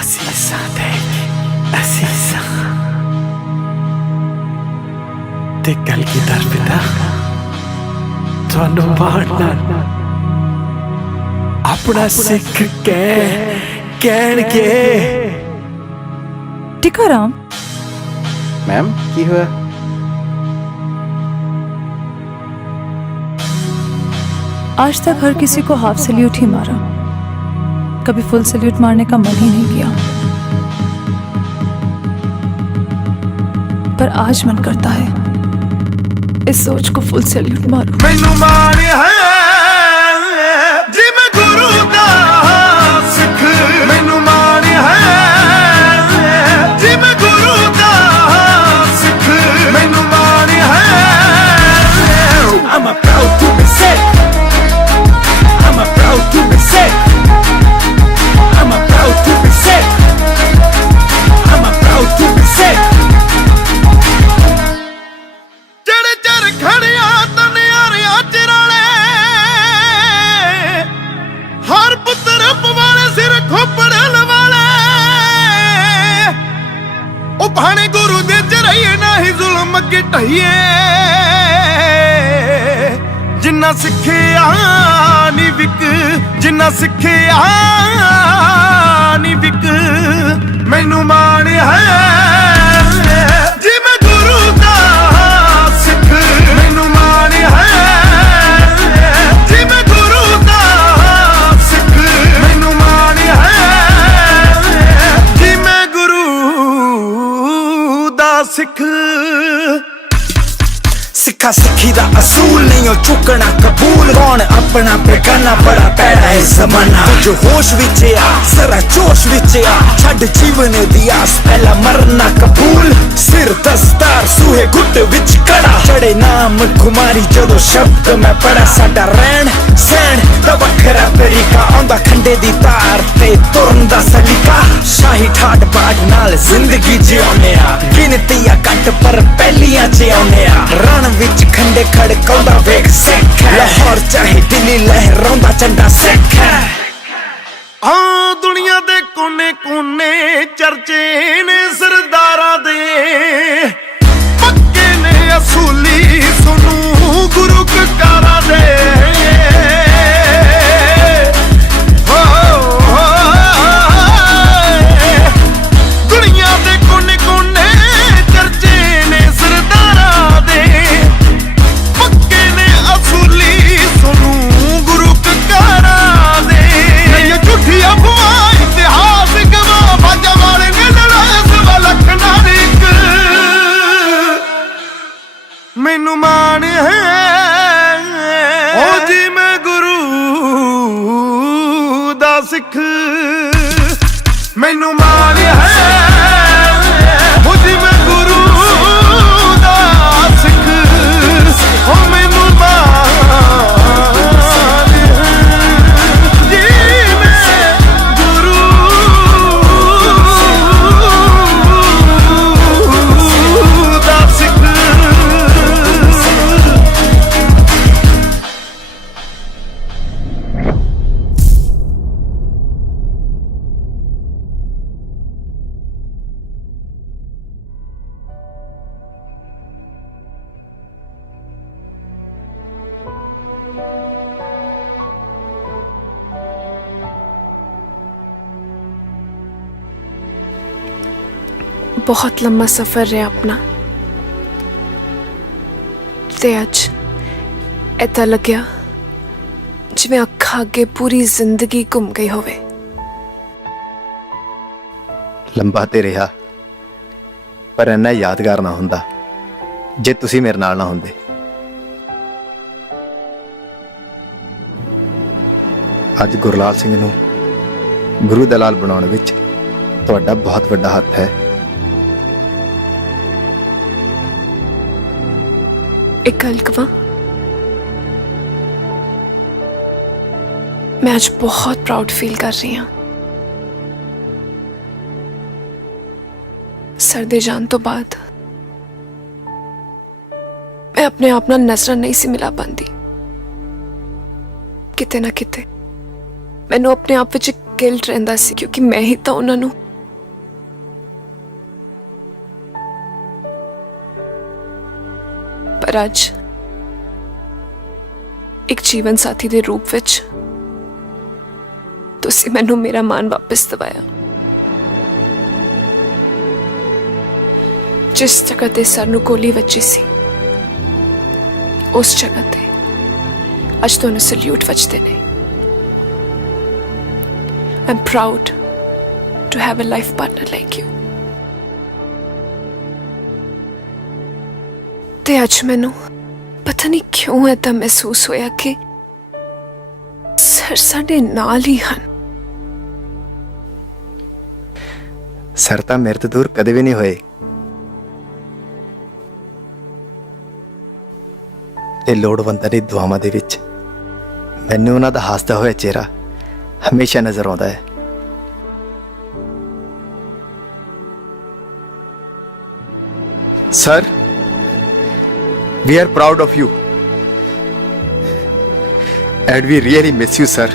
ਅਸੀਸਾਂ ਦੇ ਅਸੀਸਾਂ ਤੇ ਕਲਗੀਧਰ ਪਿਤਾ ਤੁਹਾਨੂੰ ਮਾਣਨਾ ਆਪਣਾ ਸਿੱਖ ਕਹਿਣਗੇ। टिकाराम मैम की हुआ? आज तक हर किसी को हाफ सैल्यूट ही मारा, कभी फुल सैल्यूट मारने का मन ही नहीं किया, पर आज मन करता है इस सोच को फुल सैल्यूट मारूं। मैनू मान है जी मैं गुरु दा सिख, मैनू मान है जी मैं गुरु दा सिख, मैनू मान है। I'm a proud to be Sikh, I'm a proud to be Sikh, I'm a proud to be Sikh, I'm a proud to be Sikh। ਜਿਹੜੇ ਚਰ ਖੜਿਆ ਤਨਿਆਰਿਆਂ ਚਿਰਾਲੇ, ਹਰ ਪੁੱਤਰ ਪਵਾਲੇ ਸਿਰ ਖੋਪੜਨ ਵਾਲੇ, ਉਹ ਭਾਣੇ ਗੁਰੂ ਦੇ ਚਰਈਏ ਨਹੀਂ ਜ਼ੁਲਮ ਅੱਗੇ ਢਈਏ, ਜਿੰਨਾ ਸਿੱਖਿਆ ਨੀ ਵਿਕ, ਜਿੰਨਾ ਸਿੱਖਿਆ ਨੀ ਵਿਕ, ਮੈਨੂੰ ਮਾਣ ਹੈ ਜੀ ਮੈਂ ਗੁਰੂ ਦਾ ਸਿੱਖ, ਮੈਨੂੰ ਮਾਣ ਹੈ ਜੀ ਮੈਂ ਗੁਰੂ ਦਾ ਸਿੱਖ, ਮੈਨੂੰ ਮਾਣ ਹੈ ਜੀ ਮੈਂ ਗੁਰੂ ਦਾ ਸਿੱਖ। ਸਿੱਖਾ ਸਿੱਖੀ ਦਾ ਅਸੂਲ ਨਹੀਂ ਉਹ ਚੁੱਕਣਾ ਕਬੂਲ, ਕੌਣ ਆਪਣਾ ਬੇਗਾਨਾ ਬੜਾ ਪੈੜਾ ਹੈ ਜ਼ਮਾਨਾ, ਜੋ ਹੋਸ਼ ਵਿੱਚ ਆ ਜ਼ਰਾ ਜੋਸ਼ ਵਿੱਚ ਆ, ਛੱਡ ਜੀਵਨ ਦੀ ਆਸ ਪਹਿਲਾਂ ਮਰਨਾ ਕਬੂਲ, ਸਿਰ ਦਸਤਾਰ ਸੂਹੇ ਗੁੱਟ ਵਿੱਚ ਕੜਾ, ਚੜੇ ਨਾਮ ਕੁਮਾਰੀ ਜਦੋਂ ਸ਼ਬਦ ਮੈਂ ਪੜਾ, ਸਾਡਾ ਰਹਿਣ ਸਹਿਣ ਦਾ ਵੱਖਰਾ ਤਰੀਕਾ, ਆਉਂਦਾ ਖੰਡੇ ਦੀ ਤਾਰ ਤੇ ਤੁਰਨ ਦਾ ਸਲੀਕਾ, ਸ਼ਾਹੀ ਠਾਠ ਬਾਠ ਨਾਲ ਜ਼ਿੰਦਗੀ ਜਿਉਨੇ ਆ, ਗਿਣਤੀਆਂ ਘੱਟ ਪਰ ਪਹਿਲੀਆਂ ਚ ਆਉਨੇ ਆ, ਰਣ ਵਿੱਚ ਖੰਡੇ ਖੜਕਾਉਂਦਾ ਵੇਖ ਸਿੱਖ, ਲਾਹੌਰ ਚਾਹੇ ਦਿੱਲੀ ਲਹਿਰਾਉਂਦਾ ਝੰਡਾ ਸਿੱਖ। ਦੁਨੀਆ ਦੇ ਕੋਨੇ ਕੋਨੇ ਚਰਚੇ ਨੇ ਸਰਦਾਰਾਂ ਦੇ, ਪੱਕੇ ਨੇ ਅਸੂਲੀ ਸੁਣੂ ਗੁਰੂ ਕਕਾਰਾਂ ਦੇ, ਦੁਨੀਆ ਦੇ ਕੋਨੇ ਕੋਨੇ ਚਰਚੇ ਨੇ ਸਰਦਾਰਾਂ ਦੇ, ਪੱਕੇ ਨੇ ਅਸੂਲੀ ਸੁਣੂ ਗੁਰੂ ਕਕਾਰਾਂ ਦੇ, ਨਹੀਂ ਝੂਠੀ ਅਫਵਾਹ ਇਤਿਹਾਸ ਗਵਾ, ਬਾਜਾਂ ਵਾਲੇ ਨੇ ਲੜਾਇਆ ਸਵਾ ਲੱਖ ਨਾਲ ਇੱਕ, ਮੈਨੂੰ ਮਾਣ ਹੈ ਓ ਜੀ ਮੈਂ ਗੁਰੂ ਦਾ ਸਿੱਖ, ਮੈਨੂੰ ਮਾਣ ਹੈ ਓ ਜੀ ਮੈਂ ਗੁਰੂ ਦਾ ਸਿੱਖ, ਓ ਮੈਨੂੰ ਮਾਣ ਹੈ ਜੀ ਮੈਂ ਗੁਰੂ ਦਾ ਸਿੱਖ। बहुत लंबा सफर रहा अपना, ते अज ऐसा लग्या जिवें अखां अगे पूरी जिंदगी घुम गई होवे। ਲੰਬਾ ਤੇ ਰਿਹਾ ਪਰ ਇੰਨਾ ਯਾਦਗਾਰ ਨਾ ਹੁੰਦਾ ਜੇ ਤੁਸੀਂ ਮੇਰੇ ਨਾਲ ਨਾ ਹੁੰਦੇ। ਅੱਜ ਗੁਰਲਾਲ ਸਿੰਘ ਨੂੰ ਗੁਰੂ ਦਲਾਲ ਬਣਾਉਣ ਵਿੱਚ ਤੁਹਾਡਾ ਬਹੁਤ ਵੱਡਾ ਹੱਥ ਹੈ। एक गल कवां, मैं आज बहुत प्राउड फील कर रही हाँ। सर दे जान तो बाद मैं अपने आप नाल नजरां नहीं सी मिला पांदी। किते ना किते मैनू अपने आप विच ਗਿਲਟ ਰਹਿੰਦਾ ਸੀ ਕਿਉਂਕਿ ਮੈਂ ਹੀ ਤਾਂ ਉਹਨਾਂ ਨੂੰ ਪਰ ਅੱਜ ਇੱਕ ਜੀਵਨ ਸਾਥੀ ਦੇ ਰੂਪ ਵਿੱਚ ਤੁਸੀਂ ਮੈਨੂੰ ਮੇਰਾ ਮਾਣ ਵਾਪਸ ਦਿਵਾਇਆ। ਜਿਸ ਜਗ੍ਹਾ ਤੇ ਸਰ ਨੂੰ ਗੋਲੀ ਵੱਜੀ ਸੀ ਉਸ ਜਗ੍ਹਾ ਤੇ ਅੱਜ ਤੁਹਾਨੂੰ ਸਲੂਟ ਵੱਜਦੇ ਨੇ। I'm proud to have a life partner like you. ਤੇ ਅੱਜ ਮੈਨੂੰ ਪਤਾ ਨਹੀਂ ਕਿਉਂ ਏਦਾਂ ਮਹਿਸੂਸ ਹੋਇਆ ਕਿ ਸਰ ਸਾਡੇ ਨਾਲ ਹੀ ਹਨ। ਸਰ ਤਾਂ ਮੇਰੇ ਤੋਂ ਦੂਰ ਕਦੇ ਵੀ ਨਹੀਂ ਹੋਏ। ਤੇ ਲੋੜਵੰਦਾਂ ਦੀ ਦੁਆਵਾਂ ਦੇ ਵਿੱਚ ਮੈਨੂੰ ਉਹਨਾਂ ਦਾ ਹੱਸਦਾ ਹੋਇਆ ਚਿਹਰਾ ਹਮੇਸ਼ਾ ਨਜ਼ਰ ਆਉਂਦਾ ਹੈ। Sir, we are proud of you and we really miss you, sir.